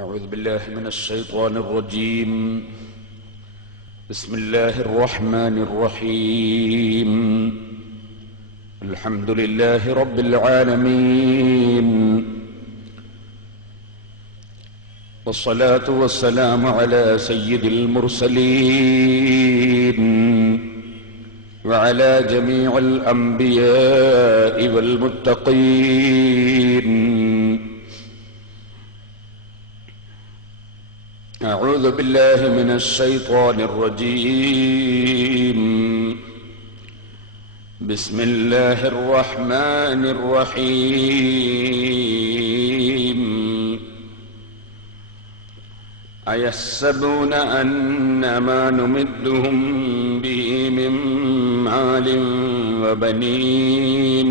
أعوذ بالله من الشيطان الرجيم. بسم الله الرحمن الرحيم. الحمد لله رب العالمين، والصلاة والسلام على سيد المرسلين وعلى جميع الأنبياء والمتقين. أعوذ بالله من الشيطان الرجيم. بسم الله الرحمن الرحيم. أيحسبون أن ما نمدهم به من مال وبنين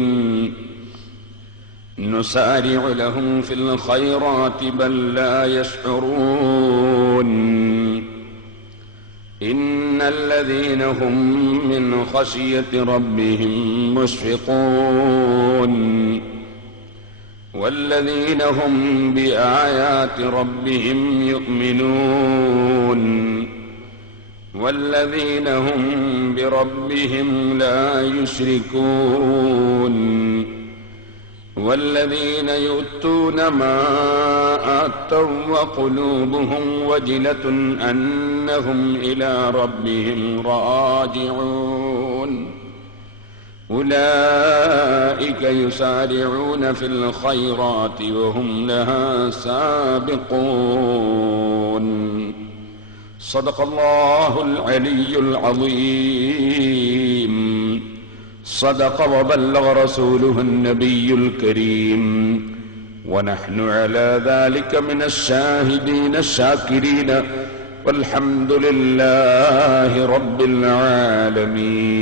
نسارع لهم في الخيرات بل لا يشعرون. إن الذين هم من خشية ربهم مشفقون والذين هم بآيات ربهم يؤمنون والذين هم بربهم لا يشركون والذين يؤتون ما آتوا وقلوبهم وجلة أنهم إلى ربهم راجعون. أولئك يسارعون في الخيرات وهم لها سابقون. صدق الله العلي العظيم. صدق وبلغ رسوله النبي الكريم، ونحن على ذلك من الشاهدين الشاكرين، والحمد لله رب العالمين.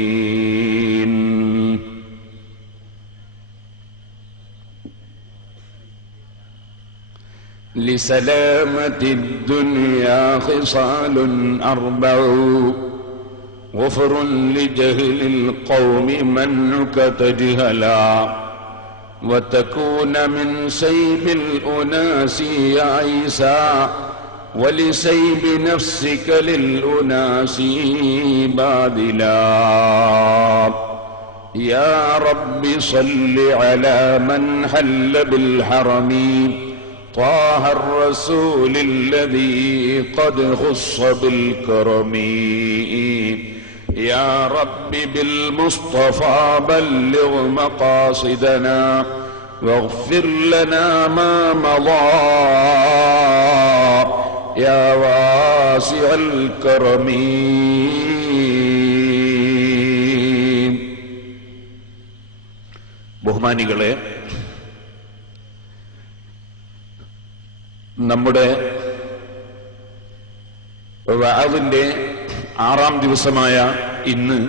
لسلامة الدنيا خصال أربع، غفر لجهل القوم منعك تجهلا، وتكون من سيب الأناس يا عيسى، ولسيب نفسك للأناس باذلا. يا رب صل على من حل بالحرم، طه الرسول الذي قد خص بالكرم. يا رب بالمصطفى بلغ مقاصدنا، واغفر لنا ما مضى يا واسع الكرم. ബഹുമാനികളെ, നമ്മുടെ വഅദിന്റെ 6-ാം ദിവസമായ ഇന്ന്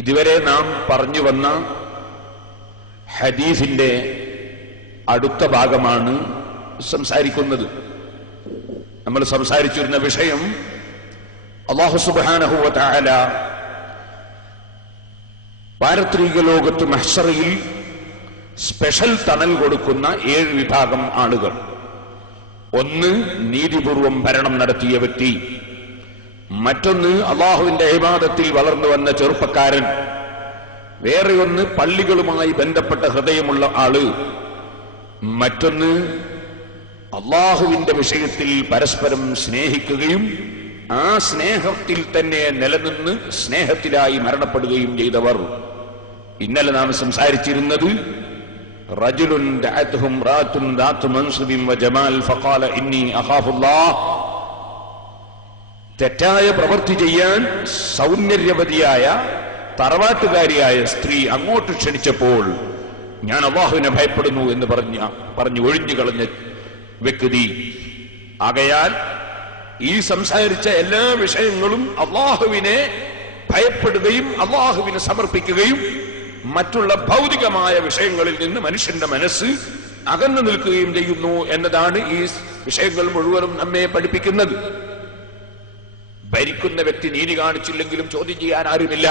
ഇതുവരെ നാം പറഞ്ഞു വന്ന ഹദീസിന്റെ അടുത്ത ഭാഗമാണ് സംസാരിക്കുന്നത്. നമ്മൾ സംസാരിച്ചിരുന്ന വിഷയം അല്ലാഹു സുബ്ഹാനഹു വ തആല പാരത്രിക ലോകത്ത് മഹ്ശറിൽ സ്പെഷ്യൽ തണൽ കൊടുക്കുന്ന 7 വിഭാഗം ആളുകൾ. ഒന്ന്, നീതിപൂർവം ഭരണം നടത്തിയ വ്യക്തി. മറ്റൊന്ന്, അള്ളാഹുവിന്റെ ഇബാദത്തിൽ വളർന്നു വന്ന ചെറുപ്പക്കാരൻ. വേറെ ഒന്ന്, പള്ളികളുമായി ബന്ധപ്പെട്ട ഹൃദയമുള്ള ആള്. മറ്റൊന്ന്, അള്ളാഹുവിന്റെ വിഷയത്തിൽ പരസ്പരം സ്നേഹിക്കുകയും ആ സ്നേഹത്തിൽ തന്നെ നിലനിന്ന് സ്നേഹത്തിലായി മരണപ്പെടുകയും ചെയ്തവർ. ഇന്നലെ നാം സംസാരിച്ചിരുന്നത് റജുലുൻ ദഅത്ഹു ഇംറാഅത്തുൻ ദാതു മൻസിബിൻ വജമാൽ ഫഖാല ഇന്നി അഖാഫുല്ലാഹ്. തെറ്റായ പ്രവൃത്തി ചെയ്യാൻ സൗന്ദര്യവതിയായ തറവാട്ടുകാരിയായ സ്ത്രീ അങ്ങോട്ട് ക്ഷണിച്ചപ്പോൾ ഞാൻ അല്ലാഹുവിനെ ഭയപ്പെടുന്നു എന്ന് പറഞ്ഞു ഒഴിഞ്ഞു കളഞ്ഞ വ്യക്തി. ആകയാൽ ഈ സംസാരിച്ച എല്ലാ വിഷയങ്ങളും അല്ലാഹുവിനെ ഭയപ്പെടുകയും അല്ലാഹുവിനെ സമർപ്പിക്കുകയും മറ്റുള്ള ഭൗതികമായ വിഷയങ്ങളിൽ നിന്ന് മനുഷ്യന്റെ മനസ്സ് അകന്നു നിൽക്കുകയും ചെയ്യുന്നു എന്നതാണ് ഈ വിഷയങ്ങൾ മുഴുവനും നമ്മെ പഠിപ്പിക്കുന്നത്. ഭരിക്കുന്ന വ്യക്തി നീതി കാണിച്ചില്ലെങ്കിലും ചോദ്യം ചെയ്യാൻ ആരുമില്ല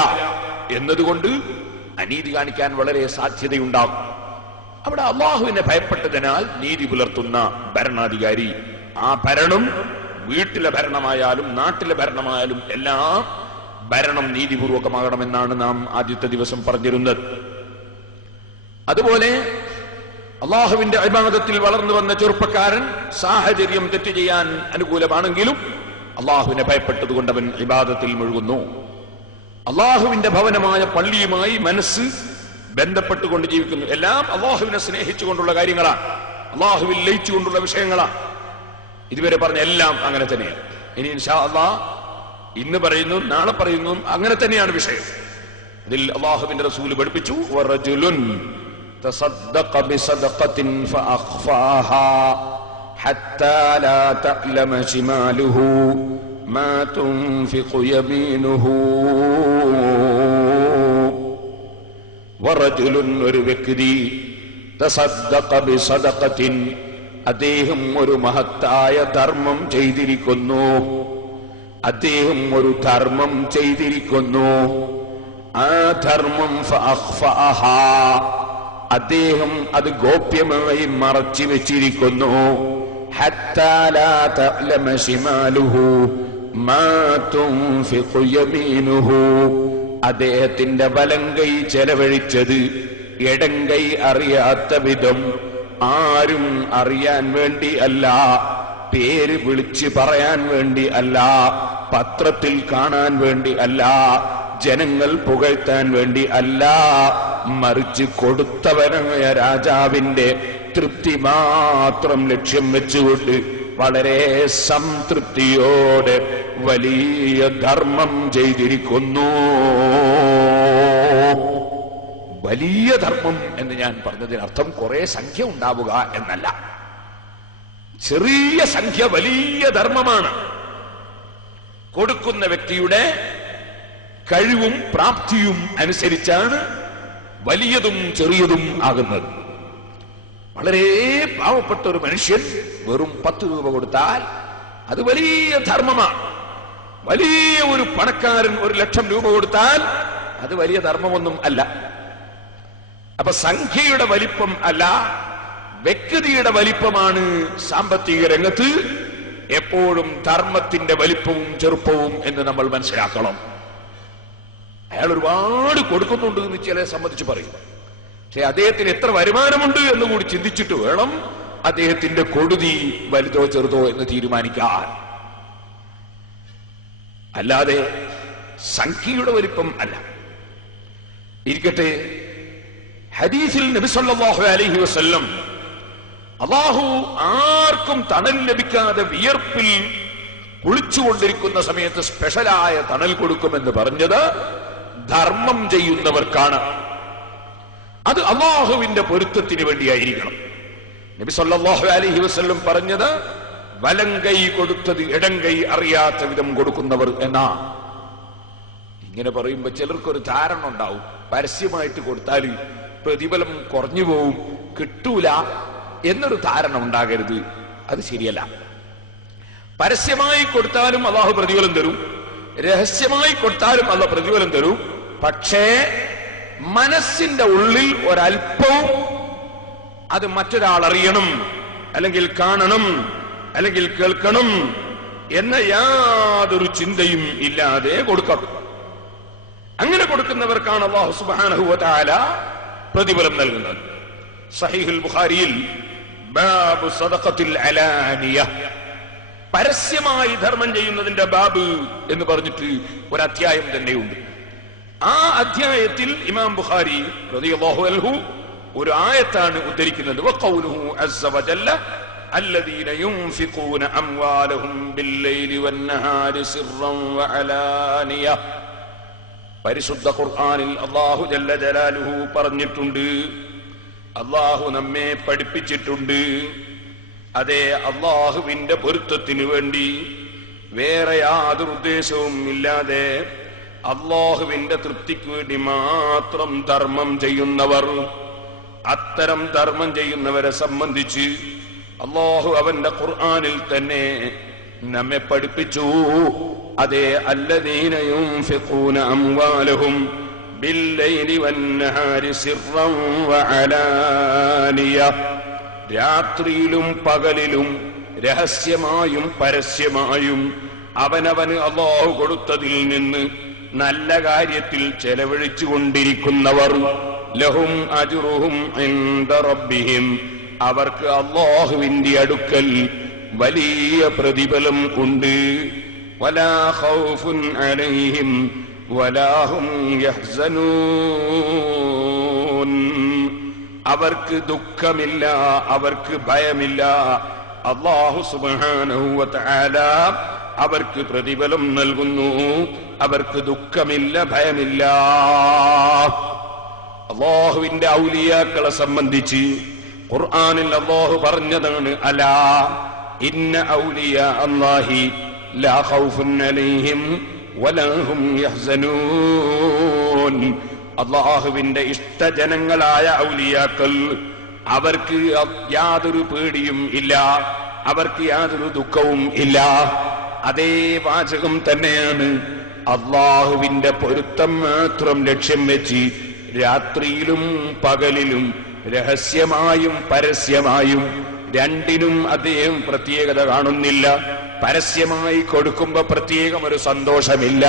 എന്നതുകൊണ്ട് അനീതി കാണിക്കാൻ വളരെ സാധ്യതയുണ്ടാകും. അവിടെ അള്ളാഹുവിനെ ഭയപ്പെട്ടതിനാൽ നീതി പുലർത്തുന്ന ഭരണാധികാരി, ആ ഭരണം വീട്ടിലെ ഭരണമായാലും നാട്ടിലെ ഭരണമായാലും എല്ലാം ഭരണം നീതിപൂർവകമാകണമെന്നാണ് നാം ആദ്യത്തെ ദിവസം പറഞ്ഞിരുന്നത്. അതുപോലെ അള്ളാഹുവിന്റെ ഇബാദത്തിൽ വളർന്നു വന്ന ചെറുപ്പക്കാരൻ സാഹചര്യം തെറ്റ് ചെയ്യാൻ അനുകൂലമാണെങ്കിലും അള്ളാഹുവിനെ ഭയപ്പെട്ടതുകൊണ്ട് അവൻ ഇബാദത്തിൽ മുഴുകുന്നു. അള്ളാഹുവിന്റെ ഭവനമായ പള്ളിയുമായി മനസ്സ് ബന്ധപ്പെട്ടുകൊണ്ട് ജീവിക്കുന്നു. എല്ലാം അള്ളാഹുവിനെ സ്നേഹിച്ചുകൊണ്ടുള്ള കാര്യങ്ങളാണ്, അള്ളാഹുവിൽ ലയിച്ചുകൊണ്ടുള്ള വിഷയങ്ങളാണ്. ഇതുവരെ പറഞ്ഞ എല്ലാം അങ്ങനെ തന്നെയാണ്. ഇനി ഇൻഷാ അല്ലാഹ് ഇന്ന് പറയുന്നു, നാളെ പറയുന്നു, അങ്ങനെ തന്നെയാണ് വിഷയം. ഇതിൽ അള്ളാഹുവിന്റെ റസൂൽ പഠിപ്പിച്ചു, വറജുലുൻ തസദ്ദഖ ബിസദഖത്തിൻ ഫഅഖ്ഫാഹാ ഹത്താ ലാ തഅലമ ശിമാലുഹു മാ തുൻഫിഖു യമീനുഹു. വറജുലുൻ, ഒരു വ്യക്തി, തസദ്ദഖ ബിസദഖത്തിൻ, അദ്ദേഹം ഒരു മഹത്തായ ധർമ്മം ചെയ്തിരിക്കുന്നു. അദ്ദേഹം ഒരു ധർമ്മം ചെയ്തിരിക്കുന്നു. ആ ധർമ്മം ഫഅഖ്ഫഅഹാ, അദ്ദേഹം അത് ഗോപ്യമായി മറച്ചു വെച്ചിരിക്കുന്നു. ഹത്താ ലാ തഅലമ ശിമാലുഹു മാ തുൻഫിഖു യമീനുഹു, അദ്ദേഹത്തിന്റെ വലങ്കൈ ചെലവഴിച്ചത് ഇടങ്കൈ അറിയാത്ത വിധം, ആരും അറിയാൻ വേണ്ടി അല്ല, പേര് വിളിച്ച് പറയാൻ വേണ്ടി അല്ല, പത്രത്തിൽ കാണാൻ വേണ്ടി അല്ല, ജനങ്ങൾ പുകഴ്ത്താൻ വേണ്ടി അല്ല, മറിച്ച് കൊടുത്തവനായ രാജാവിന്റെ തൃപ്തി മാത്രം ലക്ഷ്യം വെച്ചുകൊണ്ട് വളരെ സംതൃപ്തിയോടെ വലിയ ധർമ്മം ചെയ്തിരിക്കുന്നു. വലിയ ധർമ്മം എന്ന് ഞാൻ പറഞ്ഞതിനർത്ഥം കുറെ സംഖ്യ ഉണ്ടാവുക എന്നല്ല. ചെറിയ സംഖ്യ വലിയ ധർമ്മമാണ്. കൊടുക്കുന്ന വ്യക്തിയുടെ കഴിവും പ്രാപ്തിയും അനുസരിച്ചാണ് വലിയതും ചെറിയതും ആകുന്നത്. വളരെ പാവപ്പെട്ട ഒരു മനുഷ്യൻ വെറും 10 രൂപ കൊടുത്താൽ അത് വലിയ ധർമ്മമാണ്. വലിയ ഒരു പണക്കാരൻ 1,00,000 രൂപ കൊടുത്താൽ അത് വലിയ ധർമ്മമൊന്നും അല്ല. അപ്പൊ സംഖ്യയുടെ വലിപ്പം അല്ല, വ്യക്തിയുടെ വലിപ്പമാണ് സാമ്പത്തിക രംഗത്ത് എപ്പോഴും ധർമ്മത്തിന്റെ വലിപ്പവും ചെറുപ്പവും എന്ന് നമ്മൾ മനസ്സിലാക്കണം. അയാൾ ഒരുപാട് കൊടുക്കുന്നുണ്ട് എന്ന് ചില സംബന്ധിച്ച് പറയും. പക്ഷെ അദ്ദേഹത്തിന് എത്ര വരുമാനമുണ്ട് എന്ന് കൂടി ചിന്തിച്ചിട്ട് വേണം അദ്ദേഹത്തിന്റെ കൊടുതി വലുതോ ചെറുതോ എന്ന് തീരുമാനിക്കാൻ. അല്ലാതെ സംഖ്യയുടെ വലിപ്പം അല്ല. ഇരിക്കട്ടെ, ഹദീസിൽ നബി സല്ലല്ലാഹു അലൈഹി വസല്ലം അല്ലാഹു ആർക്കും തണൽ ലഭിക്കാതെ വിയർപ്പിൽ കുളിച്ചുകൊണ്ടിരിക്കുന്ന സമയത്ത് സ്പെഷ്യലായ തണൽ കൊടുക്കുമെന്ന് പറഞ്ഞത് ധർമ്മം ചെയ്യുന്നവർക്കാണ്. അത് അല്ലാഹുവിന്റെ പൊരുത്തത്തിന് വേണ്ടിയായിരിക്കണം. നബി സല്ലല്ലാഹു അലൈഹി വസല്ലം പറഞ്ഞത് വലങ്കൈ കൊടുത്തത് ഇടങ്കൈ അറിയാത്ത വിധം കൊടുക്കുന്നവർ എന്നാ. ഇങ്ങനെ പറയുമ്പോ ചിലർക്കൊരു ധാരണ ഉണ്ടാവും, പരസ്യമായിട്ട് കൊടുത്താൽ പ്രതിഫലം കുറഞ്ഞു പോവും, കിട്ടൂല എന്നൊരു ധാരണ ഉണ്ടാകരുത്. അത് ശരിയല്ല. പരസ്യമായി കൊടുത്താലും അല്ലാഹു പ്രതിഫലം തരും, രഹസ്യമായി കൊടുത്താലും അല്ലാഹു പ്രതിഫലം തരും. പക്ഷേ മനസ്സിന്റെ ഉള്ളിൽ ഒരല്പവും അത് മറ്റൊരാൾ അറിയണം, അല്ലെങ്കിൽ കാണണം, അല്ലെങ്കിൽ കേൾക്കണം എന്ന യാതൊരു ചിന്തയും ഇല്ലാതെ കൊടുക്കണം. അങ്ങനെ കൊടുക്കുന്നവർക്കാണ് അല്ലാഹു സുബ്ഹാനഹു വ തആല പ്രതിഫലം നൽകുന്നത്. സഹീഹുൽ ബുഖാരിയിൽ ബാബു സദഖത്തുൽ അലാനിയ, പരസ്യമായി ധർമ്മം ചെയ്യുന്നതിന്റെ ബാബ് എന്ന് പറഞ്ഞിട്ട് ഒരു അധ്യായം തന്നെയുണ്ട്. ആ അധ്യായത്തിൽ ഇമാം ബുഖാരി റളിയല്ലാഹു അൻഹു ഒരു ആയത്താണ് ഉദ്ധരിക്കുന്നത്. വഖൗലുഹു അസ്സ വജല്ല അല്ലദീന യുൻഫിഖൂന അംവാലഹും ബില്ലൈലി വന്നഹാരി സിർറൻ വഅലാനിയ. പരിശുദ്ധ ഖുർആനിൽ അല്ലാഹു ജല്ല ജലാലുഹു പറഞ്ഞിട്ടുണ്ട്, അല്ലാഹു നമ്മെ പഠിപ്പിച്ചിട്ടുണ്ട്, അതെ അല്ലാഹുവിന്റെ പൊരുത്തത്തിനു വേണ്ടി വേറെ യാതൊരു ഉദ്ദേശവും ഇല്ലാതെ അല്ലാഹുവിന്റെ തൃപ്തിക്ക് വേണ്ടി മാത്രം ധർമ്മം ചെയ്യുന്നവർ, അത്തരം ധർമ്മം ചെയ്യുന്നവരെ സംബന്ധിച്ച് അല്ലാഹു അവന്റെ ഖുർആനിൽ തന്നെ നമ്മെ പഠിപ്പിച്ചു. അതെ, അല്ലദീന യുൻഫിഖൂന അംവാലഹും ബില്ലൈലി വന്നഹാരി സിർറൻ വഅലാനിയ, രാത്രിയിലും പകലിലും രഹസ്യമായും പരസ്യമായും അവനവന് അല്ലാഹു കൊടുത്തതിൽ നിന്ന് നല്ല കാര്യത്തിൽ ചെലവഴിച്ചു കൊണ്ടിരിക്കുന്നവർ ലഹും അജ്റുഹും ഇൻദ റബ്ബിഹിം, അവർക്ക് അല്ലാഹുവിന്റെ അടുക്കൽ വലിയ പ്രതിഫലം ഉണ്ട്. വലാ ഖൗഫുൻ അലൈഹിം വലാ ഹും യഹ്സനൂൻ, അവർക്ക് ദുഃഖമില്ല, അവർക്ക് ഭയമില്ല. അല്ലാഹു സുബ്ഹാനഹു വ തആല അവർക്ക് പ്രതിഫലം നൽകുന്നു, അവർക്ക് ദുഃഖമില്ല, ഭയമില്ല. അല്ലാഹുവിന്റെ ഔലിയാക്കളെ സംബന്ധിച്ച് ഖുർആനിൽ അല്ലാഹു പറഞ്ഞതാണ്, അലാ ഇന്ന ഔലിയാ അല്ലാഹി ലാ ഖൗഫുൻ അലൈഹിം വലാ ഹും യഹ്സനൂൻ. അല്ലാഹുവിന്റെ ഇഷ്ടജനങ്ങളായ ഔലിയാക്കൾ, അവർക്ക് യാതൊരു പേടിയും ഇല്ല, അവർക്ക് യാതൊരു ദുഃഖവും ഇല്ല. അതേ വാചകം തന്നെയാണ് അല്ലാഹുവിന്റെ പൊരുത്തം മാത്രം ലക്ഷ്യം വെച്ച് രാത്രിയിലും പകലിലും രഹസ്യമായും പരസ്യമായും രണ്ടിനും അദ്ദേഹം പ്രത്യേകത കാണുന്നില്ല. പരസ്യമായി കൊടുക്കുമ്പോ പ്രത്യേകം ഒരു സന്തോഷമില്ല,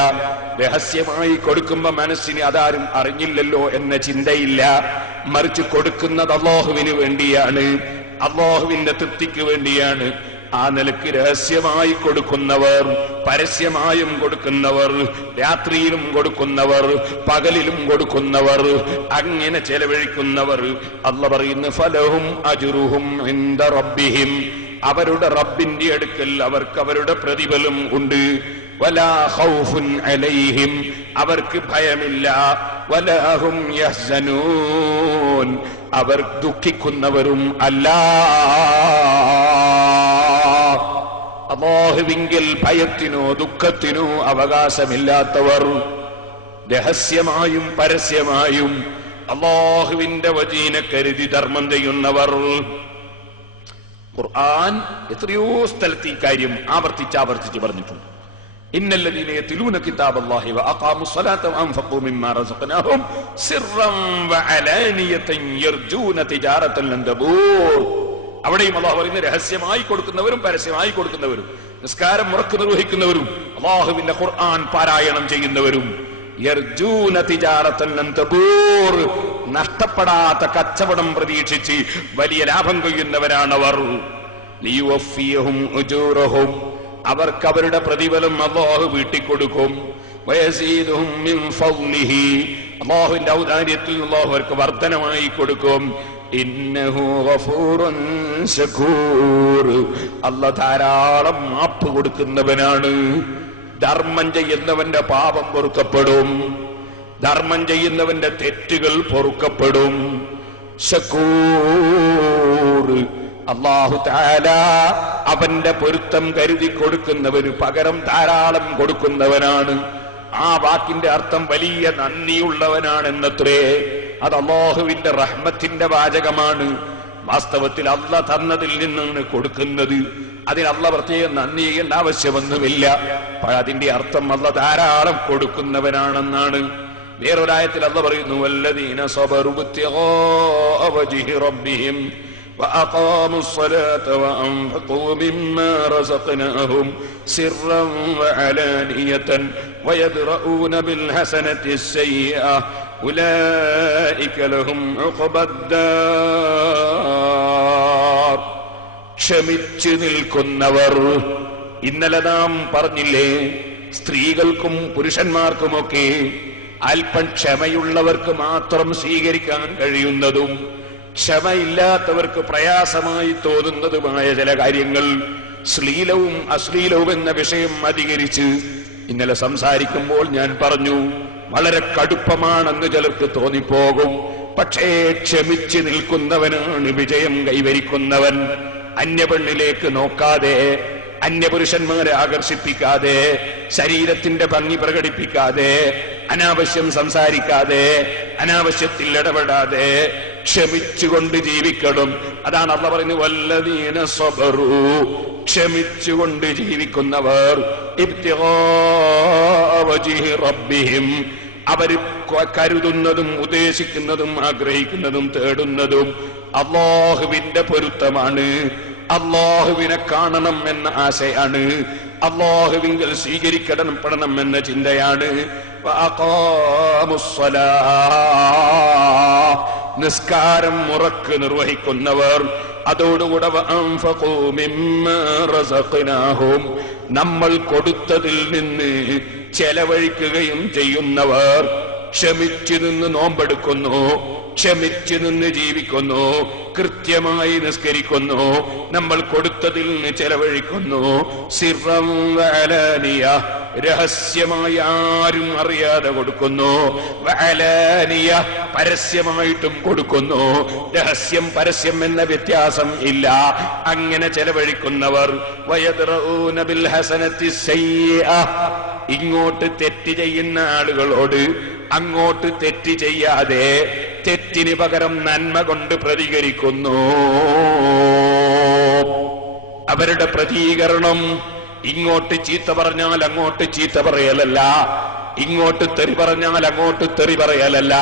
രഹസ്യമായി കൊടുക്കുമ്പോ മനസ്സിന് അതാരും അറിഞ്ഞില്ലല്ലോ എന്ന ചിന്തയില്ല. മറിച്ച് കൊടുക്കുന്നത് അല്ലാഹുവിന് വേണ്ടിയാണ്, അല്ലാഹുവിന്റെ തൃപ്തിക്ക് വേണ്ടിയാണ്. ആ നിലക്ക് രഹസ്യമായി കൊടുക്കുന്നവർ, പരസ്യമായും കൊടുക്കുന്നവർ, രാത്രിയിലും കൊടുക്കുന്നവർ, പകലിലും കൊടുക്കുന്നവർ, അങ്ങനെ ചെലവഴിക്കുന്നവർ, അല്ലാഹു പറയുന്നു ഫലഹും അജ്റുഹും ഇൻദ റബ്ബിഹിം, അവരുടെ റബ്ബിന്റെ അടുക്കൽ അവർക്ക് അവരുടെ പ്രതിഫലം ഉണ്ട്. വലാ ഖൗഫുൻ അലൈഹിം, അവർക്ക് ഭയമില്ല. വലാ ഹും യഹ്സനൂൻ, അവർ ദുഃഖിക്കുന്നവരും അല്ല. അല്ലാഹുവിങ്കിൽ ഭയത്തിനോ ദുഃഖത്തിനോ അവകാശമില്ലാത്തവർ, രഹസ്യമായും പരസ്യമായും അല്ലാഹുവിന്റെ വചീനെ കരുതി ധർമ്മം ചെയ്യുന്നവർ. ഖുർആൻ എത്രയോ സ്ഥലത്ത് ഈ കാര്യം ആവർത്തിച്ച് പറഞ്ഞിട്ടുണ്ട്. ഇന്നല്ലദീന യത്ലൂന കിതാബല്ലാഹി വഅഖാമുസ് സ്വലാത്ത വഅൻഫഖൂ മിമ്മാ റസഖ്നാഹും സിർറൻ വഅലാനിയതൻ യർജൂന തിജാറതൻ ലൻ തബൂർ. അവിടെയും അല്ലാഹു പറയുന്നത് രഹസ്യമായി കൊടുക്കുന്നവരും പരസ്യമായി കൊടുക്കുന്നവരും, നിസ്കാരം മുറക്ക് നിർവഹിക്കുന്നവരും, അല്ലാഹുവിന്റെ ഖുർആൻ പാരായണം ചെയ്യുന്നവരും, യർജൂന തിജാറതൻ ലൻ തബൂർ, നഷ്ടപ്പെടാത്ത കച്ചവടം പ്രതീക്ഷിച്ച് വലിയ ലാഭം കൊയ്യുന്നവരാണവർ. ലിയുവഫിയഹും ഉജൂറഹും, അവർക്ക് അവരുടെ പ്രതിഫലം അല്ലാഹു വീട്ടിക്കൊടുക്കും. വയസീദുഹും മിൻ ഫദ്ലിഹി, അല്ലാഹുവിന്റെ ഔദാര്യത്തിൽ അല്ലാഹു അവർക്ക് വർധനമായി കൊടുക്കും. ഇന്നഹു ഗഫൂറുൻ ശകൂർ, അല്ലാഹു ധാരാളം മാപ്പ് കൊടുക്കുന്നവനാണ്. ധർമ്മം ചെയ്യുന്നവന്റെ പാപം പൊറുക്കപ്പെടും, ധർമ്മം ചെയ്യുന്നവന്റെ തെറ്റുകൾ പൊറുക്കപ്പെടും. ശകൂർ, അല്ലാഹു തആല അവന്റെ പൊരുത്തം കരുതി കൊടുക്കുന്നവന് പകരം ധാരാളം കൊടുക്കുന്നവനാണ്. ആ വാക്കിന്റെ അർത്ഥം വലിയ നന്ദിയുള്ളവനാണെന്നത്രേ. അത് അല്ലാഹുവിന്റെ റഹ്മത്തിന്റെ വാചകമാണ്. വാസ്തവത്തിൽ അല്ലാഹ് തന്നതിൽ നിന്നാണ് കൊടുക്കുന്നത്. അതിന് അല്ലാഹ് പ്രത്യേകം നന്ദി ചെയ്യേണ്ട ആവശ്യമൊന്നുമില്ല. അതിന്റെ അർത്ഥം അല്ലാഹ് ധാരാളം കൊടുക്കുന്നവനാണെന്നാണ്. വേറൊരായത്തിൽ അല്ലാഹ് പറയുന്നു, വല്ലദീന സബറു ബിത്തിഗാഅ വജ്ഹി റബ്ബിഹിം وأقاموا الصلاة وأنفقوا مما رزقناهم سرا وعلانية ويدرؤون بالحسنة السيئة أولئك لهم عقبى الدار. ക്ഷമിച്ചു നിൽക്കുന്നവർ, ഇന്നലെ നാം പറഞ്ഞില്ലേ, സ്ത്രീകൾക്കും പുരുഷന്മാർക്കുമൊക്കെ അല്പം ക്ഷമയുള്ളവർക്ക് മാത്രം സ്വീകരിക്കാൻ കഴിയുന്നതും ക്ഷമയില്ലാത്തവർക്ക് പ്രയാസമായി തോന്നുന്നതുമായ ചില കാര്യങ്ങൾ, ശ്ലീലവും അശ്ലീലവും എന്ന വിഷയം അധികരിച്ച് ഇന്നലെ സംസാരിക്കുമ്പോൾ ഞാൻ പറഞ്ഞു, വളരെ കടുപ്പമാണെന്ന് ചിലർക്ക് തോന്നിപ്പോകും. പക്ഷേ ക്ഷമിച്ച് നിൽക്കുന്നവനാണ് വിജയം കൈവരിക്കുന്നവൻ. അന്യപെണ്ണിലേക്ക് നോക്കാതെ, അന്യപുരുഷന്മാരെ ആകർഷിപ്പിക്കാതെ, ശരീരത്തിന്റെ ഭംഗി പ്രകടിപ്പിക്കാതെ, അനാവശ്യം സംസാരിക്കാതെ, അനാവശ്യത്തിൽ ഇടപെടാതെ ക്ഷമിച്ചുകൊണ്ട് ജീവിക്കണം. അതാണ് അല്ലാഹു പറയുന്നത്, വല്ലദീന സബറു, ക്ഷമിച്ചുകൊണ്ട് ജീവിക്കുന്നവർ, ഇബ്തിഗാഅ വജ്ഹി റബ്ബിഹിം, അവര് കരുതുന്നതും ഉദ്ദേശിക്കുന്നതും ആഗ്രഹിക്കുന്നതും തേടുന്നതും അല്ലാഹുവിന്റെ പൊരുത്തമാണ്. അല്ലാഹുവിനെ കാണണം എന്ന ആശയാണ്. അല്ലാഹുവിങ്കൽ സ്വീകരിക്കപ്പെടണം എന്ന ചിന്തയാണ്. നിസ്കാരം മുറക്ക് നിർവഹിക്കുന്നവർ, അതോടുകൂടെ നമ്മൾ കൊടുത്തതിൽ നിന്ന് ചെലവഴിക്കുകയും ചെയ്യുന്നവർ, ക്ഷമിച്ചു നിന്ന് നോമ്പെടുക്കുന്നു, ക്ഷമിച്ചു നിന്ന് ജീവിക്കുന്നു, കൃത്യമായി നിസ്കരിക്കുന്നു, നമ്മൾ കൊടുത്തതിൽ നിന്ന് ചെലവഴിക്കുന്നു. സിർറൻ വഅലാനിയ, രഹസ്യമായി ആരും അറിയാതെ കൊടുക്കുന്നു. വഅലാനിയ, പരസ്യമായിട്ടും കൊടുക്കുന്നു. രഹസ്യം പരസ്യം എന്ന വ്യത്യാസം ഇല്ല. അങ്ങനെ ചെലവഴിക്കുന്നവർ വയദ്റഊന ബിൽ ഹസനത്തി സയ്യിഅ, ഇങ്ങോട്ട് തെറ്റ് ചെയ്യുന്ന ആളുകളോട് അങ്ങോട്ട് തെറ്റ് ചെയ്യാതെ തെറ്റിന് പകരം നന്മ കൊണ്ട് പ്രതികരിക്കുന്നു. അവരുടെ പ്രതികരണം ഇങ്ങോട്ട് ചീത്ത പറഞ്ഞാൽ അങ്ങോട്ട് ചീത്ത പറയലല്ല, ഇങ്ങോട്ട് തെറി പറഞ്ഞാൽ അങ്ങോട്ട് തെറി പറയലല്ല,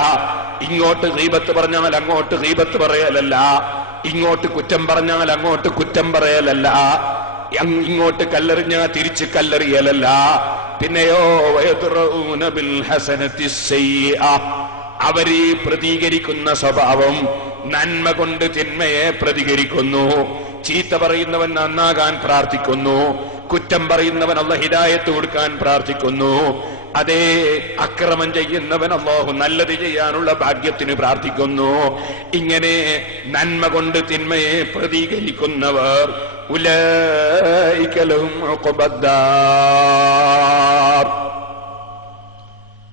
ഇങ്ങോട്ട് ഗീബത്ത് പറഞ്ഞാൽ അങ്ങോട്ട് ഗീബത്ത് പറയലല്ല, ഇങ്ങോട്ട് കുറ്റം പറഞ്ഞാൽ അങ്ങോട്ട് കുറ്റം പറയലല്ല, ഇങ്ങോട്ട് കല്ലെറിഞ്ഞാൽ തിരിച്ച് കല്ലെറിയലല്ല. പിന്നെയോ വയദ്റഊന ബിൽ ഹസനത്തി സയ്യിഅ, അവര് പ്രതികരിക്കുന്ന സ്വഭാവം നന്മ കൊണ്ട് തിന്മയെ പ്രതികരിക്കുന്നു. ചീത്ത പറയുന്നവൻ നന്നാകാൻ പ്രാർത്ഥിക്കുന്നു, കുറ്റം പറയുന്നവൻ അല്ലാഹു ഹിദായത്ത് കൊടുക്കാൻ പ്രാർത്ഥിക്കുന്നു. അതേ അക്രമം ചെയ്യുന്നവൻ അല്ലാഹു നല്ലത് ചെയ്യാനുള്ള ഭാഗ്യത്തിന് പ്രാർത്ഥിക്കുന്നു. ഇങ്ങനെ നന്മ കൊണ്ട് തിന്മയെ പ്രതികരിക്കുന്നവർ ഉലൈക ലഹും ഉഖബദ്ദാർ.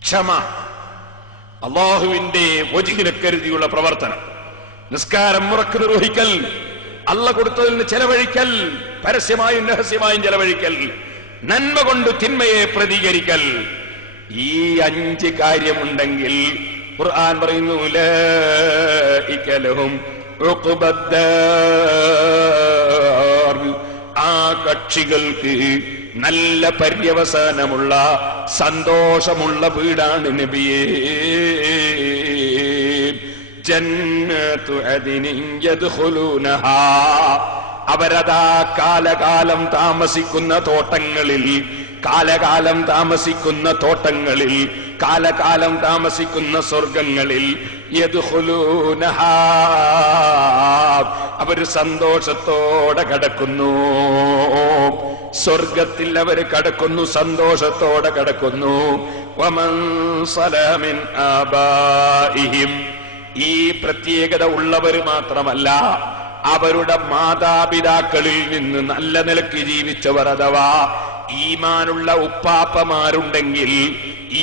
ക്ഷമ, അല്ലാഹുവിന്റെ വജ്ഹിനെ കരുതിയുള്ള പ്രവർത്തനം, നിസ്കാരം മുറക്ക് നിർവഹിക്കൽ, അല്ല കൊടുത്തതിൽ നിന്ന് ചെലവഴിക്കൽ, പരസ്യമായും രഹസ്യമായും ചെലവഴിക്കൽ, നന്മ കൊണ്ട് തിന്മയെ പ്രതികരിക്കൽ. ഈ 5 കാര്യമുണ്ടെങ്കിൽ ഖുർആൻ പറയുന്നു ഉലൈക ലഹും ഉഖബദ്ദാർ, ആ കക്ഷികൾക്ക് നല്ല പര്യവസാനമുള്ള സന്തോഷമുള്ള വീടാണ് നബിയേ. ജന്നത്തു അദ്നിൻ യദ്ഖുലൂനഹാ, അവരതാ കാലകാലം താമസിക്കുന്ന തോട്ടങ്ങളിൽ, കാലകാലം താമസിക്കുന്ന തോട്ടങ്ങളിൽ, കാലകാലം താമസിക്കുന്ന സ്വർഗങ്ങളിൽ, യദ്ഖുലൂനഹാ, അവര് സന്തോഷത്തോടെ കടക്കുന്നു. സ്വർഗത്തിൽ അവര് കടക്കുന്നു, സന്തോഷത്തോടെ കടക്കുന്നു. വമൻ സലഹ മിൻ ആബാഇഹിം, ഈ പ്രത്യേകത ഉള്ളവര് മാത്രമല്ല, അവരുടെ മാതാപിതാക്കളിൽ നിന്ന് നല്ല നിലയ്ക്ക് ജീവിച്ചവർ, അഥവാ ഈമാനുള്ള ഉപ്പാപ്പമാരുണ്ടെങ്കിൽ,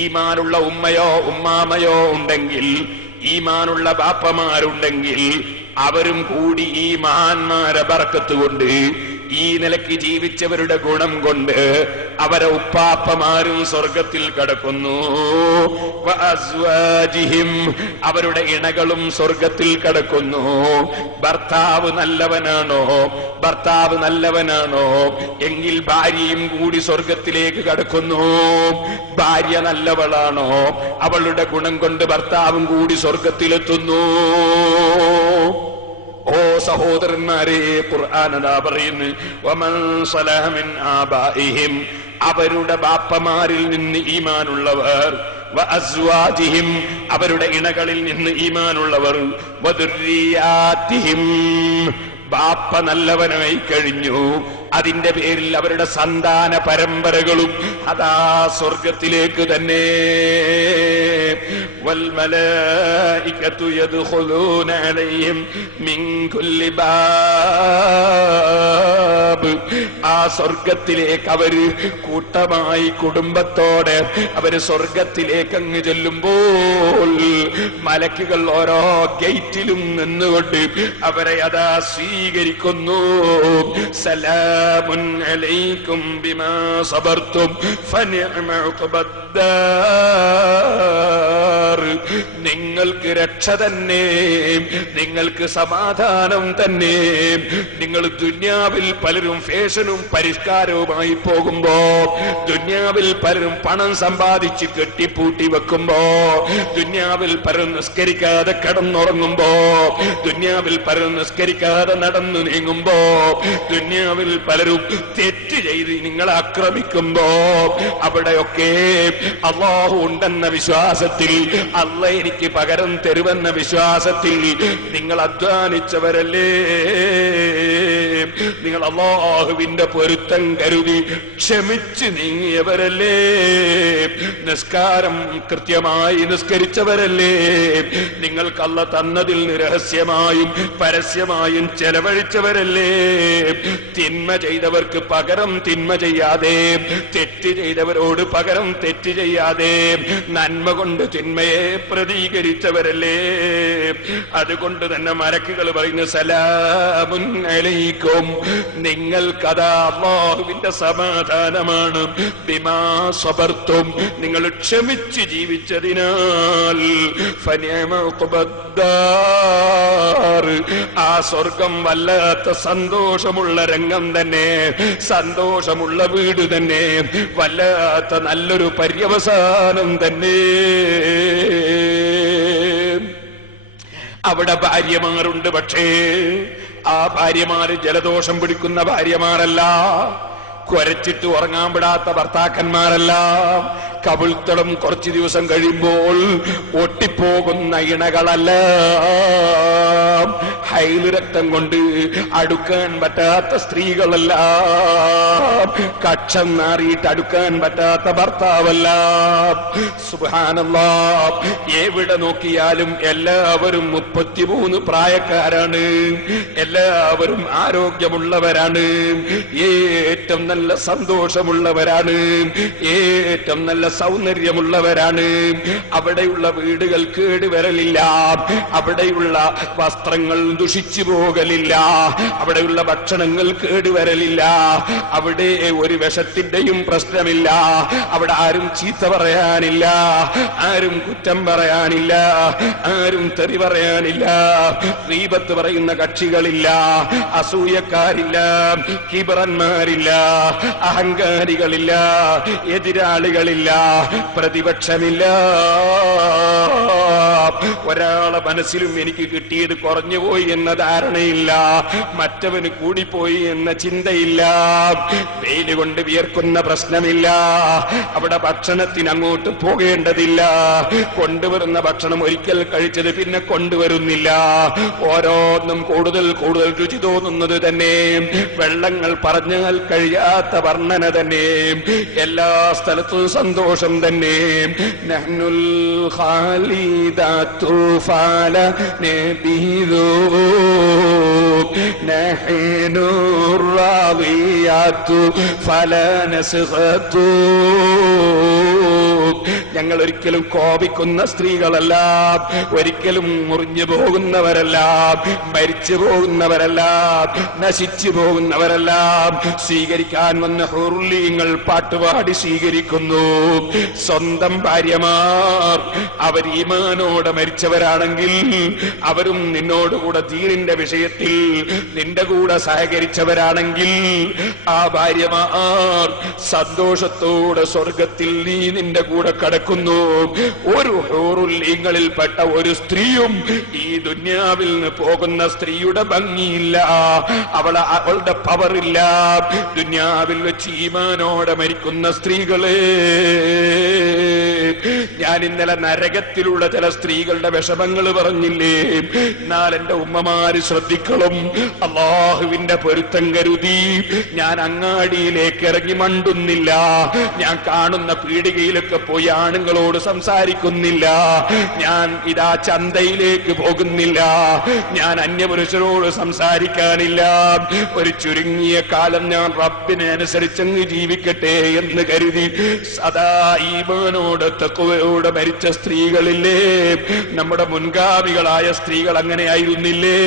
ഈമാനുള്ള ഉമ്മയോ ഉമ്മാമയോ ഉണ്ടെങ്കിൽ, ഈമാനുള്ള ബാപ്പമാരുണ്ടെങ്കിൽ, അവരും കൂടി ഈ മഹാന്മാരെ ബർക്കത്ത് കൊണ്ട്, ഈ നിലയ്ക്ക് ജീവിച്ചവരുടെ ഗുണം കൊണ്ട് അവരെ ഉപ്പാപ്പമാരും സ്വർഗത്തിൽ കടക്കുന്നു. വഅസ്വാജിഹിം, അവരുടെ ഇണകളും സ്വർഗത്തിൽ കടക്കുന്നു. ഭർത്താവ് നല്ലവനാണോ, ഭർത്താവ് നല്ലവനാണോ എങ്കിൽ ഭാര്യയും കൂടി സ്വർഗത്തിലേക്ക് കടക്കുന്നു. ഭാര്യ നല്ലവളാണോ, അവളുടെ ഗുണം കൊണ്ട് ഭർത്താവും കൂടി സ്വർഗത്തിലെത്തുന്നു. ഓ സഹോദരന്മാരെ, ഖുർആൻ അതാ പറയുന്നു വമൻ സലഹ മിൻ ആബാഇഹിം, അവരുടെ ബാപ്പമാരിൽ നിന്ന് ഈമാനുള്ളവർ, വഅസ്വാജിഹിം, അവരുടെ ഇണകളിൽ നിന്ന് ഈമാനുള്ളവർ, വദുർരിയാതിഹിം, ബാപ്പ നല്ലവനായി കഴിഞ്ഞു, അതിന്റെ പേരിൽ അവരുടെ സന്താന പരമ്പരകളും അതാ സ്വർഗത്തിലേക്ക് തന്നെ. വൽമലായികതു യദ്ഖുലൂന അലൈഹിം മിൻ കുല്ലി ബാബ്, ആ സ്വർഗത്തിലേക്ക് അവര് കൂട്ടമായി കുടുംബത്തോടെ അവര് സ്വർഗത്തിലേക്ക് അങ്ങ് ചെല്ലുമ്പോൾ മലക്കുകൾ ഓരോ ഗേറ്റിലും നിന്നുകൊണ്ട് അവരെ അതാ സ്വീകരിക്കുന്നു. സലാമുൻ അലൈക്കും ബിമാ സബർതും ഫനിഅമ ഉഖബദ്ദാർ, നിങ്ങൾ നിങ്ങൾക്ക് രക്ഷ തന്നെ, നിങ്ങൾക്ക് സമാധാനം തന്നെ. നിങ്ങൾ ദുനിയാവിൽ പലരും ഫാഷനും പരിഷ്കാരവുമായി പോകുമ്പോ, ദുനിയാവിൽ പലരും പണം സമ്പാദിച്ച് കെട്ടിപ്പൂട്ടി വെക്കുമ്പോ, ദുനിയാവിൽ പലരും നിസ്കരിക്കാതെ കിടന്നുറങ്ങുമ്പോ, ദുനിയാവിൽ പലരും നിസ്കരിക്കാതെ നടന്നു നീങ്ങുമ്പോ, ദുനിയാവിൽ പലരും തെറ്റ് ചെയ്ത് നിങ്ങളെ ആക്രമിക്കുമ്പോ, അവിടെയൊക്കെ അല്ലാഹു ഉണ്ടെന്ന വിശ്വാസത്തിൽ, അല്ലാഹ് എനിക്ക് പകരം തരുമെന്ന വിശ്വാസത്തിൽ നിങ്ങൾ അധ്വാനിച്ചവരല്ലേ, നിങ്ങൾ അല്ലാഹുവിന്റെ പൊരുത്തം കരുതി ക്ഷമിച്ച് നീങ്ങിയവരല്ലേ, നിസ്കാരം കൃത്യമായി നിസ്കരിച്ചവരല്ലേ, നിങ്ങൾക്ക് അല്ലാഹ് തന്നതിൽ രഹസ്യമായും പരസ്യമായും ചെലവഴിച്ചവരല്ലേ, തിന്മ ചെയ്തവർക്ക് പകരം തിന്മ ചെയ്യാതെ, തെറ്റ് ചെയ്തവരോട് പകരം തെറ്റ് ചെയ്യാതെ നന്മ കൊണ്ട് തിന്മയെ പ്രതികരിച്ചവരല്ലേ. അതുകൊണ്ട് തന്നെ മലക്കുകൾ പറയുന്ന സലാമുൻ അലൈക്കും, നിങ്ങൾക്കതാ അല്ലാഹുവിന്റെ സമാധാനമാണ്, ബിമാ സബർത്തും, നിങ്ങൾ ക്ഷമിച്ച് ജീവിച്ചതിനാൽ, ഫനിഅമ ഖുബദ്ദാർ, ആ സ്വർഗം വല്ലാത്ത സന്തോഷമുള്ള രംഗം തന്നെ, സന്തോഷമുള്ള വീട് തന്നെ, വല്ലാത്ത നല്ലൊരു പര്യവസാനം തന്നെ. അവിടെ ഭാര്യമാരുണ്ട്, പക്ഷേ ആ ഭാര്യമാര് ജലദോഷം പിടിക്കുന്ന ഭാര്യമാരല്ല, കുരച്ചിട്ട് ഉറങ്ങാൻ വിടാത്ത ഭർത്താക്കന്മാരല്ല, കവിൾത്തളം കുറച്ചു ദിവസം കഴിയുമ്പോൾ ഒട്ടിപ്പോകുന്ന ഇണകളല്ല, ഹൈല് രക്തം കൊണ്ട് അടുക്കാൻ പറ്റാത്ത സ്ത്രീകളല്ല, കക്ഷം നാറിയിട്ട് അടുക്കാൻ പറ്റാത്ത ഭർത്താവല്ല. സുബ്ഹാനല്ലാഹ്, എവിടെ നോക്കിയാലും എല്ലാവരും 33 പ്രായക്കാരാണ്, എല്ലാവരും ആരോഗ്യമുള്ളവരാണ്, ഏറ്റവും നല്ല സന്തോഷമുള്ളവരാണ്, ഏറ്റവും നല്ല സൗന്ദര്യമുള്ളവരാണ്. അവിടെയുള്ള വീടുകൾ കേടുവരലില്ല, അവിടെയുള്ള വസ്ത്രങ്ങൾ ദുഷിച്ചു പോകലില്ല, അവിടെയുള്ള ഭക്ഷണങ്ങൾ കേടുവരലില്ല, അവിടെ ഒരു വിഷത്തിന്റെയും പ്രശ്നമില്ല, അവിടെ ആരും ചീത്ത പറയാനില്ല, ആരും കുറ്റം പറയാനില്ല, ആരും തെറി പറയാനില്ല, ഗീബത്ത് പറയുന്ന കക്ഷികളില്ല, അസൂയക്കാരില്ല, കിബറന്മാരില്ല, അഹങ്കാരികളില്ല, എതിരാളികളില്ല, പ്രതിപക്ഷമില്ല. ഒരാളെ മനസ്സിലും എനിക്ക് കിട്ടിയത് കുറഞ്ഞുപോയി എന്ന ധാരണയില്ല, മറ്റവന് കൂടിപ്പോയി എന്ന ചിന്തയില്ല, വെയിൽ കൊണ്ട് വിയർക്കുന്ന പ്രശ്നമില്ല, അവിടെ ഭക്ഷണത്തിന് അങ്ങോട്ട് പോകേണ്ടതില്ല, കൊണ്ടുവരുന്ന ഭക്ഷണം ഒരിക്കൽ കഴിച്ചത് പിന്നെ കൊണ്ടുവരുന്നില്ല, ഓരോന്നും കൂടുതൽ കൂടുതൽ രുചി തോന്നുന്നത് തന്നെ, വെള്ളങ്ങൾ പറഞ്ഞാൽ കഴിയാത്ത വർണ്ണന തന്നെ, എല്ലാ സ്ഥലത്തും സന്തോഷം തന്നെ. നഹ്നുൽ ഖാലിദാതു ഫല നബിദു നഹ്നുർ റാദിയാതു ഫല നസ്ഖതു, ഞങ്ങൾ ഒരിക്കലും കോപിക്കുന്ന സ്ത്രീകളല്ല, ഒരിക്കലും മുറിഞ്ഞു പോകുന്നവരല്ല, മരിച്ചു പോകുന്നവരല്ല, നശിച്ചു പോകുന്നവരല്ല. സ്വീകരിക്കാൻ വന്ന ഹുർലീങ്ങൾ പാട്ടുപാടി സ്വീകരിക്കുന്നു. സ്വന്തം ഭാര്യമാർ അവർ ഈമാനോടെ മരിച്ചവരാണെങ്കിൽ, അവരും നിന്നോടുകൂടെ ദീനിന്റെ വിഷയത്തിൽ നിന്റെ കൂടെ സഹകരിച്ചവരാണെങ്കിൽ, ആ ഭാര്യമാർ സന്തോഷത്തോടെ സ്വർഗത്തിൽ നീ നിന്റെ കൂടെ കടക്കുന്നു. ഒരു ഹൂറുൽഈങ്ങളിൽപ്പെട്ട ഒരു സ്ത്രീയും ഈ ദുന്യാവിൽ നിന്ന് പോകുന്ന സ്ത്രീയുടെ ഭംഗിയില്ല, അവളുടെ പവറില്ല. ദുന്യാവിൽ വെച്ച് ഈമാനോടെ മരിക്കുന്ന സ്ത്രീകളെ, ഞാൻ ഇന്നലെ നരകത്തിലുള്ള ചില സ്ത്രീകളുടെ വിഷമങ്ങൾ പറഞ്ഞില്ലേ? എന്നാൽ എന്റെ ഉമ്മമാര് ശ്രദ്ധിക്കണം, അല്ലാഹുവിന്റെ പൊരുത്തം കരുതി ഞാൻ അങ്ങാടിയിലേക്ക് ഇറങ്ങി മണ്ടുന്നില്ല, ഞാൻ കാണുന്ന പീടികയിലൊക്കെ പോയി ആണുങ്ങളോട് സംസാരിക്കുന്നില്ല, ഞാൻ ഇതാ ചന്തയിലേക്ക് പോകുന്നില്ല, ഞാൻ അന്യപുരുഷരോട് സംസാരിക്കാനില്ല. ഒരു ചുരുങ്ങിയ കാലം ഞാൻ റബ്ബിനെ അനുസരിച്ചങ്ങ് ജീവിക്കട്ടെ എന്ന് കരുതി സദാ ഈമാനോട് തഖ്വയോടെ മരിച്ച സ്ത്രീകളില്ലേ? നമ്മുടെ മുൻഗാമികളായ സ്ത്രീകൾ അങ്ങനെയായിരുന്നില്ലേ?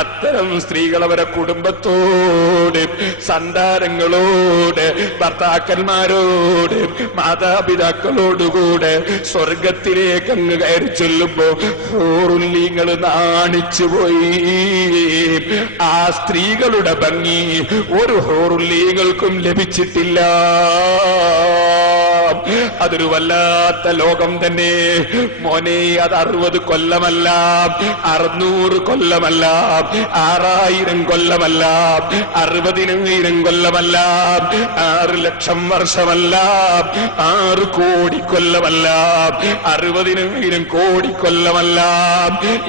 അത്തരം തരം സ്ത്രീകൾ അവരെ കുടുംബത്തോട്, സന്താനങ്ങളോട്, ഭർത്താക്കന്മാരോട്, മാതാപിതാക്കളോടുകൂടെ സ്വർഗത്തിലേക്ക് അങ്ങ് കയറി ചൊല്ലുമ്പോ ഹൂറുല്ലീങ്ങൾ നാണിച്ചുപോയി. ആ സ്ത്രീകളുടെ ഭംഗി ഒരു ഹൂറുല്ലീങ്ങൾക്കും ലഭിച്ചിട്ടില്ല. അതൊരു വല്ലാത്ത ലോകം തന്നെ മോനെ. അത് 60 കൊല്ലമല്ല, 600 കൊല്ലമല്ല, 6000 കൊല്ലമല്ല, 60,000 കൊല്ലമല്ല, 6 ലക്ഷം വർഷമല്ല, 6 കോടി കൊല്ലമല്ല, 60,000 കോടി കൊല്ലമല്ല.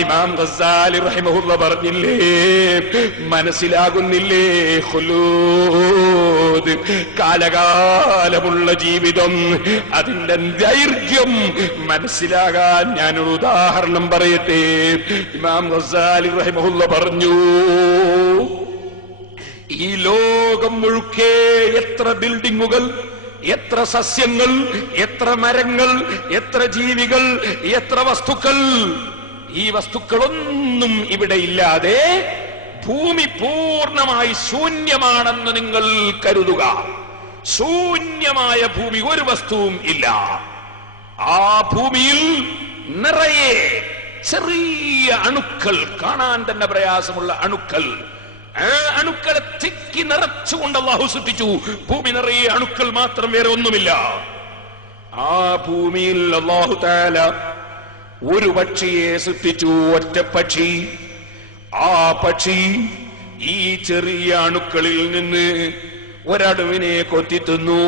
ഇമാം ഗസാലി റഹിമഹുല്ലാഹ് പറഞ്ഞില്ലേ, മനസ്സിലാകുന്നില്ലേ? ഖുലൂദ്, കാലകാലമുള്ള ജീവിതം, അതിന്റെ ദൈർഘ്യം മനസ്സിലാകാൻ ഞാനൊരു ഉദാഹരണം പറയട്ടെ. ഇമാം ഗസാലി റഹിമഹുല്ലാഹ് പറഞ്ഞു, ഈ ലോകം മുഴുക്കെ എത്ര ബിൽഡിങ്ങുകൾ, എത്ര സസ്യങ്ങൾ, എത്ര മരങ്ങൾ, എത്ര ജീവികൾ, എത്ര വസ്തുക്കൾ, ഈ വസ്തുക്കളൊന്നും ഇവിടെ ഇല്ലാതെ ഭൂമി പൂർണ്ണമായി ശൂന്യമാണെന്ന് നിങ്ങൾ കരുതുക. ശൂന്യമായ ഭൂമി, ഒരു വസ്തുവും ഇല്ല. ആ ഭൂമിയിൽ നിറയെ ചെറിയ അണുക്കൾ, കാണാൻ തന്നെ പ്രയാസമുള്ള അണുക്കൾ. ആ അണുക്കളെ തിക്കി നിറച്ചുകൊണ്ട് അല്ലാഹു സൃഷ്ടിച്ചു. ഭൂമി നിറയെ അണുക്കൾ മാത്രം, വേറെ ഒന്നുമില്ല. ആ ഭൂമിയിൽ അല്ലാഹു തആല ഒരു പക്ഷിയെ സൃഷ്ടിച്ചു, ഒറ്റ പക്ഷി. ആ പക്ഷി ഈ ചെറിയ അണുക്കളിൽ നിന്ന് ഒരണുവിനെ കൊത്തി തിന്നു.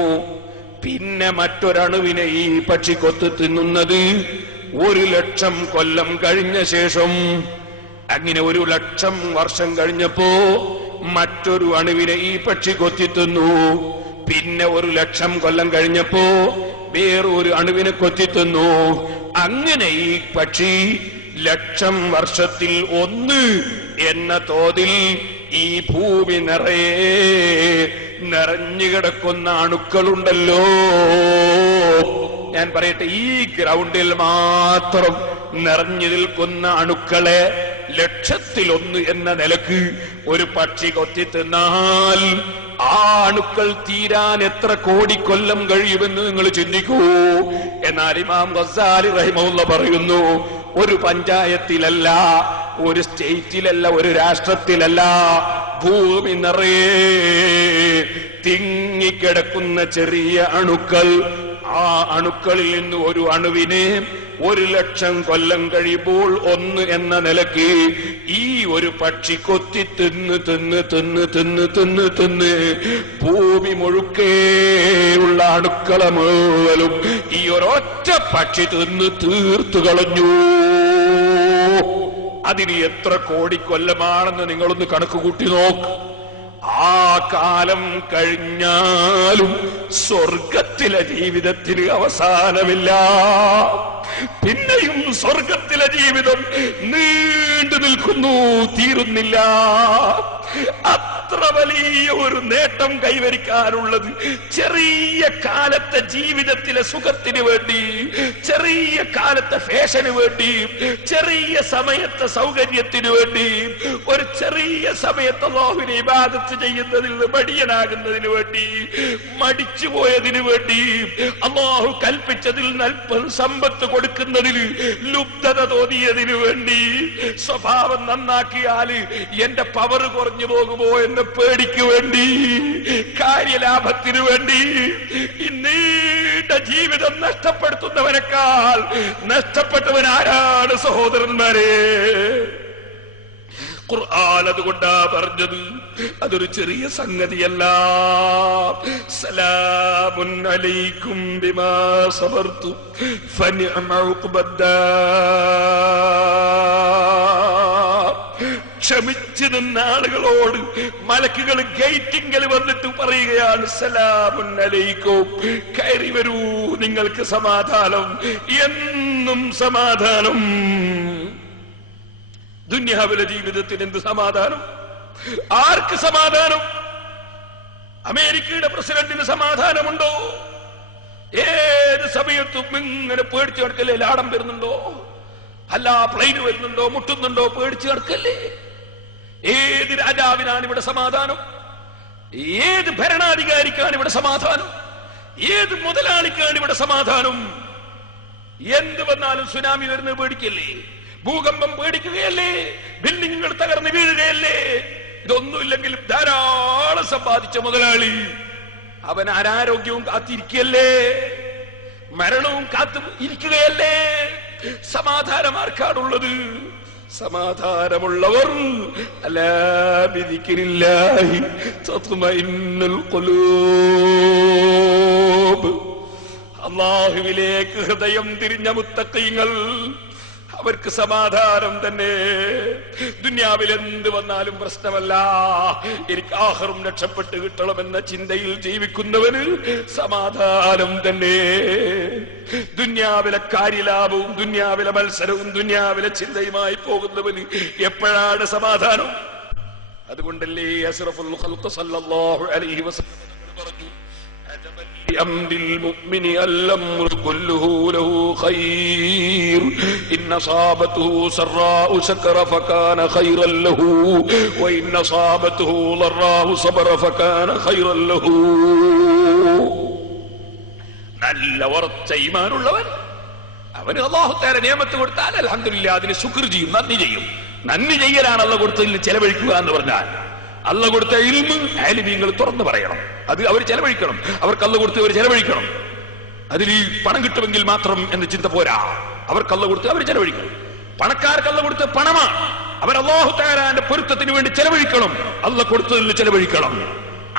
പിന്നെ മറ്റൊരണുവിനെ ഈ പക്ഷി കൊത്തി തിന്നുന്നത് 1,00,000 കൊല്ലം കഴിഞ്ഞ ശേഷം. അങ്ങനെ 1,00,000 വർഷം കഴിഞ്ഞപ്പോ മറ്റൊരു അണുവിനെ ഈ പക്ഷി കൊത്തി തിന്നു. പിന്നെ 1,00,000 കൊല്ലം കഴിഞ്ഞപ്പോ വേറൊരു അണുവിനെ കൊത്തി തിന്നു. അങ്ങനെ ഈ പക്ഷി 1,00,000 വർഷത്തിൽ 1 എന്ന തോതിൽ ഈ ഭൂമി നിറഞ്ഞു കിടക്കുന്ന അണുക്കളുണ്ടല്ലോ. ഞാൻ പറയട്ടെ, ഈ ഗ്രൗണ്ടിൽ മാത്രം നിറഞ്ഞു നിൽക്കുന്ന അണുക്കളെ 1,00,000-1 എന്ന നിലക്ക് ഒരു പക്ഷി കൊത്തി തിന്നാൽ ആ അണുക്കൾ തീരാൻ എത്ര കോടിക്കൊല്ലം കഴിയുമെന്ന് നിങ്ങൾ ചിന്തിക്കൂ. എന്നാൽ ഇമാം ഗസാലി റഹിമഹുല്ലാഹ് പറയുന്നു, ഒരു പഞ്ചായത്തിലല്ല, ഒരു സ്റ്റേറ്റിലല്ല, ഒരു രാഷ്ട്രത്തിലല്ല, ഭൂമി നിറയെ തിങ്ങിക്കിടക്കുന്ന ചെറിയ അണുക്കൾ. ആ അണുക്കളിൽ നിന്ന് ഒരു അണുവിനെ 1,00,000 കൊല്ലം കഴിയുമ്പോൾ 1 എന്ന നിലയ്ക്ക് ഈ ഒരു പക്ഷി കൊത്തി തിന്ന് ഭൂമി മുഴുക്കെയുള്ള അണുക്കളെ മുഴുവനും ഈ ഒരൊറ്റ പക്ഷി തിന്ന് തീർത്തു കളഞ്ഞു. അതിന് എത്ര കോടിക്കൊല്ലമാണെന്ന് നിങ്ങളൊന്ന് കണക്ക് കൂട്ടി നോക്ക്. ആ കാലം കഴിഞ്ഞാലും സ്വർഗത്തിലെ ജീവിതത്തിന് അവസാനമില്ല. പിന്നെയും സ്വർഗത്തിലെ ജീവിതം നീണ്ടു നിൽക്കുന്നു, തീരുന്നില്ല. അത്ര വലിയ ഒരു നേട്ടം കൈവരിക്കാനുള്ളത് ചെറിയ കാലത്തെ ജീവിതത്തിലെ സുഖത്തിന് വേണ്ടി, ചെറിയ കാലത്തെ ഫാഷന് വേണ്ടി, ചെറിയ സമയത്തെ സൗകര്യത്തിന് വേണ്ടി, ഒരു ചെറിയ സമയത്ത് അല്ലാഹുവിനെ ഇബാദത്ത് ചെയ്യുന്നതിൽ മടിയനാകുന്നതിന് വേണ്ടി, മടിച്ചുപോയതിനു വേണ്ടി, അല്ലാഹു കൽപ്പിച്ചതിൽ സമ്പത്ത് കൊടുക്കുന്നതിൽ ലുബ്ധത തോന്നിയതിനു വേണ്ടി, സ്വഭാവം നന്നാക്കിയാൽ എന്റെ പവർ കുറഞ്ഞു പോകുമോ എന്ന പേടിക്ക് വേണ്ടി, കാര്യലാഭത്തിനു വേണ്ടി ഈ നീണ്ട ജീവിതം നഷ്ടപ്പെടുത്തുന്നവനേക്കാൾ നഷ്ടപ്പെട്ടവൻ ആരാണ് സഹോദരന്മാരെ? ഖുർആൻ അതുകൊണ്ടാ പറഞ്ഞത്, അതൊരു ചെറിയ സംഗതിയല്ല. സലാമുൻ അലൈക്കും ബിമാ സബർതു ഫനിഅമ ഉഖ്ബദ്ദാർ. ക്ഷമിച്ചു നിന്ന ആളുകളോട് മലക്കുകൾ ഗേറ്റിങ്കൽ വന്നിട്ട് പറയുകയാണ്, സലാമുൻ അലൈക്കും, കയറി വരൂ, നിങ്ങൾക്ക് സമാധാനം, എന്നും സമാധാനം. ദുനിയാവിലെ ജീവിതത്തിന് എന്ത് സമാധാനം? ആർക്ക് സമാധാനം? അമേരിക്കയുടെ പ്രസിഡന്റിന് സമാധാനമുണ്ടോ? ഏത് സമയത്തും ഇങ്ങനെ പേടിച്ചു കിടക്കല്ലേ? ലാടം വരുന്നുണ്ടോ? അല്ല പ്ലെയിന് വരുന്നുണ്ടോ, മുട്ടുന്നുണ്ടോ, പേടിച്ചു കിടക്കല്ലേ? ഏത് രാജാവിനാണ് ഇവിടെ സമാധാനം? ഏത് ഭരണാധികാരിക്കാണ് ഇവിടെ സമാധാനം? ഏത് മുതലാളിക്കാണ് ഇവിടെ സമാധാനം? എന്ത് വന്നാലും സുനാമി വരുന്നത് പേടിക്കല്ലേ? ഭൂകമ്പം പേടിക്കുകയല്ലേ? ബിൽഡിങ്ങുകൾ തകർന്ന് വീഴുകയല്ലേ? ഇതൊന്നുമില്ലെങ്കിൽ ധാരാളം സമ്പാദിച്ച മുതലാളി അവൻ അനാരോഗ്യവും കാത്തിരിക്കുകയല്ലേ? മരണവും കാത്തു ഇരിക്കുകയല്ലേ? സമാധാനം ആർക്കാണുള്ളത്? സമാധാനമുള്ളവർ അലാ ബിദിക്രില്ലാഹി തത്മഇന്നുൽ ഖുലൂബ്. അല്ലാഹുവിലേക്ക് ഹൃദയം തിരിഞ്ഞ മുത്തഖീങ്ങൾ, അവർക്ക് സമാധാനം തന്നെ. ദുനിയാവിൽ എന്ത് വന്നാലും പ്രശ്നമല്ല, എനിക്ക് ആഖിറും രക്ഷപ്പെട്ട് കിട്ടണമെന്ന ചിന്തയിൽ ജീവിക്കുന്നവന് സമാധാനം തന്നെ. ദുനിയാവിലെ കാര്യലാഭവും ദുനിയാവിലെ മത്സരവും ദുനിയാവിലെ ചിന്തയുമായി പോകുന്നവന് എപ്പോഴാണ് സമാധാനം? അതുകൊണ്ടല്ലേ അസ്റഫുൽ ഖൽഖ് സല്ലല്ലാഹു അലൈഹി വസല്ലം പറഞ്ഞു, أمر المؤمن الأمر كله له خير إن أصابته سراء شكر فكان خيرا له وإن أصابته ضراء صبر فكان خيرا له. നല്ല ഉറച്ച ഈമാനുള്ളവൻ അവന് അല്ലാഹു തആല നിയമത്ത് കൊടുത്താൽ അൽഹംദുലില്ലാ അതിന് ശുക്ർ ചെയ്യും, നന്ദി ചെയ്യും. നന്ദി ചെയ്യലാണ് അല്ലാഹു കൊടുത്തതിൽ ചെലവഴിക്കുക എന്ന് പറഞ്ഞാൽ. അല്ലാഹു കൊടുത്ത ഇൽമ് ആലിമീങ്ങൾ തുറന്നു പറയണം, അത് അവർ ചെലവഴിക്കണം. അവർക്ക് അല്ലാഹു കൊടുത്ത് അവർ ചെലവഴിക്കണം. അതിൽ ഈ പണം കിട്ടുമെങ്കിൽ മാത്രം എന്ന ചിന്ത പോരാ. അവർക്ക് അല്ലാഹു കൊടുത്ത് അവർ ചെലവഴിക്കണം. പണക്കാർക്ക് അല്ലാഹു കൊടുത്ത പണമാണ്, അവർ അല്ലാഹു തആലയുടെ പൊരുത്തത്തിന് വേണ്ടി ചെലവഴിക്കണം. അല്ലാഹു കൊടുത്തതിൽ ചെലവഴിക്കണം.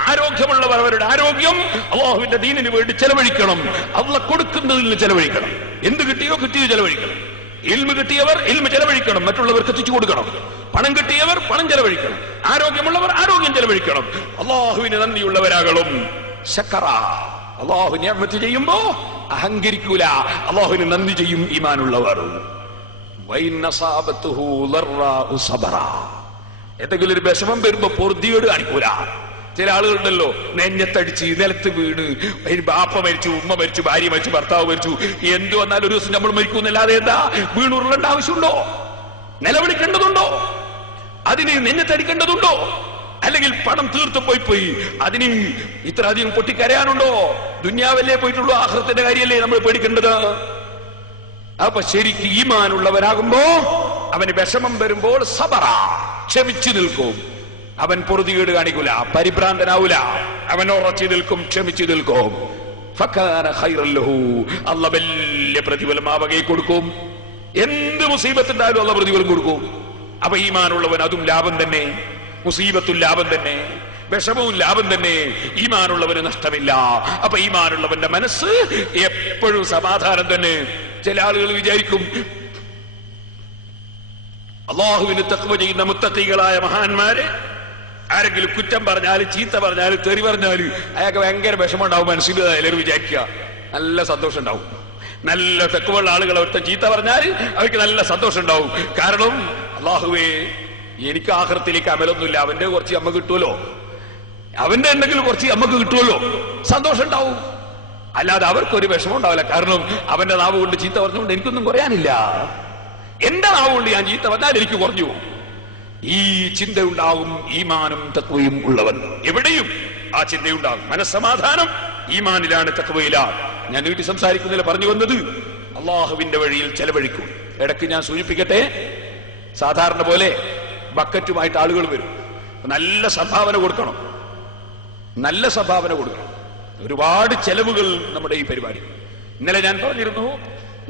ആരോഗ്യമുള്ളവർ അവരുടെ ആരോഗ്യം അല്ലാഹുവിന്റെ ദീനിന് വേണ്ടി ചെലവഴിക്കണം. അല്ലാഹു കൊടുക്കുന്നതിൽ ചെലവഴിക്കണം. എന്ത് കിട്ടിയോ കിട്ടിയോ ചെലവഴിക്കണം. ഇൽമ് കിട്ടിയവർ ഇൽമ് ചെലവഴിക്കണം, മറ്റുള്ളവർക്ക് എത്തിച്ചു കൊടുക്കണം. പണം കിട്ടിയവർ പണം ചെലവഴിക്കണം. ആരോഗ്യമുള്ളവർ ആരോഗ്യം ചെലവഴിക്കണം. അല്ലാഹുവിന് നന്ദിയുള്ളവരാകണം. ശക്കറ, അല്ലാഹു നിഅമത്ത് ചെയ്യുമ്പോ അഹങ്കരിക്കൂല, അല്ലാഹുവിന് നന്ദി ചെയ്യും ഈമാനുള്ളവർ. വൈനസാബത്തുഹു ലറാഉ സബറ, എന്തെങ്കിലും ഒരു വിഷമം വരുമ്പോ പൊറുതിയോട് കാണിക്കൂല. ചില ആളുകളുണ്ടല്ലോ, നെഞ്ഞത്തടിച്ച് നിലത്ത് വീണ്, ബാപ്പ മരിച്ചു, ഉമ്മ മരിച്ചു, ഭാര്യ മരിച്ചു, ഭർത്താവ് മരിച്ചു, എന്ത് വന്നാലും ഒരു ദിവസം നമ്മൾ മരിക്കുന്നല്ലാതെ എന്താ വീണുരുളേണ്ട ആവശ്യമുണ്ടോ? നിലവിളിക്കേണ്ടതുണ്ടോ? അതിന് നെഞ്ഞത്തടിക്കേണ്ടതുണ്ടോ? അല്ലെങ്കിൽ പണം തീർത്ത് പോയി അതിന് ഇത്ര അധികം പൊട്ടിക്കരയാനുണ്ടോ? ദുനിയാവല്ലേ പോയിട്ടുള്ളൂ, ആഖിറത്തിന്റെ കാര്യമല്ലേ നമ്മൾ പേടിക്കേണ്ടത്. അപ്പൊ ശരിക്ക് ഈമാനുള്ളവരാകുമ്പോ അവന് വിഷമം വരുമ്പോൾ സബറ, ക്ഷമിച്ചു നിൽക്കും. അവൻ പൊറുതികേട് കാണിക്കൂല, പരിഭ്രാന്തനാവൂല, അവൻ ഉറച്ചു നിൽക്കും, ക്ഷമിച്ചു നിൽക്കും. ഫകാന ഖൈറൻ ലഹു, അല്ലാഹു വലിയ പ്രതിഫലം ആ വകയിൽ കൊടുക്കും. എന്ത് മുസീബത്തുണ്ടായാലും അല്ലാഹു പ്രതിഫലം കൊടുക്കും. അപ്പൊ ഈമാനുള്ളവൻ അതും ലാഭം തന്നെ, മുസീബത്തും ലാഭം തന്നെ, വിഷമവും ലാഭം തന്നെ. ഈമാനുള്ളവന് നഷ്ടമില്ല. അപ്പൊ ഈമാനുള്ളവന്റെ മനസ്സ് എപ്പോഴും സമാധാനം തന്നെ. ചില ആളുകൾ വിചാരിക്കും അല്ലാഹുവിന് തഖ്വ ചെയ്യുന്ന മുത്തഖീകളായ മഹാന്മാരെ ആരെങ്കിലും കുറ്റം പറഞ്ഞാല്, ചീത്ത പറഞ്ഞാല്, തെറി പറഞ്ഞാല് അയാൾക്ക് ഭയങ്കര വിഷമം ഉണ്ടാവും മനസ്സിൽ. എല്ലാവരും വിചാരിക്കുക നല്ല സന്തോഷം ഉണ്ടാവും. നല്ല തഖ്വയുള്ള ആളുകൾ അവരുടെ ചീത്ത പറഞ്ഞാല് അവർക്ക് നല്ല സന്തോഷം ഉണ്ടാവും. കാരണം അല്ലാഹുവേ എനിക്ക് ആഖിറത്തിലേക്ക് അമലൊന്നുമില്ല, അവന്റെ കുറച്ച് അമ്മ കിട്ടുമല്ലോ, അവന്റെ എന്തെങ്കിലും കുറച്ച് അമ്മക്ക് കിട്ടുമല്ലോ, സന്തോഷം ഉണ്ടാവും. അല്ലാതെ അവർക്കൊരു വിഷമം ഉണ്ടാവില്ല. കാരണം അവന്റെ നാവ് കൊണ്ട് ചീത്ത പറഞ്ഞുകൊണ്ട് എനിക്കൊന്നും കുറയാനില്ല, എന്റെ നാവ് കൊണ്ട് ഞാൻ ചീത്ത പറഞ്ഞാൽ എനിക്ക് കുറഞ്ഞു. ഈ ചിന്തയുണ്ടാവും ഈമാനും തഖ്വയും ഉള്ളവൻ. എവിടെയും ആ ചിന്തയുണ്ടാകും. മനസ്സമാധാനം ഈമാനിലാണ്, തഖ്വയിലാണ്. ഞാൻ വീട്ടിൽ സംസാരിക്കുന്നില്ല, പറഞ്ഞു വന്നത് അള്ളാഹുവിന്റെ വഴിയിൽ ചെലവഴിക്കും. ഇടയ്ക്ക് ഞാൻ സൂചിപ്പിക്കട്ടെ, സാധാരണ പോലെ ബക്കറ്റുമായിട്ട് ആളുകൾ വരും. നല്ല സംഭാവന കൊടുക്കണം, നല്ല സംഭാവന കൊടുക്കണം. ഒരുപാട് ചെലവുകൾ നമ്മുടെ ഈ പരിപാടി. ഇന്നലെ ഞാൻ പറഞ്ഞിരുന്നു,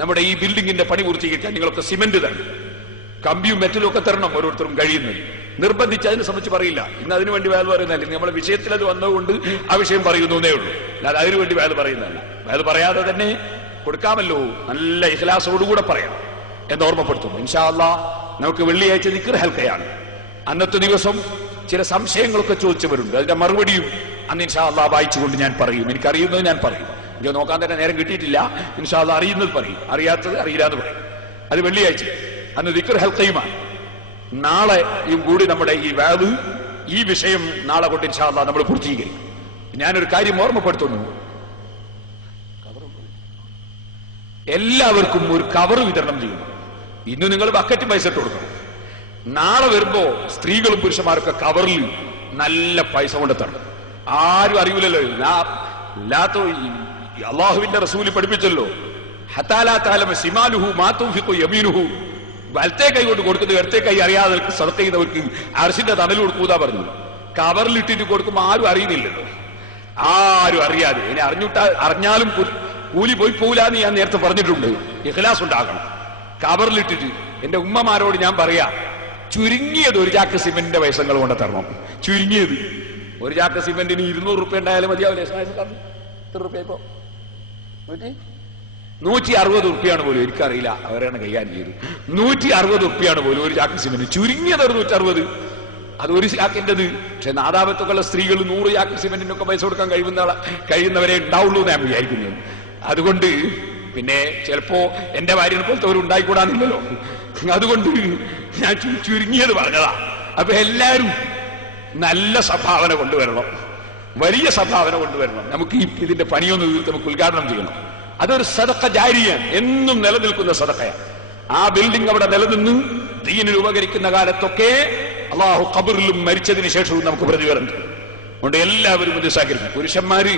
നമ്മുടെ ഈ ബിൽഡിങ്ങിന്റെ പണി പൂർത്തീകരിക്കാൻ നിങ്ങളൊക്കെ സിമന്റ് തരണം, കമ്പിയും മെറ്റലും ഒക്കെ തരണം. ഓരോരുത്തരും കഴിയുന്നത് നിർബന്ധിച്ച് അതിനെ സംബന്ധിച്ച് പറയില്ല. ഇന്ന് അതിനു വേണ്ടി വേദ പറയുന്നതല്ല, നമ്മുടെ വിഷയത്തിൽ അത് വന്നതുകൊണ്ട് ആ വിഷയം പറയുന്നേ ഉള്ളൂ. അല്ലാതെ അതിനു വേണ്ടി വേദ പറയുന്നതല്ല. വേദ പറയാതെ തന്നെ കൊടുക്കാമല്ലോ, നല്ല ഇഖ്ലാസോടുകൂടെ പറയാം എന്ന് ഓർമ്മപ്പെടുത്തുന്നു. ഇൻഷാ അല്ലാഹ് നമുക്ക് വെള്ളിയാഴ്ച ദിക്ർ ഹൽക്കയാണ്. അന്നത്തെ ദിവസം ചില സംശയങ്ങളൊക്കെ ചോദിച്ചവരുണ്ട്, അതിന്റെ മറുപടിയും അന്ന് ഇൻഷാ അല്ലാഹ് വായിച്ചുകൊണ്ട് ഞാൻ പറയും. എനിക്കറിയുന്നത് ഞാൻ പറയും. എനിക്ക് നോക്കാൻ തന്നെ നേരം കിട്ടിയിട്ടില്ല. ഇൻഷാ അല്ലാഹ് അറിയുന്നത് പറയും, അറിയാത്തത് അറിയില്ല എന്ന് പറയും. അത് വെള്ളിയാഴ്ച അന്ന് ദിക്ർ ഹൽക്കയുമാണ്. നാളെയും കൂടി നമ്മുടെ ഈ വാദ്, ഈ വിഷയം നാളെ കൊണ്ട് ഇൻഷാ അല്ലാഹ് നമ്മൾ പൂർത്തീകരിക്കും. ഞാനൊരു കാര്യം ഓർമ്മപ്പെടുത്തുന്നു, എല്ലാവർക്കും ഒരു കവർ വിതരണം ചെയ്യുന്നു. ഇന്ന് നിങ്ങൾ ബക്കറ്റ് പൈസ ഇട്ട് കൊടുക്കണം, നാളെ വരുമ്പോ സ്ത്രീകളും പുരുഷന്മാരൊക്കെ കവറിൽ നല്ല പൈസ കൊണ്ട് തരണം. ആരും അറിയില്ലല്ലോ. അള്ളാഹുവിന്റെ റസൂല് പഠിപ്പിച്ചല്ലോ, വലത്തെ കൈ കൊണ്ട് കൊടുക്കുന്നത് ഇടത്തെ കൈ അറിയാതെ സദഖ ചെയ്യുന്നവർക്ക് അർശിന്റെ തണൽ കൊടുക്കൂതാ പറഞ്ഞു. കവറിലിട്ടിട്ട് കൊടുക്കുമ്പോൾ ആരും അറിയുന്നില്ലല്ലോ. ആരും അറിയാതെ, ഇനി അറിഞ്ഞാലും കൂലി പോയി പോകില്ലാന്ന് ഞാൻ നേരത്തെ പറഞ്ഞിട്ടുണ്ട്. ഇഖ്ലാസ് ഉണ്ടാകണം. കവറിലിട്ടിട്ട് എന്റെ ഉമ്മമാരോട് ഞാൻ പറയാ, ചുരുങ്ങിയത് ഒരു ചാക്ക് സിമെന്റിന്റെ പൈസകൾ കൊണ്ട് തരണം. ചുരുങ്ങിയത് ഒരു ചാക്ക് സിമെന്റിന് 200 റുപ്യ ഉണ്ടായാലും മതിയാവില്ലേ? എത്ര റുപ്യ ഇപ്പോ? 160 റുപ്യാണ് പോലും. എനിക്കറിയില്ല, അവരാണ് കൈകാര്യം ചെയ്ത്. 160 റുപ്യാണ് പോലും ഒരു ചാക്ക് സിമെന്റ്. ചുരുങ്ങിയത് ഒരു 160. അത് ഒരു ചാക്കിൻ്റെത്. പക്ഷെ നാദാപത്തൊക്കെയുള്ള സ്ത്രീകൾ 100 ചാക്ക് സിമെന്റിനൊക്കെ പൈസ കൊടുക്കാൻ കഴിയുന്നവരെ ഉണ്ടാവുള്ളൂ ഞാൻ വിചാരിക്കുന്നത്. അതുകൊണ്ട് പിന്നെ ചിലപ്പോ എന്റെ ഭാര്യനെ പോലത്തെ ഒരു ഉണ്ടായിക്കൂടാന്നില്ലല്ലോ. അതുകൊണ്ട് ഞാൻ ചുരുങ്ങിയത് പറഞ്ഞതാ. അപ്പൊ എല്ലാവരും നല്ല സംഭാവന കൊണ്ടുവരണം, വലിയ സംഭാവന കൊണ്ടുവരണം. നമുക്ക് ഇതിന്റെ പണിയൊന്ന് തീർത്ത് നമുക്ക് ഉദ്ഘാടനം ചെയ്യണം. അതൊരു സദഖ ജാരിയാണ്, എന്നും നിലനിൽക്കുന്ന സദഖയാണ്. ആ ബിൽഡിംഗ് അവിടെ നിലനിന്ന് ദീനിന് ഉപകരിക്കുന്ന കാലത്തൊക്കെ അള്ളാഹു ഖബറിലും മരിച്ചതിന് ശേഷവും നമുക്ക് പ്രതിഫലം തരും. അതുകൊണ്ട് എല്ലാവരും ഇത് സഹകരിക്കും. പുരുഷന്മാര്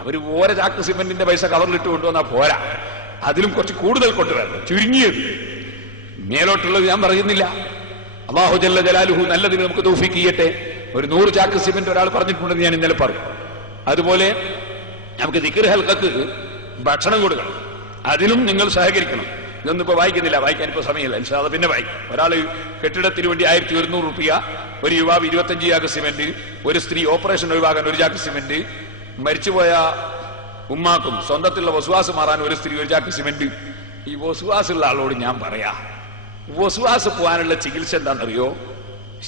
അവര് ഓരോ ചാക്ക് സിമെന്റിന്റെ പൈസ കവറിലിട്ട് കൊണ്ടുവന്നാ പോരാ, അതിലും കുറച്ച് കൂടുതൽ കൊണ്ടുവരണം. ചുരുങ്ങിയത് മേലോട്ടുള്ളത് ഞാൻ പറയുന്നില്ല. അല്ലാഹു ജല്ല ജലാലുഹു നല്ലതിന് നമുക്ക് തൗഫീഖ് ചെയ്യട്ടെ. ഒരു 100 ചാക്ക് സിമെന്റ് ഒരാൾ പറഞ്ഞിട്ടുണ്ടെന്ന് ഞാൻ ഇന്നലെ പറഞ്ഞു. അതുപോലെ നമുക്ക് ദിക്ർ ഹൽഖക്ക് ഭക്ഷണം കൊടുക്കണം, അതിലും നിങ്ങൾ സഹകരിക്കണം. ഇതൊന്നും ഇപ്പൊ വായിക്കുന്നില്ല, വായിക്കാൻ ഇപ്പൊ സമയമില്ല. ഇൻഷാ അല്ലാഹ് പിന്നെ വായിക്കും. ഒരാള് കെട്ടിടത്തിന് വേണ്ടി 1100 റുപ്യ, ഒരു യുവാവ് 25 ചാക്ക് സിമെന്റ്, ഒരു സ്ത്രീ ഓപ്പറേഷൻ ഒഴിവാക്കാൻ 1 ചാക്ക് സിമെന്റ്, മരിച്ചുപോയ ഉമ്മാക്കും സ്വന്തത്തിലുള്ള വസുവാസ് മാറാൻ ഒരു സ്ത്രീ 1 ചാക്ക് സിമെന്റ്. ഈ വസുവാസുള്ള ആളോട് ഞാൻ പറയാ, വസുവാസ് പോകാനുള്ള ചികിത്സ എന്താണെന്നറിയോ?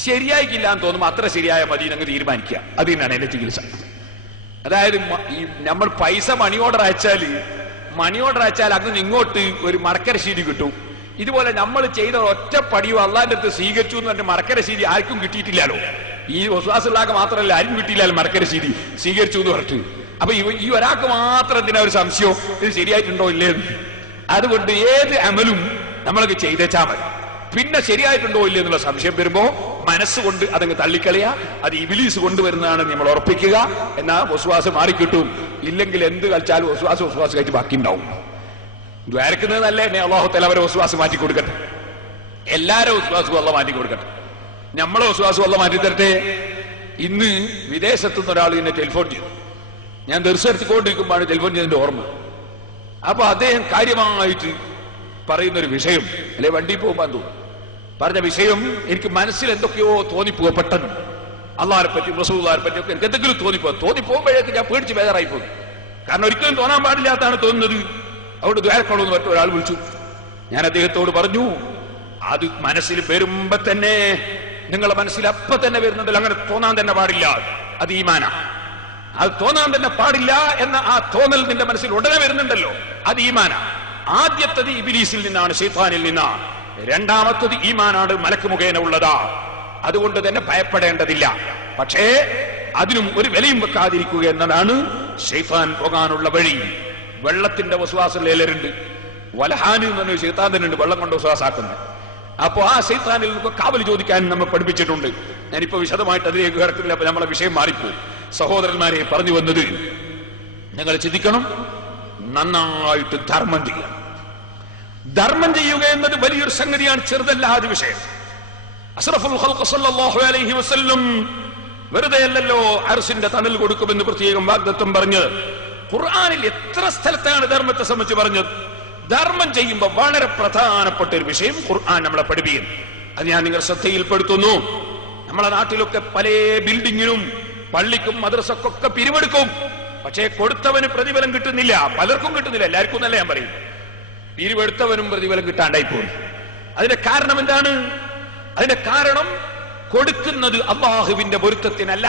ശരിയായിക്കില്ല എന്ന് തോന്നുമ്പോൾ അത്ര ശരിയായ മതി അങ്ങ് തീരുമാനിക്കുക. അത് തന്നെയാണ് എന്റെ ചികിത്സ. അതായത് ഈ നമ്മൾ പൈസ മണി ഓർഡർ അയച്ചാൽ അങ്ങ് ഇങ്ങോട്ട് ഒരു മടക്കര ശീതി കിട്ടും. ഇതുപോലെ നമ്മൾ ചെയ്ത ഒറ്റ പടിയോ അള്ളാന്റെ അടുത്ത് സ്വീകരിച്ചു എന്ന് പറഞ്ഞ മടക്കര ശീതി ആർക്കും കിട്ടിയിട്ടില്ലല്ലോ. ഈ വിശ്വാസമുള്ളാക്ക് മാത്രമല്ല, ആരും കിട്ടിയില്ലല്ലോ മടക്കര ശീതി സ്വീകരിച്ചു എന്ന് പറഞ്ഞിട്ട്. അപ്പൊ ഈ ഒരാൾക്ക് മാത്രം എന്തിനാ ഒരു സംശയം, ഇത് ശരിയായിട്ടുണ്ടോ ഇല്ലേ? അതുകൊണ്ട് ഏത് അമലും നമ്മളൊക്കെ ചെയ്തേച്ചാൽ മതി. പിന്നെ ശരിയായിട്ടുണ്ടോ ഇല്ലേ എന്നുള്ള സംശയം വരുമ്പോ മനസ്സുകൊണ്ട് അതങ്ങ് തള്ളിക്കളയാ. അത് ഇബ്ലീസ് കൊണ്ടുവരുന്നതാണ് നമ്മൾ ഉറപ്പിക്കുക. എന്നാ വിശ്വാസം മാറിക്കിട്ടും. ഇല്ലെങ്കിൽ എന്ത് കളിച്ചാലും വിശ്വാസമായിട്ട് ബാക്കി ഉണ്ടാവും. ദ്വാരക്കുന്നത് നല്ല തന്നെ. അല്ലാഹു തആല അവരെ വിശ്വാസം മാറ്റി കൊടുക്കട്ടെ. എല്ലാവരും വിശ്വാസവും അല്ലാഹു മാറ്റി കൊടുക്കട്ടെ. നമ്മളെ വിശ്വാസം അല്ലാഹു മാറ്റി തരട്ടെ. ഇന്ന് വിദേശത്തുനിന്ന് ഒരാൾ എന്നെ ടെലിഫോൺ ചെയ്തു. ഞാൻ ദർശനത്തിക്കൊണ്ടിരിക്കുമ്പോഴാണ് ടെലിഫോൺ ചെയ്തതിന്റെ ഓർമ്മ. അപ്പൊ അദ്ദേഹം കാര്യമായിട്ട് പറയുന്നൊരു വിഷയം, അല്ലെ വണ്ടി പോകുമ്പോൾ തോന്നും, പറഞ്ഞ വിഷയം എനിക്ക് മനസ്സിൽ എന്തൊക്കെയോ തോന്നിപ്പോകും. പെട്ടെന്ന് അള്ളാഹിനെ പറ്റി റസൂലുള്ളാഹിനെ പറ്റി ഒക്കെ എനിക്ക് എന്തെങ്കിലും തോന്നിപ്പോകുമ്പോഴേക്ക് ഞാൻ പേടിച്ച് ബേജാറായി പോകും. കാരണം ഒരിക്കലും തോന്നാൻ പാടില്ലാത്താണ് തോന്നുന്നത്. അവിടെ ദ്വാരക്കണമെന്ന് പറഞ്ഞ ഒരാൾ വിളിച്ചു. ഞാൻ അദ്ദേഹത്തോട് പറഞ്ഞു, അത് മനസ്സിൽ വരുമ്പോ തന്നെ, നിങ്ങളുടെ മനസ്സിൽ അപ്പൊ തന്നെ വരുന്നുണ്ടല്ലോ, അങ്ങനെ തോന്നാൻ തന്നെ പാടില്ല. അത് ഈമാനാ. അത് തോന്നാൻ തന്നെ പാടില്ല എന്ന ആ തോന്നൽ നിന്റെ മനസ്സിൽ ഉടനെ വരുന്നുണ്ടല്ലോ, അത് ഈമാനാ. ആദ്യത്തത് ഇബ്ലീസിൽ നിന്നാണ്, ശൈത്താനിൽ നിന്നാണ്. രണ്ടാമത്തത് ഈമാനാണ്, മലക്ക് മുഖേന ഉള്ളതാ. അതുകൊണ്ട് തന്നെ ഭയപ്പെടേണ്ടതില്ല. പക്ഷേ അതിനും ഒരു വിലയും വെക്കാതിരിക്കുക എന്നതാണ് ശൈത്താൻ പോകാനുള്ള വഴി. വെള്ളത്തിന്റെ വസ്വാസുള്ള എല്ലാവരുണ്ട്. വലഹാന് എന്ന് പറഞ്ഞ ശൈത്താൻ തന്നെ ഉണ്ട്, വെള്ളം കൊണ്ട് വസ്വാസാക്കുന്നത്. അപ്പൊ ആ ശൈത്താനിൽ നിന്നൊക്കെ കാവൽ ചോദിക്കാൻ നമ്മൾ പഠിപ്പിച്ചിട്ടുണ്ട്. ഞാനിപ്പോ വിശദമായിട്ട് അതിലേക്ക് കിടക്കുന്നില്ല, അപ്പൊ നമ്മളെ വിഷയം മാറിപ്പോയി. സഹോദരന്മാരെ, പറഞ്ഞു വന്നത്, നിങ്ങൾ ചിന്തിക്കണം, നന്നായിട്ട് ധർമ്മം ചെയ്യണം. ധർമ്മം ചെയ്യുക എന്നത് വലിയൊരു സംഗതിയാണ്, ചെറുതല്ല ആ വിഷയം. അഷ്റഫുൽ ഖൽഖ് സല്ലല്ലാഹു അലൈഹി വസല്ലം വെറുതെ അല്ലല്ലോ അർശിന്റെ തണൽ കൊടുക്കുമെന്ന് പ്രത്യേകം വാഗ്ദത്തം പറഞ്ഞത്. ഖുർആനിൽ എത്ര സ്ഥലത്താണ് ധർമ്മത്തെ സംബന്ധിച്ച് പറഞ്ഞത്? ധർമ്മം ചെയ്യുമ്പോൾ വളരെ പ്രധാനപ്പെട്ട ഒരു വിഷയം ഖുർആൻ നമ്മളെ പഠിപ്പിക്കുന്നു. അത് ഞാൻ നിങ്ങൾ ശ്രദ്ധയിൽപ്പെടുത്തുന്നു. നമ്മളെ നാട്ടിലൊക്കെ പല ബിൽഡിങ്ങിനും പള്ളിക്കും മദ്രസക്കൊക്കെ പിരിവെടുക്കും. പക്ഷേ കൊടുത്തവന് പ്രതിഫലം കിട്ടുന്നില്ല. പലർക്കും കിട്ടുന്നില്ല, എല്ലാവർക്കും എന്നല്ല ഞാൻ പറയും. പിരിവെടുത്തവനും പ്രതിഫലം കിട്ടാണ്ടായി പോകും. അതിന്റെ കാരണം എന്താണ്? അതിന്റെ കാരണം കൊടുക്കുന്നത് അല്ലാഹുവിന്റെ പൊരുത്തത്തിനല്ല,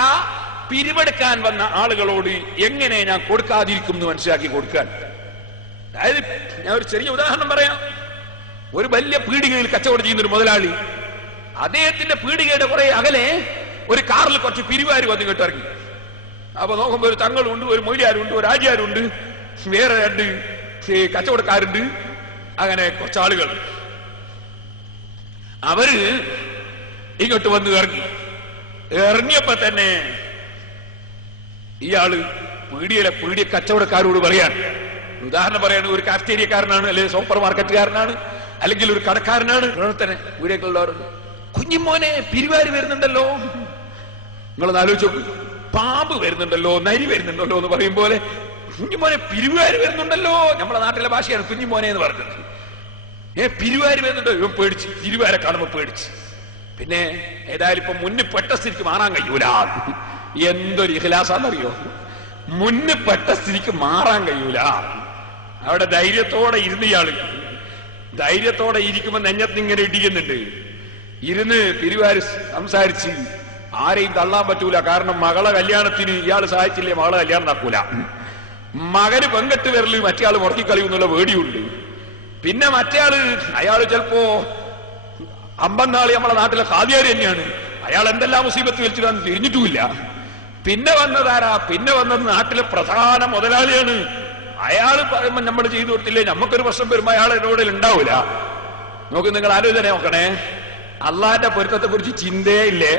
പിരിവെടുക്കാൻ വന്ന ആളുകളോട് എങ്ങനെ ഞാൻ കൊടുക്കാതിരിക്കും എന്ന് മനസ്സിലാക്കി കൊടുക്കാൻ. അതായത് ഞാൻ ഒരു ചെറിയ ഉദാഹരണം പറയാം. ഒരു വലിയ പീടികയിൽ കച്ചവടം ചെയ്യുന്ന ഒരു മുതലാളി, അദ്ദേഹത്തിന്റെ പീടികയുടെ കുറെ അകലെ ഒരു കാറിൽ കുറച്ച് പിരിവാര് വന്ന് കേട്ടിറങ്ങി. അപ്പൊ നോക്കുമ്പോ ഒരു തങ്ങളുണ്ട്, ഒരു മൊയ്ലിയാരുണ്ട്, ഒരു ആചാരുണ്ട്, വേറെ 2 കച്ചവടക്കാരുണ്ട്, അങ്ങനെ കുറച്ച് ആളുകൾ. അവര് ഇങ്ങോട്ട് വന്ന് ഇറങ്ങിയപ്പോ തന്നെ ഇയാള് പീടിയ കച്ചവടക്കാരോട് പറയാണ്, ഉദാഹരണം പറയാണ്, ഒരു കാഫ്റ്റേരിയക്കാരനാണ്, അല്ലെങ്കിൽ സൂപ്പർ മാർക്കറ്റുകാരനാണ്, അല്ലെങ്കിൽ ഒരു കടക്കാരനാണ്. തന്നെ പീടിയക്കുള്ളവർ, കുഞ്ഞിമോനെ പിരിവാരി വരുന്നുണ്ടല്ലോ. നിങ്ങളൊന്ന് ആലോചിച്ച് നോക്ക്, പാമ്പ് വരുന്നുണ്ടല്ലോ, നരി വരുന്നുണ്ടല്ലോ എന്ന് പറയും പോലെ കുഞ്ഞിമോനെ പിരിവാരി വരുന്നുണ്ടല്ലോ. നമ്മുടെ നാട്ടിലെ ഭാഷയാണ് കുഞ്ഞിമോനെ എന്ന് പറഞ്ഞത്. പിരിവാരി വരുന്നുണ്ടോ? ഇവൻ പേടിച്ച്, പിരിവാരെ കാണുമ്പോ പേടിച്ച്. പിന്നെ ഏതായാലും ഇപ്പൊ മുന്നിൽ പെട്ട സ്ഥിതിക്ക് മാറാൻ കഴിയൂല. എന്തൊരു ഇഖ്ലാസാന്നറിയോ? മുന്നിൽ പെട്ട സ്ഥിതിക്ക് മാറാൻ കഴിയൂല. അവിടെ ധൈര്യത്തോടെ ഇരുന്ന് ഇയാള് ധൈര്യത്തോടെ ഇരിക്കുമ്പോ നെഞ്ഞത്ത് ഇങ്ങനെ ഇടിക്കുന്നുണ്ട്. ഇരുന്ന് പിരിവാര് സംസാരിച്ച് ആരെയും തള്ളാൻ പറ്റൂല. കാരണം മകളെ കല്യാണത്തിന് ഇയാള് സഹായിച്ചില്ലേ മകളെ കല്യാണം നടക്കൂല. മകന് പെങ്കെട്ട് വരല് മറ്റേയാള് മുടക്കിക്കളിയുന്നുള്ള പേടിയുണ്ട്. പിന്നെ അയാള് ചിലപ്പോ അമ്പന്നാളി നമ്മളെ നാട്ടിലെ ഖാദിയാരി തന്നെയാണ്. അയാൾ എന്തെല്ലാം മുസീബത്ത് വലിച്ചിടാന്ന് തിരിഞ്ഞിട്ടുമില്ല. പിന്നെ വന്നത് നാട്ടിലെ പ്രധാന മുതലാളിയാണ്. അയാള് പറയുമ്പോ നമ്മൾ ചെയ്തു കൊടുത്തില്ലേ, നമുക്കൊരു പ്രശ്നം വരുമ്പോ അയാൾ എന്നോട് ഉണ്ടാവൂല. നോക്ക്, നിങ്ങൾ ആലോചന നോക്കണേ. അള്ളാന്റെ പൊരുത്തത്തെ കുറിച്ച് ചിന്തയില്ലേ?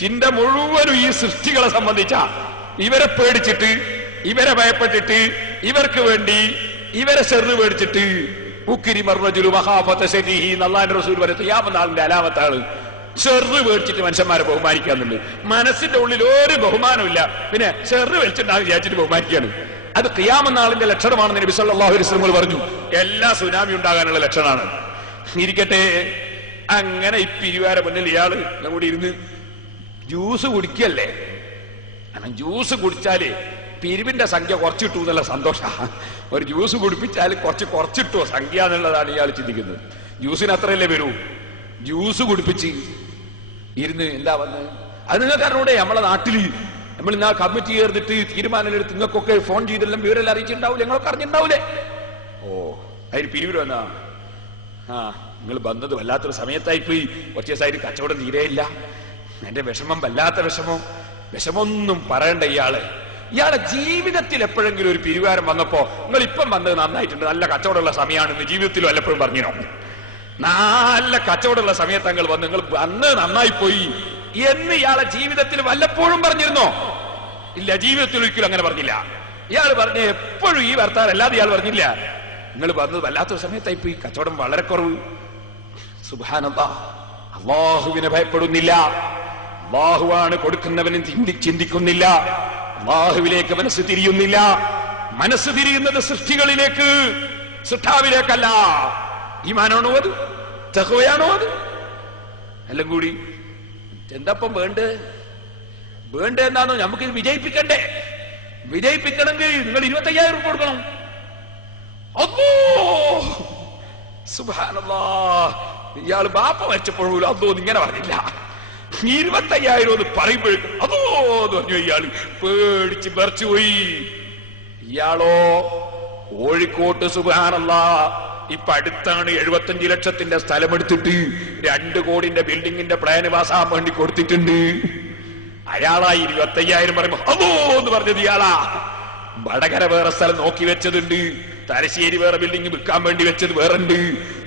ചിന്ത മുഴുവനും ഈ സൃഷ്ടികളെ സംബന്ധിച്ച. ഇവരെ പേടിച്ചിട്ട്, ഇവരെ ഭയപ്പെട്ടിട്ട്, ഇവർക്ക് വേണ്ടി ഇവരെ ചെറു പേടിച്ചിട്ട് അള്ളാന്റെ റസൂൽ പറയുന്നത് ഖിയാമത്ത് അലാമത്താണ്. ചെറു പേടിച്ചിട്ട് മനുഷ്യന്മാരെ ബഹുമാനിക്കാന്നുണ്ട്. മനസ്സിന്റെ ഉള്ളിൽ ഒരു ബഹുമാനമില്ല, പിന്നെ ചെറു വലിച്ചിട്ടുണ്ടാകും വിചാരിച്ചിട്ട് ബഹുമാനിക്കാണ്. അത് ഖിയാമത്ത് നാളിന്റെ ലക്ഷണമാണെന്ന് നബി സല്ലല്ലാഹു അലൈഹി വസല്ലം പറഞ്ഞു. എല്ലാ സുനാമി ഉണ്ടാകാനുള്ള ലക്ഷണമാണ്. ഇരിക്കട്ടെ, അങ്ങനെ ഈ പിരിവാര മുന്നിൽ ഇയാള് കൂടി ഇരുന്ന് ജ്യൂസ് കുടിക്കല്ലേ. ജ്യൂസ് കുടിച്ചാല് പിരിവിന്റെ സംഖ്യ കുറച്ചിട്ടു എന്നുള്ള സന്തോഷ. ഒരു ജ്യൂസ് കുടിപ്പിച്ചാൽ കുറച്ചിട്ടോ സംഖ്യ എന്നുള്ളതാണ് ഇയാൾ ചിന്തിക്കുന്നത്. ജ്യൂസിന് അത്രയല്ലേ വരൂ. ജ്യൂസ് കുടിപ്പിച്ച് ഇരുന്ന് എന്താ വന്ന് അത് നിങ്ങൾക്ക് അറിഞ്ഞൂടെ? നമ്മളെ നാട്ടില് നമ്മൾ ഇന്നാ കമ്മിറ്റി ചേർന്നിട്ട് തീരുമാനം എടുത്ത് നിങ്ങൾക്കൊക്കെ ഫോൺ ചെയ്തെല്ലാം വിവരെല്ലാം അറിയിച്ചിട്ടുണ്ടാവില്ലേ? നിങ്ങളൊക്കെ അറിഞ്ഞിട്ടുണ്ടാവില്ലേ? ഓ, അതിന് പിരിവിൽ വന്നാ നിങ്ങൾ വന്നത് വല്ലാത്തൊരു സമയത്തായിപ്പോയി. കുറച്ച് ദിവസമായിട്ട് കച്ചവടം തീരെയില്ല. എന്റെ വിഷമം വല്ലാത്ത വിഷമൊന്നും പറയണ്ട. ഇയാളെ ജീവിതത്തിൽ എപ്പോഴെങ്കിലും ഒരു പിരിവാരം വന്നപ്പോ നിങ്ങൾ ഇപ്പം വന്നത് നന്നായിട്ടുണ്ട്, നല്ല കച്ചവടമുള്ള സമയമാണെന്ന് ജീവിതത്തിലും വല്ലപ്പോഴും പറഞ്ഞോ? നല്ല കച്ചവടമുള്ള സമയത്ത് നിങ്ങൾ വന്ന് നന്നായി പോയി എന്ന് ഇയാളെ ജീവിതത്തിൽ വല്ലപ്പോഴും പറഞ്ഞിരുന്നോ? ഇല്ല, ജീവിതത്തിൽ ഒരിക്കലും അങ്ങനെ പറഞ്ഞില്ല. ഇയാൾ പറഞ്ഞ എപ്പോഴും ഈ വർത്താനം അല്ലാതെ ഇയാൾ പറഞ്ഞില്ല. നിങ്ങൾ വന്നത് വല്ലാത്തൊരു സമയത്തായി പോയി, കച്ചവടം വളരെ കുറവ്. സുബ്ഹാനല്ലാഹ്, അല്ലാഹുവിനെ ഭയപ്പെടുന്നില്ല. അല്ലാഹുവാണ് കൊടുക്കുന്നവനും ചിന്തിക്കുന്നില്ല. അല്ലാഹുവിലേക്ക് മനസ്സ് തിരിയുന്നില്ല. മനസ്സ് തിരിയുന്നത് സൃഷ്ടികളിലേക്ക്, സൃഷ്ടാവിലേക്കല്ല. ഈമാനാണോ അത്? തഖ്വയാണോ അത്? എല്ലാം കൂടി എന്താപ്പം വേണ്ട എന്താണോ? നമുക്കിത് വിജയിപ്പിക്കണ്ടേ? വിജയിപ്പിക്കണമെങ്കിൽ നിങ്ങൾ 25,000 രൂപ കൊടുക്കണം. അല്ലാ, സുബ്ഹാനല്ലാഹ്, ഇയാള് ബാപ്പ മരിച്ചപ്പോഴും അതോ ഇങ്ങനെ പറഞ്ഞില്ല. 25,000 എന്ന് പറയുമ്പോഴേക്കും അതോ എന്ന് പറഞ്ഞു. ഇയാള് പേടിച്ച് വിറച്ചുപോയി. ഇയാളോ കോഴിക്കോട്ട് സുബ്ഹാനല്ലാഹ് ഇപ്പൊ അടുത്താണ് 75 ലക്ഷത്തിന്റെ സ്ഥലമെടുത്തിട്ട് 2 കോടിന്റെ ബിൽഡിങ്ങിന്റെ പ്ലാന് പാസ്സാൻ വേണ്ടി കൊടുത്തിട്ടുണ്ട്. അയാളാ 25,000 പറയുമ്പോ അതോ എന്ന് പറഞ്ഞത് ഇയാളാ. വടകര വേറെ സ്ഥലം നോക്കി വെച്ചതുണ്ട്, തലശ്ശേരി വേറെ ബിൽഡിംഗ് വിൽക്കാൻ വേണ്ടി വെച്ചത് വേറെ ഉണ്ട്.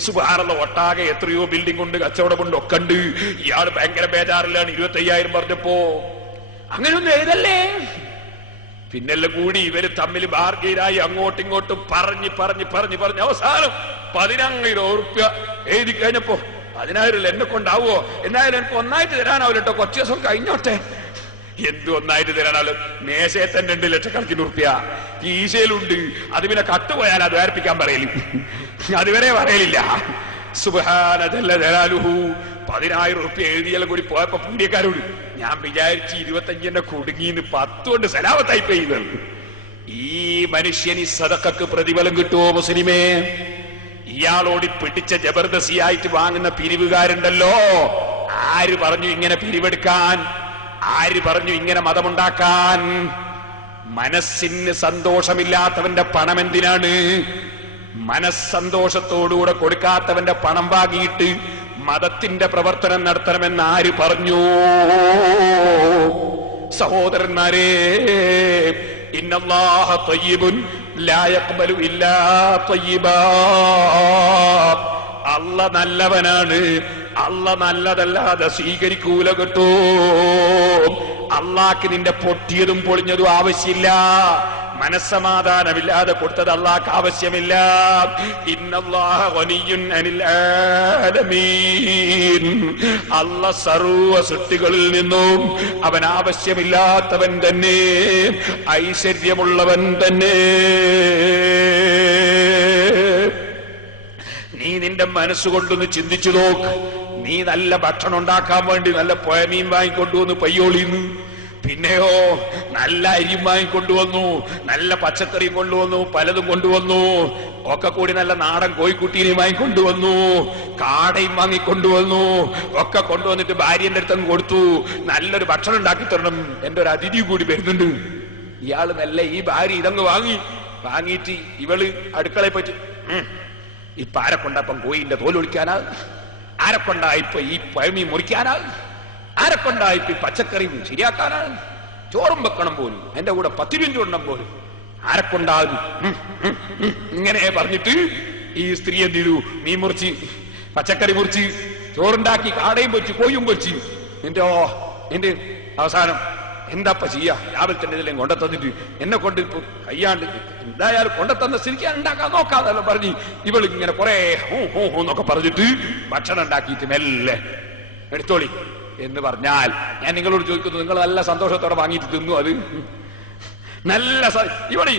സുബ്ഹാനല്ലാഹ്, ഒട്ടാകെ എത്രയോ ബിൽഡിംഗ് ഉണ്ട്, കച്ചവടമുണ്ട്, ഒക്കെ ഉണ്ട്. ഇയാൾ ഭയങ്കര ബേജാറിലാണ് 25,000 പറഞ്ഞപ്പോ. അങ്ങനെയൊന്നും എഴുതല്ലേ. പിന്നെല്ലാം കൂടി ഇവര് തമ്മിൽ ബാർഗെയിനായി അങ്ങോട്ടും ഇങ്ങോട്ടും പറഞ്ഞ് അവസാനം 10,000 ഉറുപ്പ്യ എഴുതി കഴിഞ്ഞപ്പോ 10,000 എന്നെ കൊണ്ടാവോ? എന്നായാലും എനിക്ക് ഒന്നായിട്ട് തരാനാവില്ല കേട്ടോ, കുറച്ച് ദിവസം കഴിഞ്ഞോട്ടെ. എന്ത് ഒന്നായിട്ട് തരാനാലും? മേശയെ തന്നെ 2 ലക്ഷക്കണക്കിന് ഉറുപ്പ്യ കീശയിലുണ്ട്. അത് പിന്നെ കട്ടുപോയാൽ അത് വേർപ്പിക്കാൻ പറയല്, അതുവരെ പറയലില്ല. സുബ്ഹാന ജല്ല ജലാലുഹു. 10,000 ഉറുപ്പ്യ എഴുതിയെല്ലാം കൂടി പോയപ്പോ പീഡിയക്കാരോട് ഞാൻ വിചാരിച്ച് 25 കുടുങ്ങിന്ന് 10 കൊണ്ട് സലാമത്തായി പെയ്യുന്നത്. ഈ മനുഷ്യന് സദഖക്ക് പ്രതിഫലം കിട്ടുമോ മുസ്ലിമേ? ഇയാളോട് പിടിച്ച ജബർദസ്തിയായിട്ട് വാങ്ങുന്ന പിരിവുകാരുണ്ടല്ലോ, ആര് പറഞ്ഞു ഇങ്ങനെ പിരിവെടുക്കാൻ? ആര് പറഞ്ഞു ഇങ്ങനെ മതമുണ്ടാക്കാൻ? മനസ്സിന് സന്തോഷമില്ലാത്തവന്റെ പണം എന്തിനാണ്? മനസ്സന്തോഷത്തോടുകൂടെ കൊടുക്കാത്തവന്റെ പണം വാങ്ങിയിട്ട് മതത്തിന്റെ പ്രവർത്തനം നടത്തണമെന്ന് ആര് പറഞ്ഞു? സഹോദരന്മാരെ, ഇന്നല്ലാഹ ത്വയ്യിബുൻ ലാ യഖ്ബലു ഇല്ലാ ത്വയ്യിബാ. അല്ലാഹ് നല്ലവനാണ്, അല്ല നല്ലതല്ലാതെ സ്വീകരിക്കൂല കേട്ടോ. അള്ളാക്ക് നിന്റെ പൊട്ടിയതും പൊളിഞ്ഞതും ആവശ്യമില്ല. മനസ്സമാധാനമില്ലാതെ കൊടുത്തത് അള്ളാഹ്ക്ക് ആവശ്യമില്ല. ഇന്നല്ലാഹ ഗനിയ്യുൻ അനിൽ ആലമീൻ. അല്ലാഹ് സർവ്വ സൃഷ്ടികളിൽ നിന്നും അവൻ ആവശ്യമില്ലാത്തവൻ തന്നെ, ഐശ്വര്യമുള്ളവൻ തന്നെ. നീ നിന്റെ മനസ്സുകൊണ്ടൊന്ന് ചിന്തിച്ചു നോക്ക്. നീ നല്ല ഭക്ഷണം ഉണ്ടാക്കാൻ വേണ്ടി നല്ല പുഴമീൻ വാങ്ങിക്കൊണ്ടുവന്ന് പയ്യോളിന്ന്, പിന്നെയോ നല്ല അരിയും വാങ്ങിക്കൊണ്ടുവന്നു, നല്ല പച്ചക്കറിയും കൊണ്ടുവന്നു, പലതും കൊണ്ടുവന്നു, ഒക്കെ കൂടി നല്ല നാടൻ കോഴിക്കുട്ടീനെയും വാങ്ങിക്കൊണ്ടുവന്നു, കാടയും വാങ്ങിക്കൊണ്ടുവന്നു, ഒക്കെ കൊണ്ടുവന്നിട്ട് ഭാര്യന്റെ അടുത്തങ്ങ് കൊടുത്തു. നല്ലൊരു ഭക്ഷണം ഉണ്ടാക്കി തരണം, എന്റെ ഒരു അതിഥി കൂടി വരുന്നുണ്ട്. ഇയാള് നല്ല ഈ ഭാര്യ ഇതങ്ങ് വാങ്ങിയിട്ട് ഇവള് അടുക്കളയെ പറ്റി ഇപ്പൊ ആരെക്കൊണ്ടപ്പം കോയിന്റെ തോലൊളിക്കാനാ, ആരെക്കൊണ്ടാ ഇപ്പൊ ഈ പഴമീൻ മുറിക്കാനാണ്, ആരെക്കൊണ്ടാ ഇപ്പൊ ഈ പച്ചക്കറി ശരിയാക്കാനാണ്, ചോറും വെക്കണം പോലും, എന്റെ കൂടെ 10 മിനിറ്റ് ഉണ്ണം പോലും ആരെക്കൊണ്ടാകും. ഇങ്ങനെ പറഞ്ഞിട്ട് ഈ സ്ത്രീ എന്ത് ചെയ്തു? മീൻ മുറിച്ച്, പച്ചക്കറി മുറിച്ച്, ചോറുണ്ടാക്കി, കാടയും പൊരിച്ച്, കോയും പൊരിച്ച്. എന്റെ അവസാനം എന്താപ്പ ചെയ്യാ? രാവിലെ തന്നെ ഇതിലും കൊണ്ടെത്തന്നിട്ട് എന്നെ കൊണ്ട് ഇപ്പൊ കയ്യാണ്ട് എന്തായാലും കൊണ്ടെത്തന്ന സ്ഥിതിക്കാൻ ഉണ്ടാക്കാൻ നോക്കാന്നല്ലോ പറഞ്ഞ് ഇവള് ഇങ്ങനെ കുറെ എന്നൊക്കെ പറഞ്ഞിട്ട് ഭക്ഷണം ഉണ്ടാക്കിയിട്ട് മെല്ലെ എടുത്തോളി എന്ന് പറഞ്ഞാൽ, ഞാൻ നിങ്ങളോട് ചോദിക്കുന്നു, നിങ്ങൾ നല്ല സന്തോഷത്തോടെ വാങ്ങിയിട്ട് തിന്നു? അത് നല്ല ഇവിടെ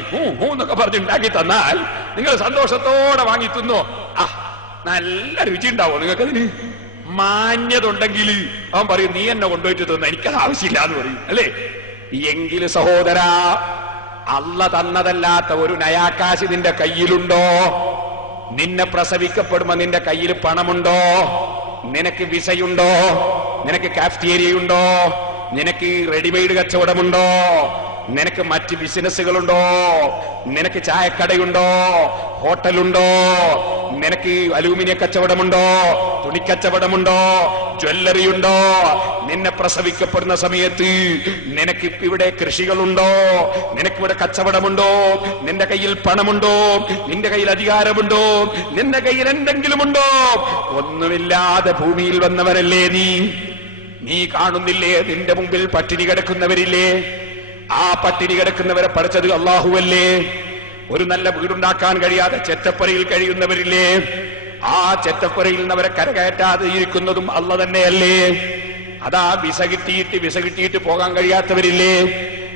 എന്നൊക്കെ പറഞ്ഞ് ഉണ്ടാക്കി തന്നാൽ നിങ്ങൾ സന്തോഷത്തോടെ വാങ്ങി തിന്നോ? നല്ല രുചി ഉണ്ടാവോ നിങ്ങൾക്കതിന്? മാന്യത ഉണ്ടെങ്കിൽ അവൻ പറയും നീ എന്നെ കൊണ്ടുപോയിട്ട് തിന്ന, എനിക്കത് ആവശ്യമില്ല എന്ന് പറയും, അല്ലേ? എങ്കിൽ സഹോദര, അള്ള തന്നതല്ലാത്ത ഒരു നയാക്കാശി നിന്റെ കയ്യിലുണ്ടോ? നിന്നെ പ്രസവിക്കപ്പെടുമ്പോ നിന്റെ കയ്യിൽ പണമുണ്ടോ? നിനക്ക് വിസയുണ്ടോ? നിനക്ക് കാഫ്റ്റീരിയയുണ്ടോ? നിനക്ക് റെഡിമെയ്ഡ് കച്ചവടമുണ്ടോ? നിനക്ക് മറ്റ് ബിസിനസ്സുകളുണ്ടോ? നിനക്ക് ചായക്കടയുണ്ടോ? ഹോട്ടലുണ്ടോ? നിനക്ക് അലൂമിനിയ കച്ചവടമുണ്ടോ? തുണിക്കച്ചവടമുണ്ടോ? ജ്വല്ലറി ഉണ്ടോ? നിന്നെ പ്രസവിക്കപ്പെടുന്ന സമയത്ത് നിനക്ക് ഇവിടെ കൃഷികളുണ്ടോ? നിനക്കിവിടെ കച്ചവടമുണ്ടോ? നിന്റെ കയ്യിൽ പണമുണ്ടോ? നിന്റെ കയ്യിൽ അധികാരമുണ്ടോ? നിന്റെ കയ്യിൽ എന്തെങ്കിലുമുണ്ടോ? ഒന്നുമില്ലാതെ ഭൂമിയിൽ വന്നവരല്ലേ നീ കാണുന്നില്ലേ? നിന്റെ മുമ്പിൽ പട്ടിണി കിടക്കുന്നവരില്ലേ? ആ പട്ടിണി കിടക്കുന്നവരെ പഠിച്ചത് അള്ളാഹുവല്ലേ? ഒരു നല്ല വീടുണ്ടാക്കാൻ കഴിയാതെ ചെറ്റപ്പുരയിൽ കഴിയുന്നവരില്ലേ? ആ ചെറ്റപ്പുരയിൽ നിന്നവരെ കരകയറ്റാതെ ഇരിക്കുന്നതും അള്ള തന്നെയല്ലേ? അതാ വിസ കിട്ടിയിട്ട് പോകാൻ കഴിയാത്തവരില്ലേ?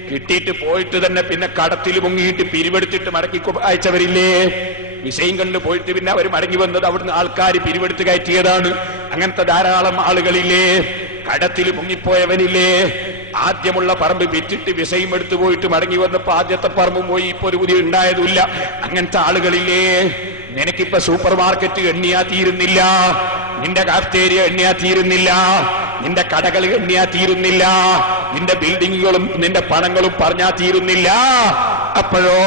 കിട്ടിയിട്ട് പോയിട്ട് തന്നെ പിന്നെ കടത്തിൽ മുങ്ങിയിട്ട് പിരിവെടുത്തിട്ട് മടക്കി അയച്ചവരില്ലേ? വിസയും കണ്ട് പോയിട്ട് പിന്നെ അവർ മടങ്ങി വന്നത് അവിടുന്ന് ആൾക്കാർ പിരിവെടുത്ത് കയറ്റിയതാണ്. അങ്ങനത്തെ ധാരാളം ആളുകളില്ലേ? കടത്തിൽ മുങ്ങിപ്പോയവനില്ലേ? ആദ്യമുള്ള പറമ്പ് വിറ്റിട്ട് വിസയും എടുത്തു പോയിട്ട് മടങ്ങി വന്നപ്പോ ആദ്യത്തെ പറമ്പും പോയി, ഇപ്പൊ ഒരു പുതിയ ഉണ്ടായതുമില്ല. അങ്ങനത്തെ ആളുകളില്ലേ? നിനക്കിപ്പോ സൂപ്പർ മാർക്കറ്റ് എണ്ണിയാ തീരുന്നില്ല, നിന്റെ കാഫ്റ്റേരിയ എണ്ണിയാ തീരുന്നില്ല, നിന്റെ കടകൾ എണ്ണിയാ തീരുന്നില്ല, നിന്റെ ബിൽഡിങ്ങുകളും നിന്റെ പണങ്ങളും പറഞ്ഞാ തീരുന്നില്ല. അപ്പോഴോ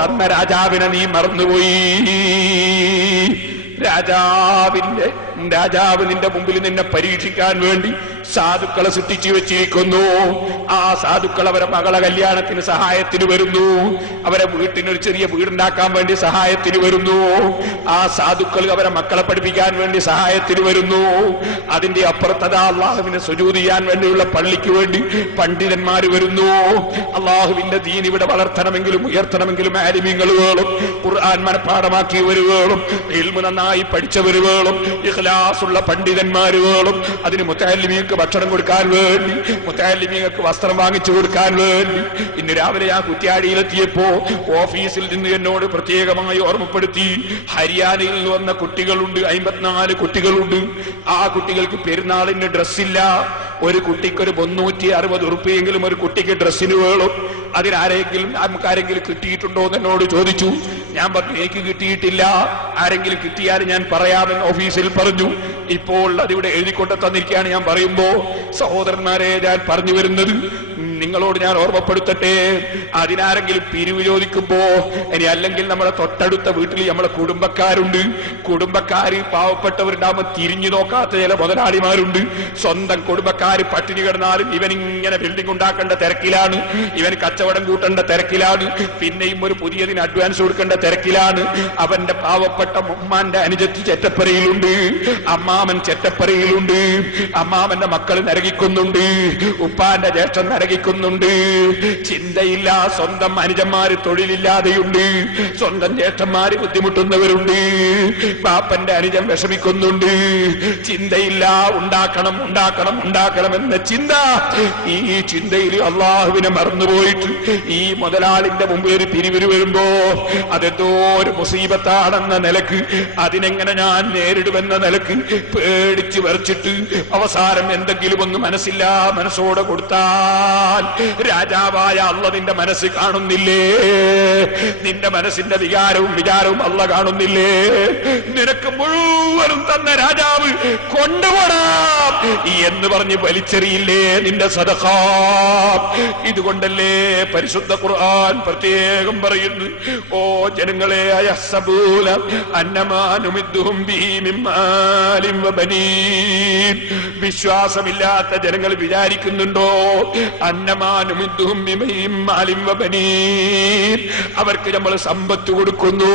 തന്ന രാജാവിനെ നീ മറന്നുപോയി. രാജാവ് നിന്റെ മുമ്പിൽ നിന്നെ പരീക്ഷിക്കാൻ വേണ്ടി സാധുക്കളെ സൃഷ്ടിച്ചു വെച്ചിരിക്കുന്നു. ആ സാധുക്കൾ അവരെ മകളെ കല്യാണത്തിന് സഹായത്തിന് വരുന്നു, അവരെ വീട്ടിനൊരു ചെറിയ വീടുണ്ടാക്കാൻ വേണ്ടി സഹായത്തിന് വരുന്നു. ആ സാധുക്കൾ അവരെ മക്കളെ പഠിപ്പിക്കാൻ വേണ്ടി സഹായത്തിന് വരുന്നു. അതിന്റെ അപ്പുറത്തതാ അള്ളാഹുവിനെ സുജൂദ് ചെയ്യാൻ വേണ്ടിയുള്ള പള്ളിക്ക് വേണ്ടി പണ്ഡിതന്മാര് വരുന്നു. അള്ളാഹുവിന്റെ ദീൻ ഇവിടെ വളർത്തണമെങ്കിലും ഉയർത്തണമെങ്കിലും ആലിമീങ്ങൾ വേണം, ഖുർആൻ മനഃപ്പാഠമാക്കിയവർ വേണം, ഇൽമു നന്നായി പഠിച്ചവർ വേണം, ഇഖ്ലാസുള്ള പണ്ഡിതന്മാര് വേണം. അതിന് മുത്തഅല്ലിമീങ്ങൾക്ക് ഭക്ഷണം കൊടുക്കാൻ വേണ്ടി, മുത്തഅല്ലിമീങ്ങൾക്ക് വസ്ത്രം വാങ്ങിച്ചു കൊടുക്കാൻ വേണ്ടി. ഇന്ന് രാവിലെ ഞാൻ കുറ്റ്യാടിയിലെത്തിയപ്പോ ഓഫീസിൽ നിന്ന് എന്നോട് പ്രത്യേകമായി ഓർമ്മപ്പെടുത്തി, ഹരിയാനയിൽ വന്ന കുട്ടികളുണ്ട്, 54 കുട്ടികളുണ്ട്. ആ കുട്ടികൾക്ക് പെരുന്നാളിന് ഡ്രസ്സില്ല. ഒരു കുട്ടിക്ക് ഒരു 360 ഉറുപ്പിയെങ്കിലും ഒരു കുട്ടിക്ക് ഡ്രസ്സിന് വേണം. നമുക്കാരെങ്കിലും കിട്ടിയിട്ടുണ്ടോ എന്ന് എന്നോട് ചോദിച്ചു. ഞാൻ പറഞ്ഞു എനിക്ക് കിട്ടിയിട്ടില്ല, ആരെങ്കിലും കിട്ടിയാൽ ഞാൻ പറയാമെന്ന് ഓഫീസിൽ പറഞ്ഞു. ഇപ്പോൾ അതിവിടെ എഴുതിക്കൊണ്ട് തന്നിരിക്കുകയാണ്. ഞാൻ പറയുമ്പോ സഹോദരന്മാരെ, ഞാൻ പറഞ്ഞു വരുന്നത്, നിങ്ങളോട് ഞാൻ ഓർമ്മപ്പെടുത്തട്ടെ, അതിനാരെങ്കിലും പിരിവ് ചോദിക്കുമ്പോ ഇനി അല്ലെങ്കിൽ നമ്മുടെ തൊട്ടടുത്ത വീട്ടിൽ നമ്മുടെ കുടുംബക്കാരുണ്ട്, കുടുംബക്കാര് പാവപ്പെട്ടവരുണ്ടാകുമ്പോൾ തിരിഞ്ഞു നോക്കാത്ത ചില മുതലാളിമാരുണ്ട്. സ്വന്തം കുടുംബക്കാര് പട്ടിണി കിടന്നാലും ഇവനിങ്ങനെ ബിൽഡിംഗ് ഉണ്ടാക്കേണ്ട തിരക്കിലാണ്, ഇവന് കച്ചവടം കൂട്ടേണ്ട തിരക്കിലാണ്, പിന്നെയും ഒരു പുതിയതിന് അഡ്വാൻസ് കൊടുക്കേണ്ട തിരക്കിലാണ്. അവന്റെ പാവപ്പെട്ട ഉമ്മാന്റെ അനുജത്തി ചെറ്റപ്പറയിലുണ്ട്, അമ്മാമൻ ചെറ്റപ്പറയിലുണ്ട്, അമ്മാമന്റെ മക്കൾ നരകിക്കുന്നുണ്ട്, ഉപ്പാന്റെ ജ്യേഷ്ഠൻ നരകിക്കുന്നുണ്ട്. ചിന്തയില്ല, സ്വന്തം അനുജന്മാര് തൊഴിലില്ലാതെയുണ്ട്, സ്വന്തം ജ്യേഷ്ഠന്മാര് ബുദ്ധിമുട്ടുന്നവരുണ്ട്, ബാപ്പന്റെ അനുജൻ വിഷമിക്കുന്നുണ്ട്. ചിന്തയില്ല, ഉണ്ടാക്കണം ഉണ്ടാക്കണം ഉണ്ടാക്കണം എന്ന ചിന്ത. ഈ ചിന്തയിൽ അള്ളാഹുവിനെ മറന്നുപോയിട്ട് ഈ മുതലാളിന്റെ മുമ്പിൽ ഒരു പിരിവിന് വരുമ്പോ അതെന്തോ ഒരു മുസീബത്താണെന്ന നിലക്ക്, അതിനെങ്ങനെ ഞാൻ നേരിടുമെന്ന നിലക്ക് പേടിച്ച് വരച്ചിട്ട് അവസാനം എന്തെങ്കിലും ഒന്ന് മനസ്സോടെ കൊടുത്താൽ രാജാവായ അള്ളാഹ് നിന്റെ മനസ്സ് കാണുന്നില്ലേ? നിന്റെ മനസ്സിന്റെ വിചാരവും അള്ളാഹ് കാണുന്നില്ലേ? നിനക്ക് മുഴുവനും തന്ന രാജാവ് കൊണ്ടുപോടാം എന്ന് പറഞ്ഞ് വലിച്ചെറിയില്ലേ നിന്റെ സദഖ? ഇതുകൊണ്ടല്ലേ പരിശുദ്ധ ഖുർആൻ പ്രത്യേകം പറയുന്നു, ഓ ജനങ്ങളെ, അയഹ്സബൂന അന്നമാ നുമിദ്ദുഹും ബിഹി മിൻ മാലിൻ വബനീൻ. വിശ്വാസമില്ലാത്ത ജനങ്ങൾ വിചാരിക്കുന്നുണ്ടോ അന്നമാ നുമിദ്ദുഹും ബിഹി മിൻ മാലിൻ വബനീൻ, അവർക്ക് നമ്മൾ സമ്പത്ത് കൊടുക്കുന്നു,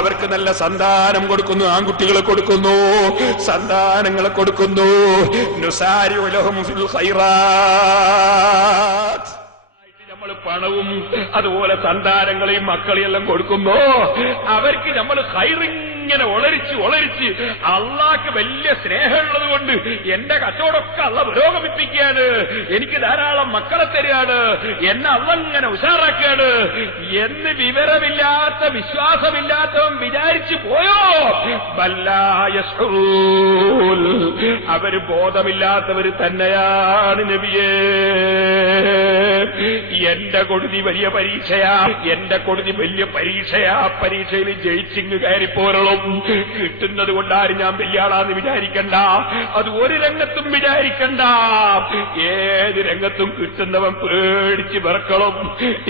അവർക്ക് നല്ല സന്താനം കൊടുക്കുന്നു, ആൺകുട്ടികളെ കൊടുക്കുന്നു, സന്താനങ്ങളെ കൊടുക്കുന്നു, നുസാരിഉ ലഹും ഫിൽ ഖൈറാത്ത്, നമ്മൾ പണവും അതുപോലെ സന്താനങ്ങളെയും മക്കളെയും എല്ലാം കൊടുക്കുമ്പോ അവർക്ക് നമ്മൾ ഖൈറിങ്ങനെ ഒളരിച്ച് അള്ളാഹ്ക്ക് വലിയ സ്നേഹമുള്ളത് കൊണ്ട് എന്റെ കച്ചവടമൊക്കെ അള്ളാഹ് പുരോഗമിപ്പിക്കുകയാണ്, എനിക്ക് ധാരാളം മക്കളെ തരികയാണ്, എന്നെ അള്ളാഹ് ഉഷാറാക്കുകയാണ് എന്ന് വിവരമില്ലാത്ത വിശ്വാസമില്ലാത്തവൻ വിചാരിച്ചു പോയോ? അവര് ബോധമില്ലാത്തവര് തന്നെയാണ് നബിയേ. എന്റെ കൊടുതി വലിയ പരീക്ഷയാ, എന്റെ കൊടുതി വലിയ പരീക്ഷയാ. പരീക്ഷയിൽ ജയിച്ചിങ് കയറിപ്പോരണം. കിട്ടുന്നത് കൊണ്ടാരും ഞാൻ വലിയ ആളാന്ന് വിചാരിക്കണ്ട, അത് ഒരു രംഗത്തും വിചാരിക്കണ്ട. ഏത് രംഗത്തും കിട്ടുന്നവൻ പേടിച്ച് വിറക്കണം.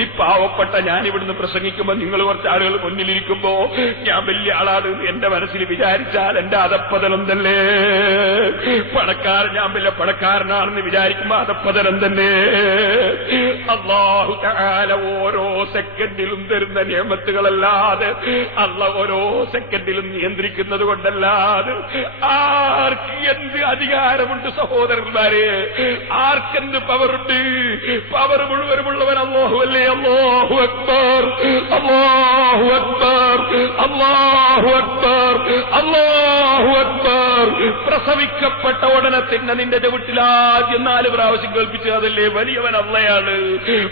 ഈ പാവപ്പെട്ട ഞാൻ ഇവിടുന്ന് പ്രസംഗിക്കുമ്പോ നിങ്ങൾ കുറച്ച് ആളുകൾ മുന്നിലിരിക്കുമ്പോ ഞാൻ വലിയ ആളാണ് എന്റെ മനസ്സിൽ വിചാരിച്ചാൽ എന്റെ അധപ്പതനം തന്നെ. ഞാൻ വലിയ പണക്കാരനാണെന്ന് വിചാരിക്കുമ്പോ അധപ്പതനം തന്നെ. അല്ലാഹു തആല ഓരോ സെക്കൻഡിലും തരുന്ന നിഅമത്തുകളല്ലാതെ, അല്ലാഹ് ഓരോ സെക്കൻഡിലും നിയന്ത്രിക്കുന്നത് കൊണ്ടല്ലാതെ ആർക്ക് എന്ത് അധികാരമുണ്ട് സഹോദരന്മാരെ? ആർക്കെന്ത് പവറുണ്ട്? പവർ മുഴുവനുമുള്ളവൻ അല്ലാഹുവല്ലേ. അല്ലാഹു അക്ബർ, അല്ലാഹു അക്ബർ, അല്ലാഹു അക്ബർ, അല്ലാഹു അക്ബർ. പ്രസവിക്കപ്പെട്ട ഉടനെ തന്നെ നിന്റെ ചവിട്ടിൽ ആദ്യം 4 പ്രാവശ്യം കേൾപ്പിച്ചു അതല്ലേ വലിയവൻ അള്ളയാണ്.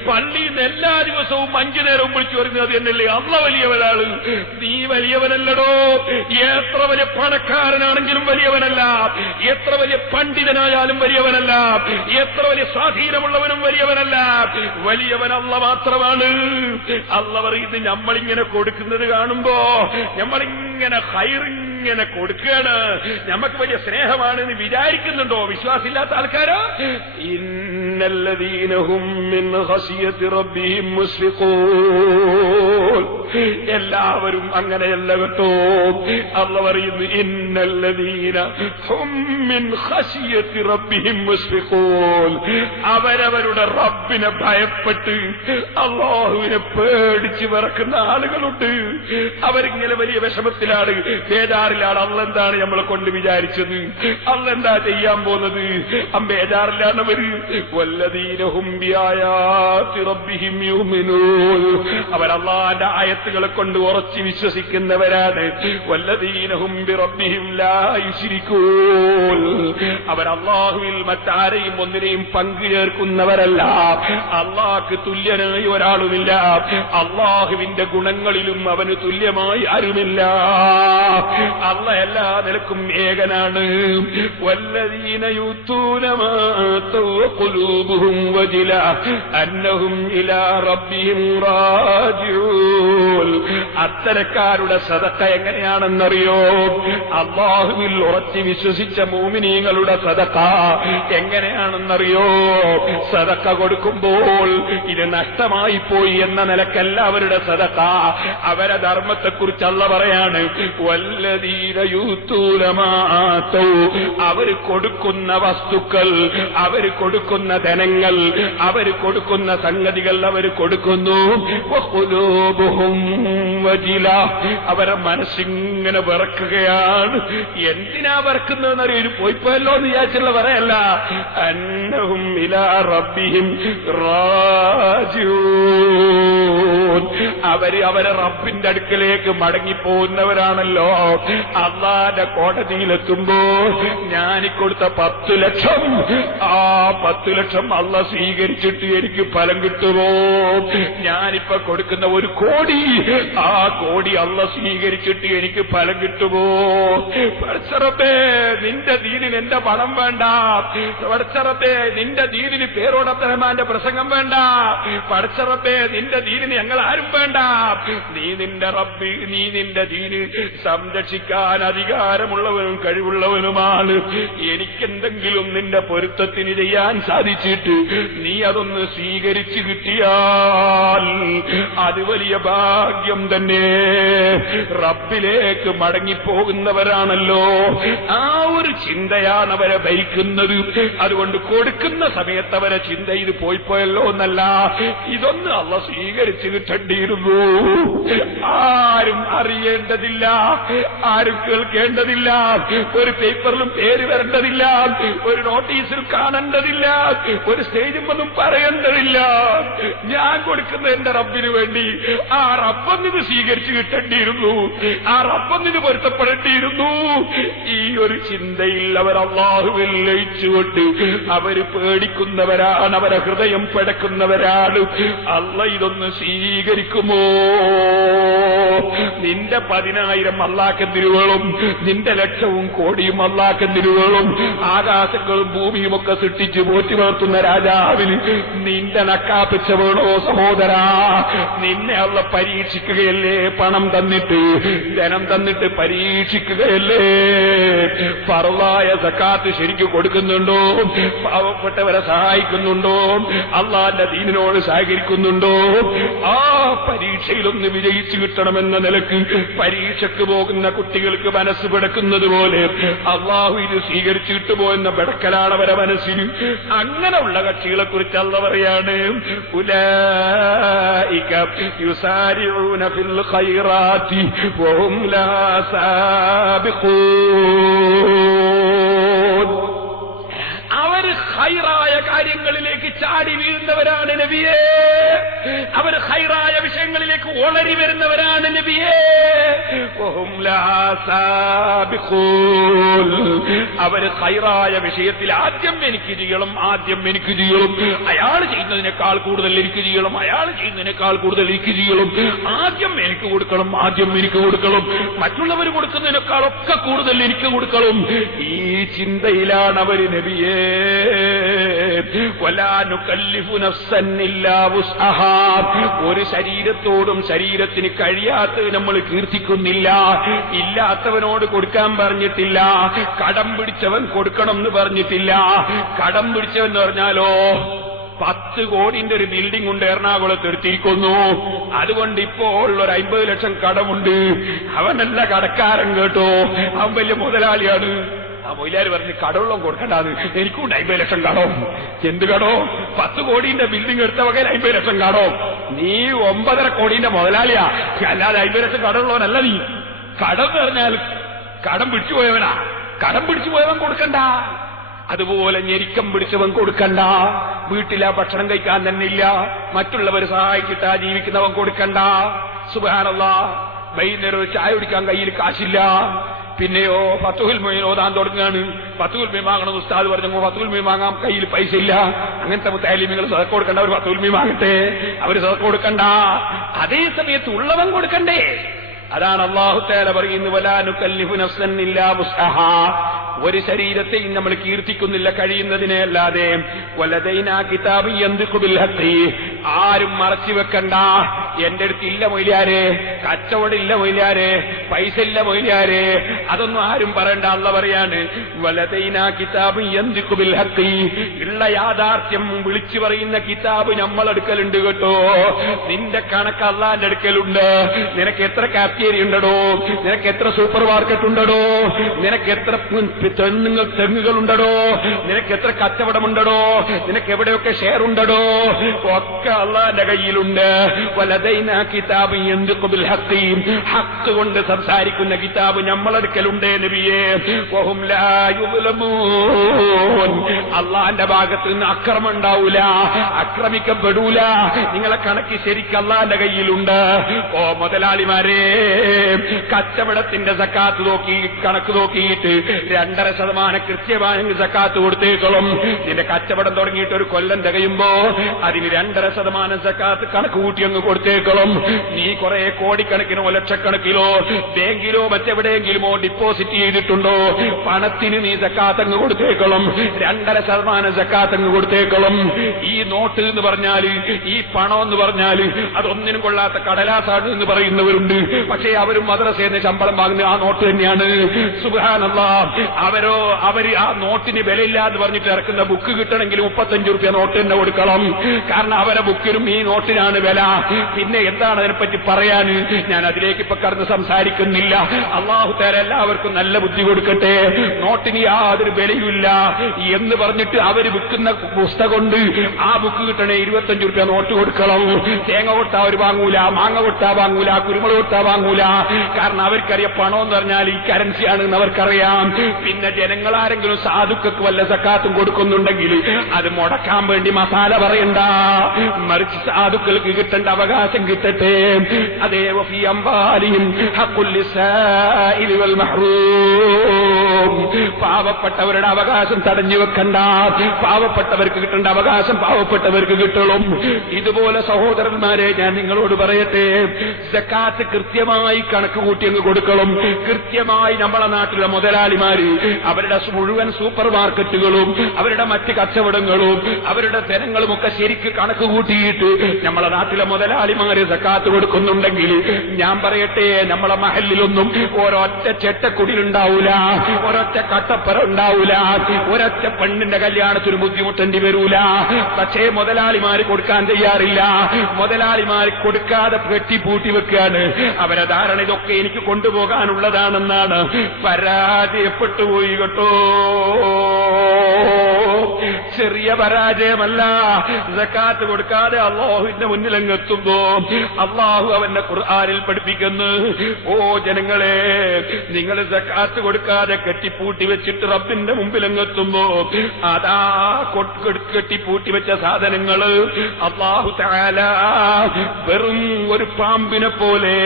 പള്ളിയിൽ നിന്ന് എല്ലാ ദിവസവും 5 നേരവും വിളിച്ചു വരുന്നത് അത് തന്നെയല്ലേ അള്ളാഹ് വലിയവനാണ്. നീ വലിയവനല്ലടോ. എത്ര വലിയ പണക്കാരനാണെങ്കിലും വലിയവനല്ല, എത്ര വലിയ പണ്ഡിതനായാലും വലിയവനല്ല, എത്ര വലിയ സ്വാധീനമുള്ളവനും വലിയവനല്ല. വലിയവൻ അള്ളാഹ് മാത്രമാണ്. അള്ളാഹ് പറയുന്നത് നമ്മളിങ്ങനെ കൊടുക്കുന്നത് കാണുമ്പോ നമ്മളിങ്ങനെ ഖൈറിങ്ങനെ കൊടുക്കുകയാണ്, നമുക്ക് വലിയ സ്നേഹമാണെന്ന് വിചാരിക്കുന്നുണ്ടോ വിശ്വാസമില്ലാത്ത ആൾക്കാരോ? ഇന്നല്ലദീന ഹും മിൻ ഖശിയത്തി റബ്ബിഹിം മുശ്ഫിഖൂൻ. എല്ലാവരും അങ്ങനെയല്ല കേട്ടോ. അല്ലാഹ് പറയുന്നു ഇന്നല്ലദീന ഹും മിൻ ഖശിയത്തി റബ്ബിഹിം മുശ്ഫിഖൂൻ. അവരവരുടെ റബ്ബിനെ ഭയപ്പെട്ട് അല്ലാഹുവിനെ പേടിച്ച് വിറക്കുന്ന ആളുകളുണ്ട്. അവരിങ്ങനെ വലിയ വിഷമത്തിലാണ്, ബേജാറിലാണ്. അള്ളാഹ് എന്താണ് നമ്മളെ കൊണ്ട് വിചാരിച്ചത്? അള്ളാഹ് എന്താ ചെയ്യാൻ പോകുന്നത്? ബേജാറിലാണവര്. വല്ലദീന ഹും ബിആയാതി റബ്ബിഹിം യുമിനൂൻ. അവർ അല്ലാഹുവിന്റെ ആയത്തുകളെ കൊണ്ട് ഉറച്ചു വിശ്വസിക്കുന്നവരാണ്. വല്ലദീന ഹും ബിറബ്ബിഹിം ലാ യുശ്രികൂൻ. അവർ അല്ലാഹുവിൽ മറ്റാരെയും ഒന്നിനെയും പങ്കു ചേർക്കുന്നവരല്ല. അല്ലാഹുക്ക് തുല്യനായി ഒരാളുമില്ല. അല്ലാഹുവിന്റെ ഗുണങ്ങളിലും അവന് തുല്യമായി ആരുമില്ല. അല്ലാഹ് എല്ലാ നിലക്കും ഏകനാണ്. വല്ലദീന യൂതൂന മാ ഖുലൂബുഹും വജില അന്നഹും ഇലാ റബ്ബിഹിം റാജിഊൻ. അത്തരക്കാരുടെ സദഖ എങ്ങനെയാണെന്നറിയോ? അല്ലാഹുവിൽ ഉറച്ചു വിശ്വസിച്ച മുഅ്മിനീങ്ങളുടെ സദഖ എങ്ങനെയാണെന്നറിയോ? സദഖ കൊടുക്കുമ്പോൾ ഇത് നഷ്ടമായി പോയി എന്ന നിലക്കല്ല അവരുടെ സദഖ. അവരെ ധർമ്മത്തെക്കുറിച്ച് അല്ലാഹു പറയാണ്, വല്ലദീന യൂതൂന മാ ആതൗ, അവർ കൊടുക്കുന്ന വസ്തുക്കൾ, അവർ കൊടുക്കുന്ന ധനങ്ങൾ, അവർ കൊടുക്കുന്ന സംഗതികൾ അവർ കൊടുക്കുന്നു. വഖുലൂബുഹും വജില, അവരെ മനസ്സിങ്ങനെ വിറക്കുകയാണ്. എന്തിനാ വിറക്കുന്നതെന്നറിയോ? പോയിപ്പോയല്ലോ എന്ന് വിചാരിച്ചുള്ള പറയല്ല. അന്നഹും ഇലാ റബ്ബിഹിം റാജിഊൻ, അവരെ റബ്ബിന്റെ അടുക്കലേക്ക് മടങ്ങിപ്പോകുന്നവരാണല്ലോ. അല്ലാഹുവിന്റെ കോടതിയിലെത്തുമ്പോ ഞാനിക്കൊടുത്ത 10 ലക്ഷം, ആ 10 ലക്ഷം അല്ലാഹു സ്വീകരിച്ചിട്ട് എനിക്ക് ഫലം കിട്ടുമോ? ഞാനിപ്പോ കൊടുക്കുന്ന 1 കോടി, ആ കോടി അല്ലാഹു സ്വീകരിച്ചിട്ട് എനിക്ക് ഫലം കിട്ടുമോ? പടച്ചറബേ, നിന്റെ ദീനിന് എന്റെ പണം വേണ്ട. പടച്ചറബേ, നിന്റെ ദീനിന് പേരോട് അബ്ദുറഹ്മാന്റെ പ്രസംഗം വേണ്ട. പടച്ചറബേ, നിന്റെ ദീനിന് ഞങ്ങൾ ആരും വേണ്ട. നീ നിന്റെ ദീന് സംരക്ഷിക്കാൻ അധികാരമുള്ളവനും കഴിവുള്ളവനുമാണ്. എനിക്കെന്തെങ്കിലും നിന്റെ പൊരുത്തത്തിന് ചെയ്യാൻ സാധിച്ചിട്ട് നീ അതൊന്ന് സ്വീകരിച്ചു കിട്ടിയാൽ അത് വലിയ ഭാഗ്യം തന്നെ. റബ്ബിലേക്ക് മടങ്ങിപ്പോകുന്നവരാണല്ലോ, ആ ഒരു ചിന്തയാണ് അവരെ ഭരിക്കുന്നത്. അതുകൊണ്ട് കൊടുക്കുന്ന സമയത്ത് അവരെ ചിന്ത ഇത് പോയിപ്പോയല്ലോ എന്നല്ല, ഇതൊന്ന് അല്ലാഹു സ്വീകരിച്ചു കിട്ടേണ്ടിയിരുന്നു. ആരും അറിയേണ്ടതില്ല, ആരും കേൾക്കേണ്ടതില്ല, ഒരു പേപ്പറിലും പേര് വരേണ്ടതില്ല, ഒരു നോട്ടീസിൽ കാണേണ്ടതില്ല, ഒരു സ്റ്റേജിൽ ഒന്നും പറയേണ്ടതില്ല. ഞാൻ കൊടുക്കുന്ന എന്റെ റബ്ബിന് വേണ്ടി ആ റബ്ബന്നിത് സ്വീകരിച്ചു കിട്ടേണ്ടിയിരുന്നു, ആ റബ്ബന്നിത് പൊരുത്തപ്പെടേണ്ടിയിരുന്നു. ഈ ഒരു ചിന്തയിൽ അവർ അല്ലാഹുവിൽ ലയിച്ചുകൊണ്ട് അവര് പേടിക്കുന്നവരാണ്, അവരെ ഹൃദയം പിടക്കുന്നവരാണ്. അല്ലാഹ് ഇതൊന്ന് സ്വീകരിക്കുമോ? നിന്റെ 10,000 അല്ലാഹുവിന് വേണം, നിന്റെ ലക്ഷവും കോടിയും അല്ലാഹുവിന് വേണം. ആകാശങ്ങളും ഭൂമിയും ഒക്കെ സൃഷ്ടിച്ച് പോറ്റി വളർത്തുന്ന രാജാവിന് നിന്റെ നക്കാപ്പിച്ച വേണോ സഹോദരാ? നിന്നെ അല്ലാഹു പരീക്ഷിക്കുകയല്ലേ? പണം തന്നിട്ട്, ധനം തന്നിട്ട് പരീക്ഷിക്കുകയല്ലേ? ഫർളായ സക്കാത്ത് ശരിക്കും കൊടുക്കുന്നുണ്ടോ? പാവപ്പെട്ടവരെ സഹായിക്കുന്നുണ്ടോ? അല്ലാഹുവിന്റെ ദീനിനോട് സഹകരിക്കുന്നുണ്ടോ? ആ പരീക്ഷയിലൊന്ന് വിജയിച്ചു കിട്ടണമെന്ന നിലക്ക് പരീക്ഷയ്ക്ക് പോകുന്ന കുട്ടികൾക്ക് മനസ്സ് പിടക്കുന്നത് പോലെ അല്ലാഹു ഇത് സ്വീകരിച്ചു കിട്ടുമോ എന്ന പിടക്കലാണ് അവരെ മനസ്സിന്. അങ്ങനെയുള്ള കക്ഷികളെ കുറിച്ച് അല്ലാഹു പറയാണ്, ഉലൈക യുസാരിഊന ഫിൽ ഖൈറാത്തി വഹും ലഹാ സാബിഖൂൻ. അവർ ഖൈറായ കാര്യങ്ങളിലേക്ക് ചാടി വീഴുന്നവരാണ് നബിയേ. അവർ ഖൈറായ വിഷയങ്ങളിലേക്ക് ഓളരി വരുന്നവരാണ് നബിയേ. വഹും ലഹാ സാബിഖൂൻ. അവർ ഖൈറായ വിഷയത്തിൽ ആദ്യം എനിക്ക് ചെയ്യണം, ആദ്യം എനിക്ക് ചെയ്യണം, അയാൾ ചെയ്യുന്നതിനേക്കാൾ കൂടുതൽ എനിക്ക് ചെയ്യണം, അയാൾ ചെയ്യുന്നതിനേക്കാൾ കൂടുതൽ എനിക്ക് ചെയ്യണം, ആദ്യം എനിക്ക് കൊടുക്കണം, ആദ്യം എനിക്ക് കൊടുക്കണം, മറ്റുള്ളവർ കൊടുക്കുന്നതിനേക്കാളൊക്കെ കൂടുതൽ എനിക്ക് കൊടുക്കണം. ഈ ചിന്തയിലാണ് അവർ നബിയേ. വലാ നുകല്ലിഫു നഫ്സൻ ഇല്ലാ വുസ്അഹാ. ഒരു ശരീരത്തോടും ശരീരത്തിന് കഴിയാത്തത് നമ്മൾ കീർത്തിക്കുന്നില്ല. ഇല്ലാത്തവനോട് കൊടുക്കാൻ പറഞ്ഞിട്ടില്ല, കടം പിടിച്ചവൻ കൊടുക്കണം എന്ന് പറഞ്ഞിട്ടില്ല. കടം പിടിച്ചവൻ എന്ന് പറഞ്ഞാലോ 10 കോടിന്റെ ഒരു ബിൽഡിംഗ് ഉണ്ട് എറണാകുളത്ത് എടുത്തിരിക്കുന്നു. അതുകൊണ്ട് ഇപ്പോൾ ഒരു 50 ലക്ഷം കടമുണ്ട്. അവനല്ല കടക്കാരൻ കേട്ടോ, അവൻ വലിയ മുതലാളിയാണ്. ആ മൊയിലാര് പറഞ്ഞ് കടമുള്ള കൊടുക്കണ്ടാന്ന്, എനിക്കുണ്ട് 50 ലക്ഷം കടോ. എന്ത് കടോ? 10 കോടിന്റെ ബിൽഡിംഗ് എടുത്ത വകയിൽ 50 ലക്ഷം കടോ. നീ 9.5 കോടിന്റെ മുതലാളിയാ, അല്ലാതെ 50 ലക്ഷം കടമുള്ളവനല്ല നീ. കടം പറഞ്ഞാൽ കടം പിടിച്ചു പോയവനാ. കടം പിടിച്ചു പോയവൻ കൊടുക്കണ്ട. അതുപോലെ ഞെരുക്കം പിടിച്ചവൻ കൊടുക്കണ്ട. വീട്ടിലെ ഭക്ഷണം കഴിക്കാൻ തന്നെ ഇല്ല, മറ്റുള്ളവർ സഹായിച്ചിട്ടാ ജീവിക്കുന്നവൻ കൊടുക്കണ്ട. സുബ്ഹാനല്ലാഹ്, വൈകുന്നേരം ചായ കുടിക്കാൻ കയ്യിൽ കാശില്ല. പിന്നെയോ ഫത്തുൽ മുഈൻ ഓതാൻ തുടങ്ങുകയാണ്. ഫത്തുൽ മുഈൻ വാങ്ങണം ഉസ്താദ് പറഞ്ഞു, ഫത്തുൽ മുഈൻ വാങ്ങാൻ കയ്യിൽ പൈസ ഇല്ല. അങ്ങനത്തെ മുത്തഅല്ലിമീങ്ങൾ സദഖ കൊടുക്കണ്ട, അവർ ഫത്തുൽ മുഈൻ വാങ്ങട്ടെ, അവർ സദഖ കൊടുക്കണ്ട. അതേ സമയത്ത് ഉള്ളവൻ കൊടുക്കണ്ടേ? അതാണ് അല്ലാഹു തആല പറയുന്നത്, വലാ നുകല്ലിഫു നഫ്സൻ ഇല്ലാ വുസ്അഹാ. ഒരു ശരീരത്തെയും നമ്മൾ കീർത്തിക്കുന്നില്ല കഴിയുന്നതിനെ അല്ലാതെ. വലദൈനാ കിതാബുൻ യൻതിഖു ബിൽ ഹഖ്. ആരും മറച്ചു വെക്കണ്ട. എന്റെ അടുത്ത് ഇല്ല മൊയിലാരെ, കച്ചവടം ഇല്ല മൊയിലാരെ, പൈസ ഇല്ല മൊയ്യാരെ, അതൊന്നും ആരും പറയണ്ട. അല്ലാഹു പറയാണ് വലദൈനാ കിതാബുൻ യന്തിഖു ബിൽ ഹഖി, ഉള്ള യാഥാർത്ഥ്യം വിളിച്ചു പറയുന്ന കിതാബ് നമ്മളെടുക്കലുണ്ട് കേട്ടോ. നിന്റെ കണക്ക് അല്ലാഹുവിന്റെ അടുക്കലുണ്ട്. നിനക്ക് എത്ര കാഫ്റ്റേരിയ ഉണ്ടോ, നിനക്ക് എത്ര സൂപ്പർ മാർക്കറ്റ് ഉണ്ടോ, നിനക്ക് എത്ര തെങ്ങുകൾ ഉണ്ടോ, നിനക്ക് എത്ര കച്ചവടമുണ്ടോ, നിനക്ക് എവിടെയൊക്കെ ഷെയർ ഉണ്ടോ, ഒക്കെ അല്ലാഹുവിന്റെ കയ്യിലുണ്ട്. വലദൈനാ കിതാബുൻ യന്തിഖു ബിൽ ഹഖി, ഹഖ് കൊണ്ട് സംസാരിക്കുന്ന കിതാബ് നമ്മളെടുക്കലുണ്ട് നബിയേ. വഹും ലാ യുദ്ലമൂൻ, അല്ലാഹുവിന്റെ ഭാഗത്ത് നിന്ന് അക്രമം ഉണ്ടാവൂല, ആക്രമിക്കപ്പെടൂല. നിങ്ങളെ കണക്ക് ശരിക്കും അല്ലാഹുവിന്റെ കയ്യിലുണ്ട്. ഓ മുതലാളിമാരെ, കച്ചവടത്തിന്റെ സക്കാത്ത് നോക്കി കണക്ക് നോക്കിയിട്ട് 2.5% കൃത്യമായി സക്കാത്ത് കൊടുത്തേക്കളും. നിന്റെ കച്ചവടം തുടങ്ങിയിട്ട് ഒരു കൊല്ലം തികയുമ്പോ അതിന് 2.5% സക്കാത്ത് കണക്ക് കൂട്ടി അങ്ങ് കൊടുത്തേക്കളും. നീ കുറെ കോടിക്കണക്കിനോ ലക്ഷക്കണക്കിലോ ബാങ്കിലോ മറ്റെവിടെയെങ്കിലുമോ ഡിപ്പോസിറ്റ് ചെയ്തിട്ടുണ്ടോ, പണത്തിന് നീ സക്കാത്ത് അങ്ങ് കൊടുത്തേക്കളും. 2.5% സക്കാത്ത് അങ്ങ് കൊടുത്തേക്കളും. ഈ നോട്ട് എന്ന് പറഞ്ഞാൽ, ഈ പണം എന്ന് പറഞ്ഞാൽ അതൊന്നിനും കൊള്ളാത്ത കടലാസാണ് എന്ന് പറയുന്നവരുണ്ട്. പക്ഷേ അവരും മദ്രസയിൽ നിന്ന് ശമ്പളം വാങ്ങുന്ന ആ നോട്ട് തന്നെയാണ്. സുബ്ഹാനല്ലാഹ്, അവര് ആ നോട്ടിന് വിലയില്ല എന്ന് പറഞ്ഞിട്ട് ഇറക്കുന്ന ബുക്ക് കിട്ടണമെങ്കിൽ 35 രൂപ നോട്ട് തന്നെ കൊടുക്കണം. കാരണം അവരെ ബുക്കിനും ഈ നോട്ടിനാണ് വില. പിന്നെ എന്താണ് അതിനെപ്പറ്റി പറയാൻ? ഞാൻ അതിലേക്ക് ഇപ്പൊ കടന്ന് സംസാരിക്കുന്നില്ല. അല്ലാഹു തആല എല്ലാവർക്കും നല്ല ബുദ്ധി കൊടുക്കട്ടെ. നോട്ടിന് യാതൊരു വിലയുമില്ല എന്ന് പറഞ്ഞിട്ട് അവര് വിൽക്കുന്ന പുസ്തകമുണ്ട്, ആ ബുക്ക് കിട്ടണേ 25 രൂപ നോട്ട് കൊടുക്കണം. തേങ്ങ കൊടുത്താ അവർ വാങ്ങൂല, മാങ്ങ കൊടുത്താ വാങ്ങൂല, കുരുമുളക് കൊടുത്താ വാങ്ങൂല. കാരണം അവർക്കറിയാം പണം എന്ന് പറഞ്ഞാൽ ഈ കറൻസിയാണെന്ന് അവർക്കറിയാം. പിന്നെ ജനങ്ങളാരെങ്കിലും സാധുക്കൾക്ക് വല്ല സക്കാത്തും കൊടുക്കുന്നുണ്ടെങ്കിൽ അത് മുടക്കാൻ വേണ്ടി മസാല പറയണ്ട, മറിച്ച് സാധുക്കൾക്ക് കിട്ടേണ്ട അവകാശം കിട്ടട്ടെ. അതേ വഫീ അംവാലിഹിം ഹഖുൽ ലിസാഇലി വൽ മഹ്റൂം, പാവപ്പെട്ടവരുടെ അവകാശം തടഞ്ഞു വെക്കണ്ട. പാവപ്പെട്ടവർക്ക് കിട്ടേണ്ട അവകാശം പാവപ്പെട്ടവർക്ക് കിട്ടണം. ഇതുപോലെ സഹോദരന്മാരെ, ഞാൻ നിങ്ങളോട് പറയട്ടെ, സക്കാത്ത് കൃത്യമായി കണക്ക് കൂട്ടി അങ്ങ് കൊടുക്കണം. കൃത്യമായി നമ്മളെ നാട്ടിലെ മുതലാളിമാര് അവരുടെ മുഴുവൻ സൂപ്പർ മാർക്കറ്റുകളും അവരുടെ മറ്റ് കച്ചവടങ്ങളും അവരുടെ ജനങ്ങളും ഒക്കെ ശരിക്ക് കണക്ക് കൂട്ടിയിട്ട് നമ്മളെ നാട്ടിലെ മുതലാളിമാര് സക്കാത്ത് കൊടുക്കുന്നുണ്ടെങ്കിൽ ഞാൻ പറയട്ടെ, നമ്മളെ മഹലിലൊന്നും ഒരൊറ്റ ചെട്ടക്കുടിലുണ്ടാവൂല, ഒരൊറ്റ കട്ടപ്പര ഉണ്ടാവൂല, ഒരൊറ്റ പെണ്ണിന്റെ കല്യാണത്തിന് ബുദ്ധിമുട്ടേണ്ടി വരൂല. പക്ഷേ മുതലാളിമാര് കൊടുക്കാൻ തയ്യാറില്ല. മുതലാളിമാര് കൊടുക്കാതെ പെട്ടിപ്പൂട്ടി വെക്കുകയാണ്. അവരെ ധാരണ ഇതൊക്കെ എനിക്ക് കൊണ്ടുപോകാനുള്ളതാണെന്നാണ്. പരാജയപ്പെട്ടു പോയി കേട്ടോ. ചെറിയ പരാജയമല്ല. സക്കാത്ത് കൊടുക്കാതെ അല്ലാഹുവിന്റെ മുന്നിലങ്ങെത്തുമ്പോ അല്ലാഹു അവന്റെ ഖുർആനിൽ പഠിപ്പിക്കുന്നു, ഓ ജനങ്ങളെ, നിങ്ങൾ സക്കാത്ത് കൊടുക്കാതെ കെട്ടിപ്പൂട്ടി വെച്ചിട്ട് റബ്ബിന്റെ മുമ്പിലങ്ങെത്തുമ്പോ അതാ കെട്ടിപ്പൂട്ടി വെച്ച സാധനങ്ങള് അല്ലാഹു തആല വെറും ഒരു പാമ്പിനെ പോലെ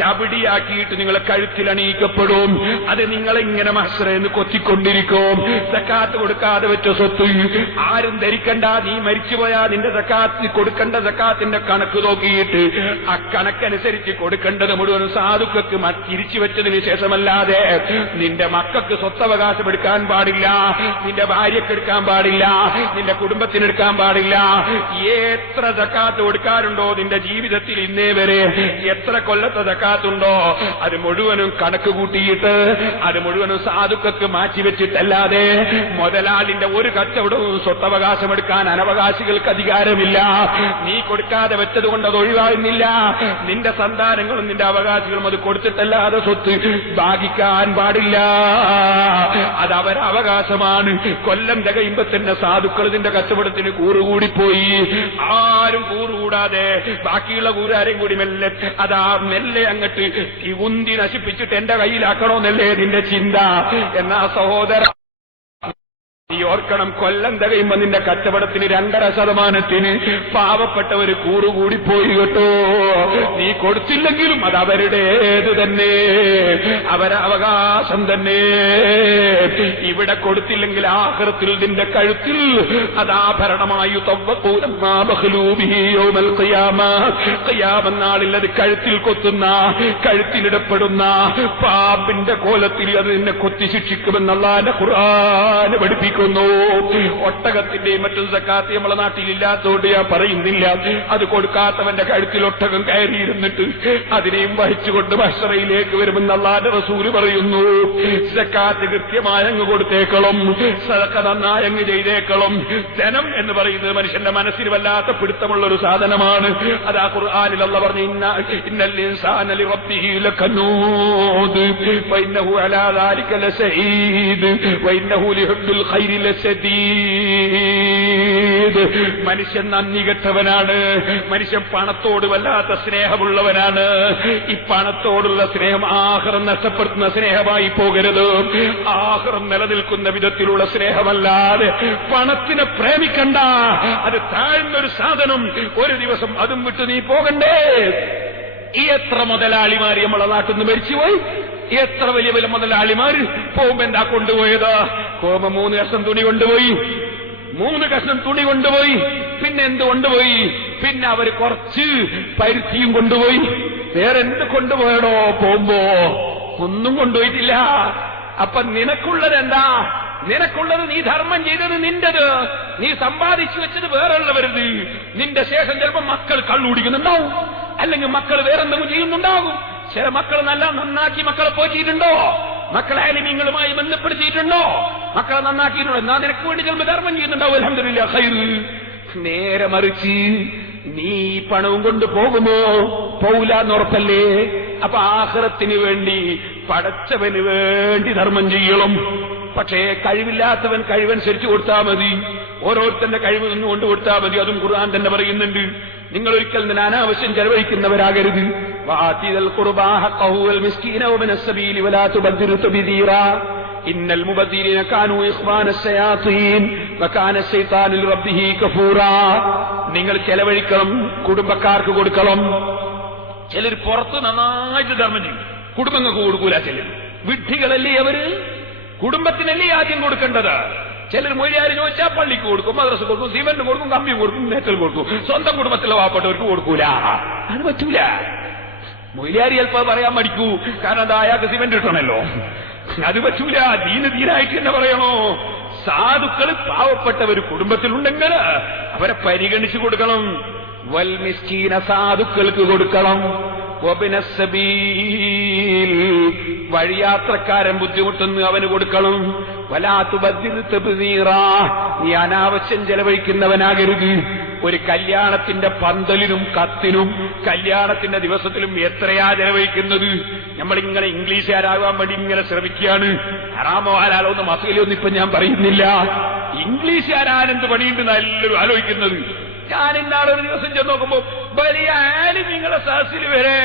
ചവിടിയാക്കിയിട്ട് നിങ്ങളെ കഴുത്തിൽ അണിയിക്കപ്പെടും. അത് നിങ്ങളിങ്ങനെ മഹ്ശറേന്ന് കൊത്തിക്കൊണ്ടിരിക്കും. സക്കാത്ത് കൊടുക്കാതെ വെച്ച സ്വത്ത് ആരും ധരിക്കണ്ട. നീ മരിച്ചുപോയാ നിന്റെ സക്കാത്ത് കൊടുക്കേണ്ട സക്കാത്തിന്റെ കണക്ക് നോക്കിയിട്ട് ആ കണക്കനുസരിച്ച് കൊടുക്കേണ്ടത് മുഴുവൻ സാധുക്കൾക്ക് തിരിച്ചു വെച്ചതിന് ശേഷമല്ലാതെ നിന്റെ മക്കൾക്ക് സ്വത്തവകാശം എടുക്കാൻ പാടില്ല, നിന്റെ ഭാര്യക്ക് എടുക്കാൻ പാടില്ല, നിന്റെ കുടുംബത്തിനെടുക്കാൻ പാടില്ല. എത്ര സക്കാത്ത് കൊടുക്കാറുണ്ടോ നിന്റെ ജീവിതത്തിൽ ഇന്നേ വരെ, എത്ര കൊല്ലത്തെ സക്കാത്തുണ്ടോ അത് മുഴുവനും കണക്ക് കൂട്ടിയിട്ട് അത് മുഴുവനും സാധുക്കൾക്ക് മാറ്റിവെച്ചിട്ടല്ലാതെ മുതലാളിന്റെ ഒരു കച്ചവടവും സ്വത്തവകാശം എടുക്കാൻ അനവകാശികൾക്ക് അധികാരമില്ല. നീ കൊടുക്കാതെ വെച്ചതുകൊണ്ട് അത് ഒഴിവാകുന്നില്ല. നിന്റെ സന്താനങ്ങളും നിന്റെ അവകാശികളും അത് കൊടുത്തിട്ടല്ലാതെ സ്വത്ത് ഭാഗിക്കാൻ പാടില്ല. അത് അവരുടെ അവകാശമാണ്. കൊല്ലം തികയുമ്പോ തന്നെ സാധുക്കൾ ഇതിന്റെ കച്ചവടത്തിന് കൂറുകൂടിപ്പോയി. ആരും കൂറുകൂടാതെ ബാക്കിയുള്ള കൂറുകാരെയും കൂടി മെല്ലെ മെല്ലെ അങ്ങട്ട് ഉന്തി നശിപ്പിച്ചിട്ട് എന്റെ കയ്യിലാക്കണമെന്നല്ലേ നിന്റെ ചിന്ത. എന്നാ സഹോദര, നീ ഓർക്കണം, കൊല്ലം തികയുമ്പോ നിന്റെ കച്ചവടത്തിന് 2.5% പാവപ്പെട്ടവര് കൂറുകൂടിപ്പോയി കേട്ടോ. നീ കൊടുത്തില്ലെങ്കിലും അത് അവരുടേത് തന്നെ, അവരെ അവകാശം തന്നെ. ഇവിടെ കൊടുത്തില്ലെങ്കിൽ ആഖിറത്തിൽ നിന്റെ കഴുത്തിൽ അതാഭരണമായി ഖിയാമനാളിൽ അത് കഴുത്തിൽ കൊത്തുന്ന, കഴുത്തിലിടപ്പെടുന്ന പാമ്പിന്റെ കോലത്തിൽ അത് നിന്നെ കൊത്തി ശിക്ഷിക്കുമെന്ന് അല്ലാഹുവിന്റെ ഖുർആൻ പഠിപ്പിക്കുന്നു. പഠിപ്പിക്കുന്നു. ഒട്ടകത്തിന്റെയും മറ്റും സക്കാത്ത് നമ്മളെ നാട്ടിലില്ലാത്തതുകൊണ്ട് ഞാൻ പറയുന്നില്ല. അത് കൊടുക്കാത്തവന്റെ കഴുത്തിൽ ഒട്ടകം കയറിയിരുന്നിട്ട് അതിനെയും വഹിച്ചുകൊണ്ട് മഹ്ശറയിലേക്ക് വരുമെന്ന് അല്ലാഹുവിന്റെ റസൂല് പറയുന്നു. സക്കാത്ത് കൃത്യമായി അങ്ങ് കൊടുത്തേക്കണം, സദഖ നന്നായി അങ്ങ് ചെയ്തേക്കണം. ധനം എന്ന് പറയുന്നത് മനുഷ്യന്റെ മനസ്സിന് വല്ലാത്ത പിടുത്തമുള്ള ഒരു സാധനമാണ്. അത് ആ ഖുർആനിൽ അല്ലാഹു പറഞ്ഞു, ഇന്നൽ ഇൻസാന ലിറബ്ബിഹി ലകനൂദ് വഇന്നഹു അലാ ദാലിക ലസഈദ് വഇന്നഹു ലിഹുബ്ബിൽ ഖൈരി ലശദീദ്. മനുഷ്യൻ നന്ദി കെട്ടവനാണ്. മനുഷ്യൻ പണത്തോട് വല്ലാത്ത സ്നേഹമുള്ളവനാണ്. ഈ പണത്തോടുള്ള സ്നേഹം ആഖിറം നഷ്ടപ്പെടുത്തുന്ന സ്നേഹമായി പോകരുത്. ആഖിറം നിലനിൽക്കുന്ന വിധത്തിലുള്ള സ്നേഹമല്ലാതെ പണത്തിനെ പ്രേമിക്കണ്ട. അത് താഴ്ന്നൊരു സാധനം. ഒരു ദിവസം അതും വിട്ട് നീ പോകണ്ടേ. എത്ര മുതലാളിമാർ നമ്മളെ നാട്ടിൽ നിന്ന് മരിച്ചുപോയി. എത്ര വലിയ വലിയ മുതലാളിമാർ പോകുമ്പോ എന്താ കൊണ്ടുപോയത്? പോകുമ്പോ 3 കഷ്ണം തുണി കൊണ്ടുപോയി. 3 കഷ്ണം തുണി കൊണ്ടുപോയി. പിന്നെ എന്ത് കൊണ്ടുപോയി? പിന്നെ അവർ കുറച്ച് പരുത്തിയും കൊണ്ടുപോയി. വേറെ എന്ത് കൊണ്ടുപോയടോ? പോകുമ്പോ ഒന്നും കൊണ്ടുപോയിട്ടില്ല. അപ്പൊ നിനക്കുള്ളത് എന്താ? നിനക്കുള്ളത് നീ ധർമ്മം ചെയ്തത് നിന്റേത്, നീ സമ്പാദിച്ചു വെച്ചത് വേറെയുള്ളവരുത്. നിന്റെ ശേഷം ചിലപ്പോ മക്കൾ കള്ളുകുടിക്കുന്നുണ്ടാവും, അല്ലെങ്കിൽ മക്കൾ വേറെന്തെങ്കിലും ചെയ്യുന്നുണ്ടാകും. ചില മക്കൾ നന്നാക്കി മക്കളെ പോറ്റിയിട്ടുണ്ടോ? മക്കളെ ആലിമീങ്ങളുമായി ബന്ധപ്പെടുത്തിയിട്ടുണ്ടോ? മക്കളെ നന്നാക്കിയിട്ടുണ്ടോ? എന്നാ നിനക്ക് വേണ്ടി ചിലപ്പോൾ ധർമ്മം ചെയ്യുന്നുണ്ടാവും. അൽഹംദുലില്ലാഹ് ഖൈർ. നേരെ മറിച്ച് നീ പണവും കൊണ്ട് പോകുമോ? പോവില്ലാന്ന് ഉറപ്പല്ലേ? അപ്പൊ ആഖിറത്തിന് വേണ്ടി പടച്ചവന് വേണ്ടി ധർമ്മം ചെയ്യണം. പക്ഷേ കഴിവില്ലാത്തവൻ കഴിവനുസരിച്ച് കൊടുത്താൽ മതി. ഓരോരുത്തന്റെ കഴിവ് നിന്ന് കൊണ്ട് കൊടുത്താൽ മതി. അതും ഖുർആൻ തന്നെ പറയുന്നുണ്ട്. നിങ്ങൾ ഒരിക്കൽ അനാവശ്യം ചെലവഴിക്കുന്നവരാകരുത്. വആതിൽ ഖുർബാ ഹഖഹു വൽ മിസ്കീന വബിനസ് സബീലി വലാ തുബദ്ദിറു തബ്ദീറാ ഇന്നൽ മുബദ്ദിരീന കാനൂ ഇഖ്വാനസ് ശയാത്തീൻ വകാന ശൈത്താനു ലിറബ്ബിഹി കഫൂറാ. നിങ്ങൾ ചെലവഴിക്കണം, കുടുംബക്കാർക്ക് കൊടുക്കണം. ചിലർ പുറത്ത് നന്നായിട്ട് ധർമ്മം ചെയ്യും, കുടുംബങ്ങൾക്ക് കൊടുക്കൂല. ചിലർ വിഡ്ഢികളല്ലേ അവര്? കുടുംബത്തിനല്ലേ ആദ്യം കൊടുക്കേണ്ടത്. ചിലർ മൊഴിയാര് ചോദിച്ചാൽ പള്ളിക്ക് കൊടുക്കും, മദ്രസ കൊടുക്കും, സിമന്റ് കൊടുക്കും, കമ്പി കൊടുക്കും, മേറ്റൽ കൊടുക്കും. സ്വന്തം കുടുംബത്തിലെ വാപ്പെട്ടവർക്ക് കൊടുക്കൂല. അത് പറ്റൂല. മൊഴിയാരി ചിലപ്പോൾ പറയാൻ മടിക്കൂ, കാരണം അത് അയാൾക്ക് സിമന്റ് കിട്ടണമല്ലോ. അത് പറ്റൂല. ദീനായിട്ട് തന്നെ പറയണോ? സാധുക്കൾ പാവപ്പെട്ടവർ കുടുംബത്തിലുണ്ടെങ്കിൽ അവരെ പരിഗണിച്ചു കൊടുക്കണം. വൽ മിസ്കീന, സാധുക്കൾക്ക് കൊടുക്കണം. വഴിയാത്രക്കാരൻ ബുദ്ധിമുട്ടുന്നു, അവന് കൊടുക്കണം. വലാ തുബദ്ദിറു തബ്ദീറാ, നീ അനാവശ്യം ചെലവഴിക്കുന്നവനാകരുത്. ഒരു കല്യാണത്തിന്റെ പന്തലിനും കത്തിനും കല്യാണത്തിന്റെ ദിവസത്തിലും എത്രയാ ചെലവഴിക്കുന്നത്? നമ്മളിങ്ങനെ ഇംഗ്ലീഷുകാരാകാൻ വേണ്ടി ഇങ്ങനെ ശ്രമിക്കുകയാണ്. ഹറാമോ ഹലാലോ ഒന്നും മസൂലൊന്നും ഇപ്പൊ ഞാൻ പറയുന്നില്ല. ഇംഗ്ലീഷുകാരാനെന്ത് പണിയുണ്ട് നല്ലൊരു ആലോചിക്കുന്നത്. ഞാൻ ഇന്നാളൊരു ദിവസം ചെന്ന് നോക്കുമ്പോ വലിയ ആലിമീങ്ങളെ സദസ്സിൽ വരെ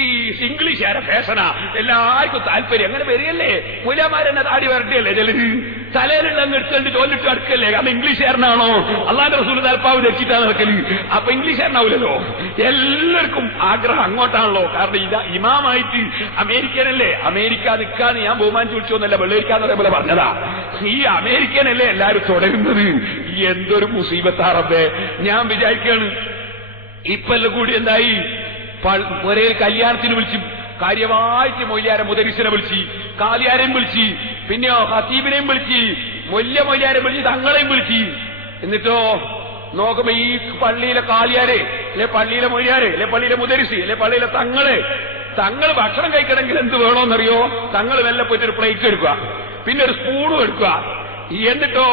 ഈ ഇംഗ്ലീഷുകാരെ ഫാഷനാ, എല്ലാവർക്കും താല്പര്യം. അങ്ങനെ വരികയല്ലേ? മൂലമാരെന്നെ താടി വരട്ടിയല്ലേ ചിലര്? തലയിലുള്ള എടുത്തുകൊണ്ട് തോന്നിട്ട് അടുക്കല്ലേ? കാരണം ഇംഗ്ലീഷുകാരനാണോ? അള്ളാന്റെ റസൂൽ തലപ്പാവ് ധരിച്ചിട്ടാണ് നടക്കല്. അപ്പൊ ഇംഗ്ലീഷുകാരനാവില്ലല്ലോ. എല്ലാവർക്കും ആഗ്രഹം അങ്ങോട്ടാണല്ലോ. കാരണം ഇമാമായിട്ട് അമേരിക്കനല്ലേ? അമേരിക്ക നിൽക്കാന്ന് ഞാൻ ബഹുമാനിച്ച് വിളിച്ചോന്നല്ല, വെള്ളരിക്കാന്ന് പറയുമ്പോൾ പറഞ്ഞതാ. ഈ അമേരിക്കനല്ലേ എല്ലാവരും തുടരുന്നത്? എന്തൊരു മുസീബത്താറബേ. ഞാൻ വിചാരിക്കാണ് ഇപ്പെല്ലാം കൂടി എന്തായി, ഒരേ കല്യാണത്തിന് വിളിച്ച് കാര്യമായിട്ട് മൊയ്യാരെ മുദരിസിനെ വിളിച്ച്, കാലിയാരെയും വിളിച്ച്, പിന്നെയോ ഹസീബിനെയും വിളിച്ച്, മൊയ്യാരെ വിളിച്ച്, തങ്ങളെയും വിളിച്ച്. എന്നിട്ടോ നോക്കുമ്പോ ഈ പള്ളിയിലെ കാലിയാരെ, അല്ലെ പള്ളിയിലെ മൊയ്യാരെ, അല്ലെ പള്ളിയിലെ മുദരിസ്, അല്ലെ പള്ളിയിലെ തങ്ങൾ ഭക്ഷണം കഴിക്കണമെങ്കിൽ എന്ത് വേണോന്നറിയോ? തങ്ങൾ മെല്ലെ പോയിട്ട് ഒരു പ്ലേറ്റ് എടുക്കുക, പിന്നെ ഒരു സ്പൂണും എടുക്കുക. എന്നിട്ടോ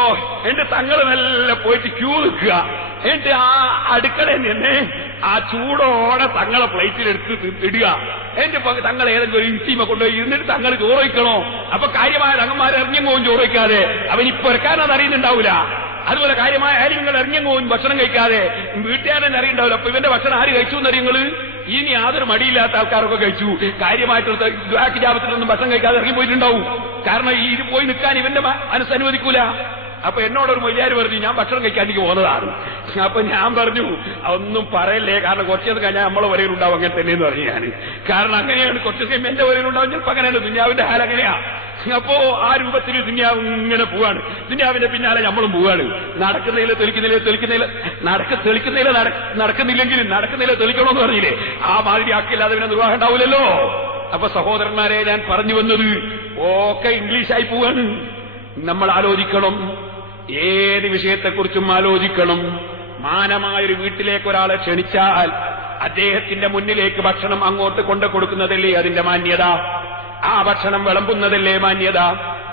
തങ്ങൾ മെല്ലെ പോയിട്ട് ക്യൂ നിൽക്കുക. എന്നിട്ട് ആ അടുക്കളയിൽ നിന്ന് ആ ചൂടോടെ തങ്ങളെ പ്ലേറ്റിലെടുത്ത് ഇടുക. എന്നിട്ട് തങ്ങൾ ഏതെങ്കിലും ഒരു ഇൻസീമ കൊണ്ടുപോയി ഇരുന്നിട്ട് തങ്ങൾ ചോറ് വയ്ക്കണോ? അപ്പൊ കാര്യമായ തങ്ങന്മാർ ഇറങ്ങിപ്പോവും ചോറ് വയ്ക്കാതെ. അവനിപ്പോ ഇറക്കാനത് അറിയുന്നുണ്ടാവൂല. അതുപോലെ കാര്യമായ കാര്യങ്ങൾ ഇറങ്ങിപ്പോവും ഭക്ഷണം കഴിക്കാതെ. വീട്ടുകാരൻ അറിയുണ്ടാവില്ല. അപ്പൊ ഇവന്റെ ഭക്ഷണം ആര് കഴിച്ചു എന്നറിയങ്ങള്? ഇനി യാതൊരു മടിയില്ലാത്ത ആൾക്കാരൊക്കെ കഴിച്ചു. കാര്യമായിട്ടുള്ള ദ്വാക്കിജാപത്തിലൊന്നും ഭക്ഷണം കഴിക്കാതെ ഇറങ്ങിപ്പോയിട്ടുണ്ടാവും. കാരണം ഇത് പോയി നിൽക്കാൻ ഇവന്റെ മനസ്സനുവദിക്കൂല. അപ്പൊ എന്നോടൊരു മൊയ്യാര് പറഞ്ഞു, ഞാൻ ഭക്ഷണം കഴിക്കാൻ എനിക്ക് പോകുന്നതാണ്. അപ്പൊ ഞാൻ പറഞ്ഞു, ഒന്നും പറയല്ലേ, കാരണം കുറച്ചത് കഴിഞ്ഞാൽ നമ്മളെ വരയിലുണ്ടാവും. അങ്ങനെ തന്നെയെന്ന് പറഞ്ഞു ഞാൻ. കാരണം അങ്ങനെയാണ്, കുറച്ച് സമയം എന്റെ വരയിലുണ്ടാവും. ചിലപ്പോൾ അങ്ങനെയാണ്. ദുനിയാവിന്റെ ഹാൽ അങ്ങനെയാ. അപ്പോ ആ രൂപത്തിൽ ദുനിയാവ് ഇങ്ങനെ പോവാണ്. ദുനിയാവിന്റെ പിന്നാലെ നമ്മളും പോവാണ്. നടക്കുന്നില്ല നടക്കുന്നില്ല തെളിക്കണമെന്ന് പറഞ്ഞില്ലേ? ആ മാതിരി ആക്കില്ലാതെ പിന്നെ നിർവാഹം ഉണ്ടാവില്ലല്ലോ. അപ്പൊ സഹോദരന്മാരെ, ഞാൻ പറഞ്ഞു വന്നത് ഒക്കെ ഇംഗ്ലീഷായി പോവാണ്. നമ്മൾ ആലോചിക്കണം, ഏത് വിഷയത്തെക്കുറിച്ചും ആലോചിക്കണം. മാനമായൊരു വീട്ടിലേക്ക് ഒരാളെ ക്ഷണിച്ചാൽ അദ്ദേഹത്തിന്റെ മുന്നിലേക്ക് ഭക്ഷണം അങ്ങോട്ട് കൊണ്ടു കൊടുക്കുന്നതല്ലേ അതിന്റെ മാന്യത? ആ ഭക്ഷണം വിളമ്പുന്നതല്ലേ മാന്യത?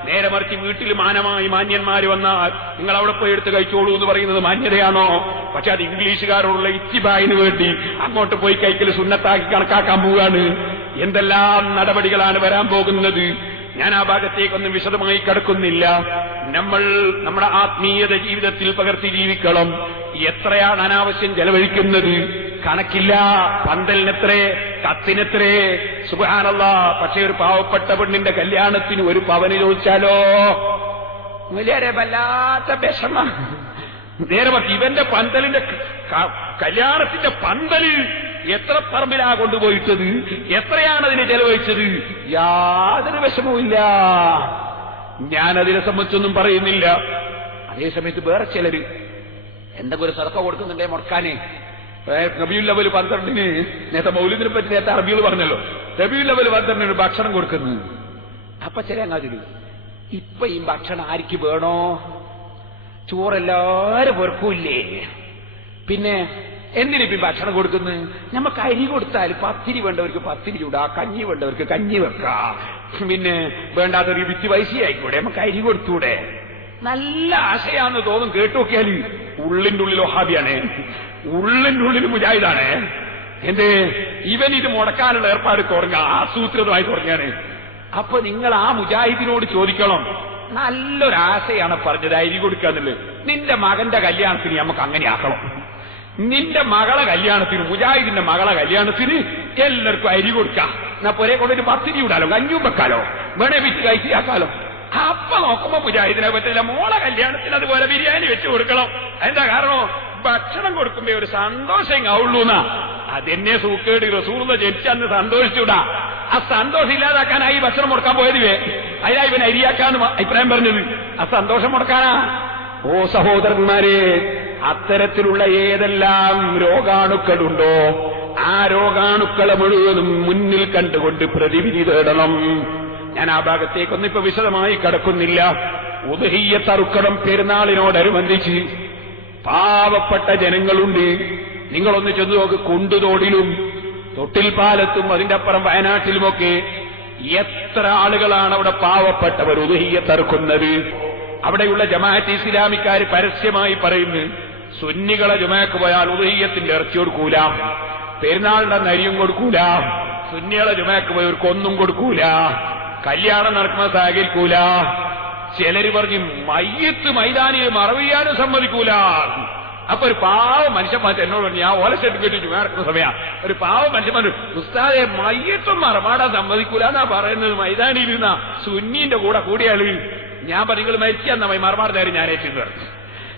നേരെ മറിച്ച് വീട്ടിൽ മാനമായി മാന്യന്മാര് വന്നാൽ നിങ്ങൾ അവിടെ പോയി എടുത്ത് കഴിച്ചോളൂ എന്ന് പറയുന്നത് മാന്യതയാണോ? പക്ഷെ അത് ഇംഗ്ലീഷുകാരോടുള്ള ഇത്തിബായിന് വേണ്ടി അങ്ങോട്ട് പോയി കഴിക്കൽ സുന്നത്താക്കി കണക്കാക്കാൻ പോവുകയാണ്. എന്തെല്ലാം നടപടികളാണ് വരാൻ പോകുന്നത്? ഞാൻ ആ ഭാഗത്തേക്കൊന്നും വിശദമായി കടക്കുന്നില്ല. നമ്മൾ നമ്മുടെ ആത്മീയത ജീവിതത്തിൽ പകർത്തി ജീവിക്കണം. എത്രയാണ് അനാവശ്യം ചെലവഴിക്കുന്നത്? കണക്കില്ല. പന്തലിനെത്രേ, കത്തിനെത്രേ, സുബ്ഹാനല്ലാഹ്. പക്ഷെ ഒരു പാവപ്പെട്ട പെണ്ണിന്റെ കല്യാണത്തിന് ഒരു പവന് ചോദിച്ചാലോ വലിയ വല്ലാത്ത വിഷമം. നേരെ മറിച്ച് ഇവന്റെ പന്തലിന്റെ കല്യാണത്തിന്റെ പന്തല് എത്ര പറമ്പിലാ കൊണ്ടുപോയിട്ടത്, എത്രയാണ് അതിന് ചെലവഴിച്ചത്? യാതൊരു വിഷമവുമില്ല. ഞാനതിനെ സംബന്ധിച്ചൊന്നും പറയുന്നില്ല. അതേസമയത്ത് വേറെ ചിലര് എന്തൊക്കെ ഒരു സദഖ കൊടുക്കുന്നുണ്ടേ മുടക്കാനേ. റബീഉൽ അവ്വൽ 12-ന് നേരത്തെ മൗലിദിനെ പറ്റി നേരത്തെ അറബികൾ പറഞ്ഞല്ലോ, റബീഉൽ അവ്വൽ 12-ന് ഭക്ഷണം കൊടുക്കുന്നു. അപ്പൊ ചില അങ്ങാതിരി ഇപ്പൊ ഈ ഭക്ഷണം ആർക്ക് വേണോ? ചോറെല്ലാരും വെറുക്കൂല്ലേ? പിന്നെ എന്തിനിപ്പി ഭക്ഷണം കൊടുക്കുന്നു? നമുക്ക് അരി കൊടുത്താൽ പത്തിരി വേണ്ടവർക്ക് പത്തിരി ചൂടാ, കഞ്ഞി വേണ്ടവർക്ക് കഞ്ഞി വെക്കാം. പിന്നെ വേണ്ടാത്തൊരു വിറ്റ് പൈസ ആയിക്കൂടെ, നമുക്ക് അരി കൊടുത്തൂടെ? നല്ല ആശയാന്ന് തോന്നും കേട്ടു നോക്കിയാൽ. ഉള്ളിന്റെ ഉള്ളിൽ വഹാബിയാണ്, ഉള്ളിന്റെ ഉള്ളിൽ മുജാഹിദാണ്. എന്തേ ഇവൻ ഇത് മുടക്കാനുള്ള ഏർപ്പാട് തുടങ്ങുക, ആസൂത്രിതമായി തുടങ്ങാണ്. അപ്പൊ നിങ്ങൾ ആ മുജാഹിദിനോട് ചോദിക്കണം, നല്ലൊരാശയാണ് പറഞ്ഞത് അരി കൊടുക്കാന്നുള്ളത്. നിന്റെ മകന്റെ കല്യാണത്തിന് നമുക്ക് അങ്ങനെ ആക്കണം. നിന്റെ മകളെ കല്യാണത്തിന്, മുജാഹിദിന്റെ മകളെ കല്യാണത്തിന് എല്ലാവർക്കും അരി കൊടുക്കാം. എന്നാ പൊരേ കൊണ്ടൊരു പത്തിരി ഇടാലോ, കഞ്ഞും വെക്കാലോ, വേണേ വിറ്റ് കഴിച്ചാക്കാലോ. അപ്പൊ നോക്കുമ്പോ മുജാഹിദിനെ പറ്റില്ല. മോളെ കല്യാണത്തിന് അതുപോലെ ബിരിയാണി വെച്ച് കൊടുക്കണം. എന്താ കാരണം? ഭക്ഷണം കൊടുക്കുമ്പോ ഒരു സന്തോഷം ആവുള്ളൂന്നാ. അതെന്നെ സൂക്കേട് റസൂലുള്ള ജനിച്ചന്ന് സന്തോഷിച്ചൂടാ. ആ സന്തോഷം ഇല്ലാതാക്കാനായി ഭക്ഷണം മുടക്കാൻ പോയതുവേ. അതിനാ ഇവൻ അരിയാക്കാന്ന് അഭിപ്രായം പറഞ്ഞത്. ആ സന്തോഷം മുടക്കാനാ. ഓ സഹോദരന്മാരെ, അത്തരത്തിലുള്ള ഏതെല്ലാം രോഗാണുക്കളുണ്ടോ ആ രോഗാണുക്കളെ മുഴുവനും മുന്നിൽ കണ്ടുകൊണ്ട് പ്രതിവിധി തേടണം. ഞാൻ ആ ഭാഗത്തേക്കൊന്നും ഇപ്പൊ വിശദമായി കടക്കുന്നില്ല. ഉദ്ഹിയ്യത്ത് അറുക്കണം. പെരുന്നാളിനോടനുബന്ധിച്ച് പാവപ്പെട്ട ജനങ്ങളുണ്ട്. നിങ്ങളൊന്ന് ചെന്ന് നോക്ക്. കുണ്ടുതോടിലും തൊട്ടിൽ പാലത്തും അതിന്റെ അപ്പുറം വയനാട്ടിലുമൊക്കെ എത്ര ആളുകളാണ് അവിടെ പാവപ്പെട്ടവർ ഉദ്ഹിയ്യത്ത് അറുക്കുന്നത്. അവിടെയുള്ള ജമാഅത്ത് ഇസ്ലാമിക്കാര് പരസ്യമായി പറയുന്നു, സുന്നികളെ ജുമഅക്ക് പോയാൽ ഉദ്ഹിയ്യത്തിന്റെ ഇറച്ചി കൊടുക്കൂല, പെരുന്നാളിന്റെ നരിയും കൊടുക്കൂല, സുന്നികളെ ജുമഅക്ക് പോയവർക്കൊന്നും കൊടുക്കൂല, കല്യാണം നടക്കുന്ന സഹകരിക്കൂല. ചിലര് പറഞ്ഞു മയ്യത്ത് മൈതാനിയെ മറവിയാനും സമ്മതിക്കൂല. അപ്പൊ ഒരു പാവ മനുഷ്യന്മാർ എന്നോട് പറഞ്ഞു, ഞാൻ ഓല സർട്ടിഫിക്കറ്റ് ചുമ നടക്കുന്ന സമയം ഒരു പാവ മനുഷ്യന്മാർ, ഉസ്താദെ മയ്യത്തും മറമാടാൻ സമ്മതിക്കൂല എന്നാ പറയുന്നത്. മൈതാനിയിൽ നിന്നാ സുന്നീന്റെ കൂടെ കൂടിയാള്. ഞാൻ പറഞ്ഞു, നിങ്ങൾ മരിച്ചെന്ന മറുപാട് കാര്യം ഞാൻ ഏറ്റെന്ന് പറഞ്ഞു.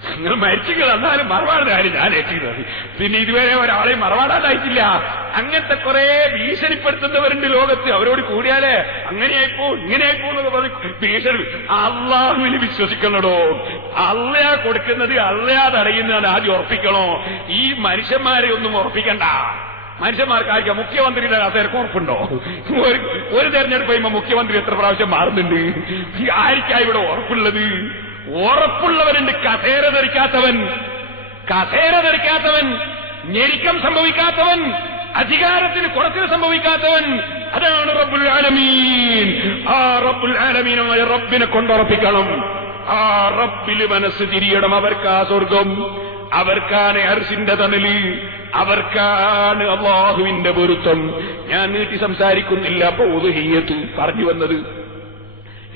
നിങ്ങൾ മരിച്ചുകൾ എന്നാലും മറുപാട് കാര്യം ഞാൻ ഏറ്റെന്ന്. പിന്നെ ഇതുവരെ ഒരാളെയും മറുപാടായിട്ടില്ല. അങ്ങനത്തെ കുറെ ഭീഷണിപ്പെടുത്തുന്നവരുണ്ട് ലോകത്ത്. അവരോട് കൂടിയാലേ അങ്ങനെയായിപ്പോ ഇങ്ങനെയായിപ്പോ എന്നൊക്കെ പറഞ്ഞ് ഭീഷണി. അള്ളാഹുവിൽ വിശ്വസിക്കണോ? അള്ളയാ കൊടുക്കുന്നത്, അള്ളയാ തടയുന്നതാണ് ആദ്യം ഉറപ്പിക്കണോ? ഈ മനുഷ്യന്മാരെ ഒന്നും ഉറപ്പിക്കണ്ട. മനുഷ്യന്മാർക്കായിരിക്കാം മുഖ്യമന്ത്രിയുടെ അത്തേർക്ക് ഉറപ്പുണ്ടോ? ഒരു തെരഞ്ഞെടുപ്പ് കഴിയുമ്പോ മുഖ്യമന്ത്രി എത്ര പ്രാവശ്യം മാറുന്നുണ്ട്? ആർക്കാ ഇവിടെ ഉറപ്പുള്ളത്? ഉറപ്പുള്ളവരുണ്ട്. കസേര ധരിക്കാത്തവൻ, ഞെരുക്കം സംഭവിക്കാത്തവൻ, അധികാരത്തിന് കുറച്ചിൽ സംഭവിക്കാത്തവൻ, അതാണ് റബ്ബുൽ ആലമീൻ. ആ റബ്ബുൽ ആലമീനായ റബ്ബിനെ കൊണ്ടുറപ്പിക്കണം. ആ റബ്ബില് മനസ്സ് തിരിയണം. അവർക്കാ സ്വർഗം, അവർക്കാണ് അർശിന്റെ തണല്, അവർക്കാണ് അല്ലാഹുവിന്റെ പൊരുത്തം. ഞാൻ നീട്ടി സംസാരിക്കുന്നില്ല. അപ്പൊ ഉദ്ഹിയ്യത്ത് പറഞ്ഞു വന്നത്,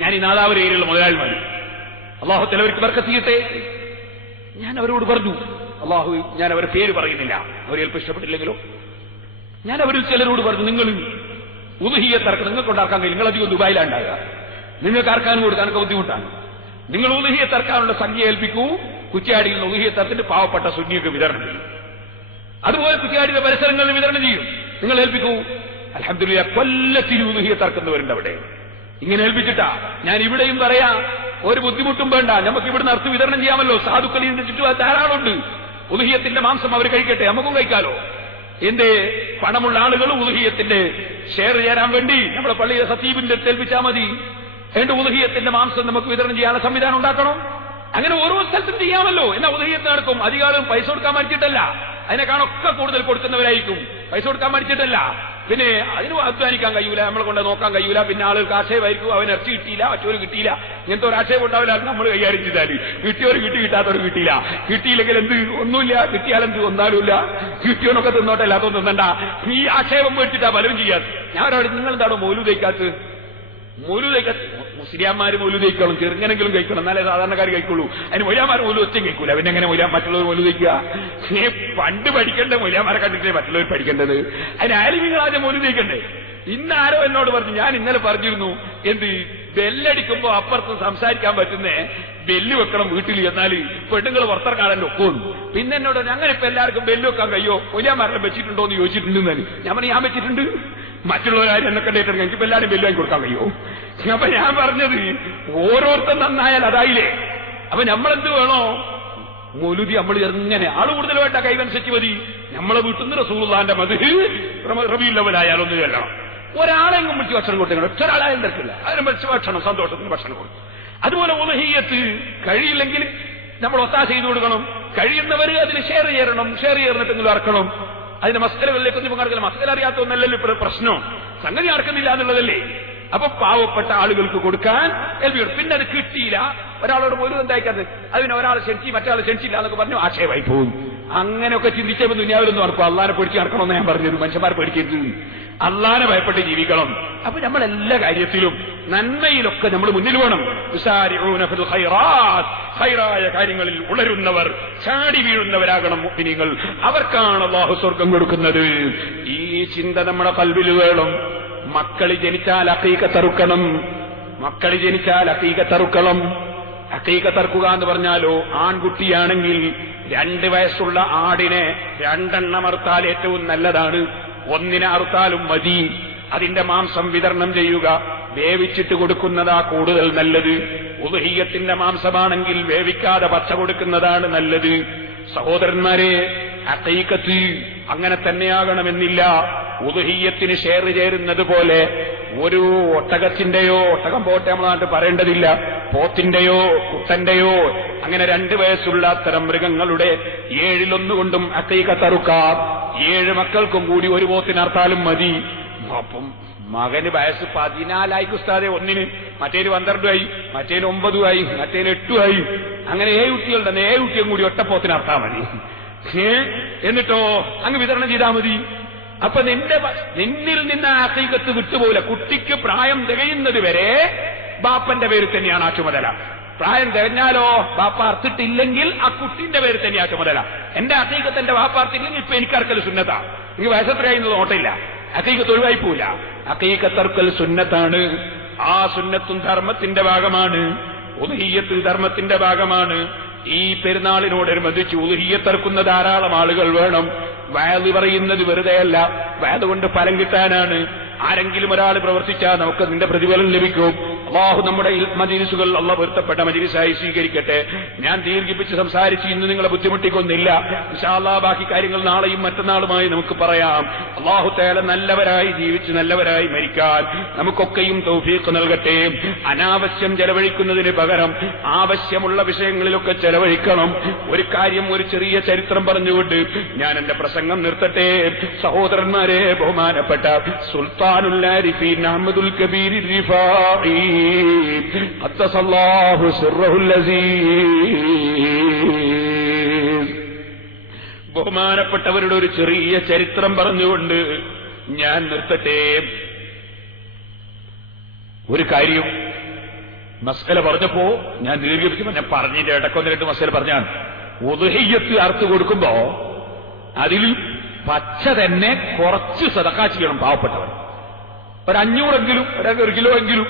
ഞാൻ ഈ നാദാവരയിലുള്ള മുതലാളിമാർ, അള്ളാഹു ചിലവർക്ക് ബർക്കത്ത് ചെയ്യട്ടെ, ഞാൻ അവരോട് പറഞ്ഞു, അള്ളാഹു, ഞാൻ അവരെ പേര് പറയുന്നില്ല, അവർ ചിലപ്പോൾ ഇഷ്ടപ്പെട്ടില്ലെങ്കിലോ, ഞാൻ അവരിൽ ചിലരോട് പറഞ്ഞു, നിങ്ങൾ ഉദ്ഹിയ്യത്ത് ഇറക്കണം, നിങ്ങൾക്ക് ഉണ്ടാക്കാൻ കഴിയും, നിങ്ങളധികം ദുബായിലാണ്ടാകുക, നിങ്ങൾക്ക് അറക്കാനും കൊടുക്കാനൊക്കെ ബുദ്ധിമുട്ടാണ്. നിങ്ങൾ ഉദ്ഹിയ്യത്ത് ഇറക്കാനുള്ള സംഖ്യ ഏൽപ്പിക്കൂ, കുറ്റ്യാടിയിൽ നിന്ന് ഉദ്ഹിയ്യത്ത് ഇറക്കിട്ട് പാവപ്പെട്ട സുന്നിയൊക്കെ വിതരണം ചെയ്യും. അതുപോലെ കുറ്റ്യാടിയുടെ പരിസരങ്ങളിൽ വിതരണം ചെയ്യും. നിങ്ങൾ ഏൽപ്പിക്കൂ. അൽഹംദുലില്ലാഹ് കൊല്ലത്തിൽ ഉദ്ഹിയ്യത്ത് ഇറക്കുന്നവരുണ്ട് അവിടെ. ഇങ്ങനെ ഏൽപ്പിച്ചിട്ടാ ഞാൻ ഇവിടെയും പറയാ, ഒരു ബുദ്ധിമുട്ടും വേണ്ട, നമുക്ക് ഇവിടെ നിർത്തി വിതരണം ചെയ്യാമല്ലോ. സാധുക്കൾ ഇതിന്റെ ചുറ്റും ധാരാളമുണ്ട്. ഉദ്ഹിയ്യത്തിന്റെ മാംസം അവർ കഴിക്കട്ടെ, നമുക്കും കഴിക്കാലോ. എന്റെ പണമുള്ള ആളുകൾ ഉദ്ഹിയ്യത്തിന്റെ ഷെയർ ചേരാൻ വേണ്ടി നമ്മുടെ പള്ളിയിലെ ഖതീബിന്റെ ഏൽപ്പിച്ചാൽ മതി. എന്നിട്ട് ഉദഹിയത്തിന്റെ മാംസം നമുക്ക് വിതരണം ചെയ്യാനുള്ള സംവിധാനം ഉണ്ടാക്കണം. അങ്ങനെ ഓരോ സ്ഥലത്തും ചെയ്യാമല്ലോ. എന്നാ ഉദഹിയത്ത് നടക്കും. അധികാരം പൈസ കൊടുക്കാൻ മടിച്ചിട്ടല്ല, അതിനേക്കാളൊക്കെ കൂടുതൽ കൊടുക്കുന്നവരായിരിക്കും. പൈസ കൊടുക്കാൻ മടിച്ചിട്ടല്ല. പിന്നെ അതിന് അധ്വാനിക്കാൻ കഴിയൂല, നമ്മളെ കൊണ്ട് നോക്കാൻ കഴിയൂല. പിന്നെ ആളുകൾക്ക് ആശയമായിരിക്കും, അവൻ ഇറച്ചി കിട്ടിയില്ല, മറ്റൊരു കിട്ടിയില്ല, ഇങ്ങനത്തെ ഒരു ആശയം ഉണ്ടാവില്ല. നമ്മൾ കൈകാര്യം ചെയ്താല് കിട്ടിയവർ കിട്ടി, കിട്ടാത്തവർ കിട്ടിയില്ല. കിട്ടിയില്ലെങ്കിൽ എന്ത് ഒന്നുമില്ല, കിട്ടിയാലെന്ത് ഒന്നാലുമില്ല. കിട്ടിയോനൊക്കെ തിന്നോട്ടെ, അല്ലാത്തൊന്നും തിന്നണ്ട. ഈ ആശയം മേടിച്ചിട്ടാ പലരും ചെയ്യാറ്. ഞാൻ ഒരാൾ നിങ്ങൾ എന്താണോ മൗലൂദ് കഴിക്കാത്തത്? മൗലൂദ് കഴിക്കാത്ത മുസ്ലിംമാര് മൗലൂദ് കഴിക്കണം, ചെറുങ്ങനെങ്കിലും കഴിക്കണം, എന്നാലേ സാധാരണക്കാർ കഴിക്കുള്ളൂ. അതിന് മൊയ്ലാമാർ മൗലൂദ് ഒറ്റയും കഴിക്കൂല. പിന്നെ എങ്ങനെ മറ്റുള്ളവർ മൗലൂദ് കഴിക്കുക? പണ്ട് പഠിക്കേണ്ട മൊയ്ലാമാരെ കണ്ടിട്ടേ മറ്റുള്ളവർ പഠിക്കേണ്ടത്. അതിന് ആലിമികൾ ആദ്യം മൗലൂദ് കഴിക്കണ്ടേ? ഇന്നാരോ എന്നോട് പറഞ്ഞു, ഞാൻ ഇന്നലെ പറഞ്ഞിരുന്നു, എന്ത് ബെല്ലടിക്കുമ്പോ അപ്പുറത്ത് സംസാരിക്കാൻ പറ്റുന്നേ ബെല്ല് വെക്കണം വീട്ടിൽ, എന്നാൽ പെണ്ണുങ്ങൾ പുറത്തിറങ്ങാനല്ലോ ഒക്കും. പിന്നെ എന്നോട് അങ്ങനെ ഇപ്പൊ എല്ലാവർക്കും ബെല്ല് വെക്കാൻ കഴിയോ, മൊയ്ലാമാരെല്ലാം വെച്ചിട്ടുണ്ടോ എന്ന് ചോദിച്ചിട്ടുണ്ടെന്ന്. ഞാൻ പറഞ്ഞു, ഞാൻ വെച്ചിട്ടുണ്ട്. മറ്റുള്ളവരാരും എന്നെ കണ്ടിട്ടുണ്ടെങ്കിൽ എനിക്കിപ്പോ എല്ലാവരും ബെല്ല് വാങ്ങി കൊടുക്കാൻ കഴിയോ? അപ്പൊ ഞാൻ പറഞ്ഞത് ഓരോരുത്തർ നന്നായാൽ അതായില്ലേ. അപ്പൊ നമ്മളെന്ത് വേണോ? മൗലൂദി നമ്മൾ എങ്ങനെ ആള് കൂടുതലായിട്ട് കൈവനുസരിച്ച് മതി. നമ്മളെ വീട്ടിൽ നിന്ന് റസൂലുള്ളാഹിന്റെ മദ്ഹ് റബീഉൽ അവ്വലായാലും ഒന്നും ചെല്ലണം. ഒരാളെങ്കിലും വിളിച്ച് ഭക്ഷണം കൊടുക്കണം, ഒരാളായാലും തിരക്കില്ല, അതിന് വിളിച്ച് ഭക്ഷണം, സന്തോഷത്തിന് ഭക്ഷണം കൊടുക്കും. അതുപോലെ ഉദഹിയ്യത്ത് കഴിയില്ലെങ്കിൽ നമ്മൾ ഒത്താശ ചെയ്തു കൊടുക്കണം. കഴിയുന്നവർ അതിന് ഷെയർ ചെയ്യണം, ഷെയർ ചെയ്തിട്ടെങ്കിലും ഇറക്കണം. അതിന്റെ മസ്കലകളിലേക്കൊന്നും പങ്കെടുക്കില്ല. മസ്കല അറിയാത്ത ഒന്നല്ലല്ലോ ഇപ്പൊ പ്രശ്നം, സംഗതി നടക്കുന്നില്ല എന്നുള്ളതല്ലേ. അപ്പൊ പാവപ്പെട്ട ആളുകൾക്ക് കൊടുക്കാൻ എൽബിയോട്. പിന്നെ അത് കിട്ടിയില്ല, ഒരാളോട് പോലും എന്തായിക്കത്, അതിന് ഒരാളെ ക്ഷണിച്ച് മറ്റൊരാളെ ക്ഷണിച്ചില്ല എന്നൊക്കെ പറഞ്ഞു ആക്ഷേപമായി പോകും. അങ്ങനെയൊക്കെ ചിന്തിച്ചപ്പോൾ ദുനിയാവിലൊന്നും നടക്കും. അള്ളാനെ പേടിച്ച് നടക്കണമെന്ന് ഞാൻ പറഞ്ഞത്. മനുഷ്യന്മാരെ പേടിക്കരുത്, അള്ളാനെ ഭയപ്പെട്ട് ജീവിക്കണം. അപ്പൊ നമ്മൾ എല്ലാ കാര്യത്തിലും നന്മയിലൊക്കെ നമ്മൾ മുന്നിൽ വേണം. ഖൈറായ കാര്യങ്ങളിൽ ഉളരുന്നവർ, ചാടി വീഴുന്നവരാകണം മുഅ്മിനീങ്ങൾ. അവർക്കാണ് അല്ലാഹു സ്വർഗം കൊടുക്കുന്നത്. ഈ ചിന്ത നമ്മുടെ ഖൽബിൽ വേണം. മക്കൾ ജനിച്ചാൽ അഖീഖത്തറുക്കണം. മക്കൾ ജനിച്ചാൽ അഖീഖത്തറുക്കണം. അഖീഖത്തറുക്കുക എന്ന് പറഞ്ഞാലോ, ആൺകുട്ടിയാണെങ്കിൽ 2 വയസ്സുള്ള ആടിനെ 2 എണ്ണം അറുത്താൽ ഏറ്റവും നല്ലതാണ്. 1 അറുത്താലും മതി. അതിന്റെ മാംസം വിതരണം ചെയ്യുക, വേവിച്ചിട്ട് കൊടുക്കുന്നതാ കൂടുതൽ നല്ലത്. ഉദ്ഹിയ്യത്തിന്റെ മാംസമാണെങ്കിൽ വേവിക്കാതെ പച്ച കൊടുക്കുന്നതാണ് നല്ലത്. സഹോദരന്മാരെ, അഖീഖത്ത് അങ്ങനെ തന്നെയാകണമെന്നില്ല. ഉദ്ഹിയ്യത്തിന് ഷെയർ ചേരുന്നത് പോലെ ഒരു ഒട്ടകത്തിന്റെയോ, ഒട്ടകം പോട്ടെ നമ്മൾ നാട്ടിൽ പറയേണ്ടതില്ല, പോത്തിന്റെയോ കുട്ടന്റെയോ അങ്ങനെ 2 വയസ്സുള്ള അത്തരം മൃഗങ്ങളുടെ 7 കൊണ്ടും അഖീഖത്തറുക്കാം. 7 മക്കൾക്കും കൂടി ഒരു പോത്തിനർത്താലും മതി. അപ്പം മകന് വയസ്സ് 14 ഉസ്താദെ ഒന്നിന്, മറ്റേന് 12 മറ്റേന് 9 മറ്റേന് 8 അങ്ങനെ 7 കുട്ടികളുടെ 7 കുട്ടിയും കൂടി ഒറ്റപ്പോത്തിനർത്താൽ മതി. എന്നിട്ടോ അങ്ങ് വിതരണം ചെയ്താൽ മതി. അപ്പൊ നിന്നിൽ നിന്ന് അഖീഖത്ത് വിട്ടുപോകില്ല. കുട്ടിക്ക് പ്രായം തികയുന്നത് വരെ ബാപ്പന്റെ പേരിൽ തന്നെയാണ് ആ ചുമതല. പ്രായം തികഞ്ഞാലോ ബാപ്പ അർത്തിട്ടില്ലെങ്കിൽ ആ കുട്ടിന്റെ പേരിൽ തന്നെയാ ചുമതല. എന്റെ അഖീഖത്ത് എന്റെ ബാപ്പ അർത്തില്ലെങ്കിൽ ഇപ്പൊ എനിക്കർക്കൽ സുന്നത്താ. എനിക്ക് വയസ്സത്രയായിരുന്നത് ഓട്ടില്ല, അഖീഖത്ത് ഒഴിവായി പോവില്ല. അഖീഖത്തർക്കൽ സുന്നത്താണ്. ആ സുന്നത്തും ധർമ്മത്തിന്റെ ഭാഗമാണ്. ഉദ്ഹിയ്യത്ത് ധർമ്മത്തിന്റെ ഭാഗമാണ്. ഈ പെരുന്നാളിനോടനുബന്ധിച്ച് ഉദ്ഹിയ്യത്തറുക്കുന്ന ധാരാളം ആളുകൾ വേണം. വഅദ് പറയുന്നത് വെറുതെയല്ല, വഅദ് കൊണ്ട് ഫലം കിട്ടാനാണ്. ആരെങ്കിലും ഒരാൾ പ്രവർത്തിച്ചാൽ നമുക്ക് അതിന്റെ പ്രതിഫലം ലഭിക്കും. അല്ലാഹു നമ്മുടെ മജ്ലിസുകൾ അല്ലാഹു പൊരുത്തപ്പെട്ട മജ്ലിസായി സ്വീകരിക്കട്ടെ. ഞാൻ ദീർഘിപ്പിച്ച് സംസാരിച്ച് ഇന്ന് നിങ്ങളെ ബുദ്ധിമുട്ടിക്കൊന്നില്ല. ഇൻഷാ അല്ലാഹ് ബാക്കി കാര്യങ്ങൾ നാളെയും മറ്റന്നാളുമായി നമുക്ക് പറയാം. അല്ലാഹു തആല നല്ലവരായി ജീവിച്ച് നല്ലവരായി മരിക്കാൻ നമുക്കൊക്കെയും തൗഫീഖ് നൽകട്ടെ. അനാവശ്യം ചെലവഴിക്കുന്നതിന് പകരം ആവശ്യമുള്ള വിഷയങ്ങളിലൊക്കെ ചെലവഴിക്കണം. ഒരു കാര്യം, ഒരു ചെറിയ ചരിത്രം പറഞ്ഞുകൊണ്ട് ഞാൻ എന്റെ പ്രസംഗം നിർത്തട്ടെ. സഹോദരന്മാരെ, ബഹുമാനപ്പെട്ട സുൽത്താനുൽ ആരിഫീൻ അഹ്മദുൽ കബീർ റിഫാഇ ഖദ്ദസല്ലാഹു സിർറഹുൽ അസീസ്, ബഹുമാനപ്പെട്ടവരുടെ ഒരു ചെറിയ ചരിത്രം പറഞ്ഞുകൊണ്ട് ഞാൻ നിർത്തട്ടെ. ഒരു കാര്യം മസ്അല പറഞ്ഞപ്പോ ഞാൻ ദീർഘിപ്പിച്ചു, ഞാൻ പറഞ്ഞതിന്റെ ഇടക്കൊന്നിട്ട് മസ്അല പറഞ്ഞാൽ ഉദ്ഹിയ്യത്ത് അറുത്ത് കൊടുക്കുമ്പോ അതിൽ പച്ച തന്നെ കുറച്ച് സദഖ ചെയ്യണം. പാവപ്പെട്ടവർ ഒരു 500 1 കിലോ എങ്കിലും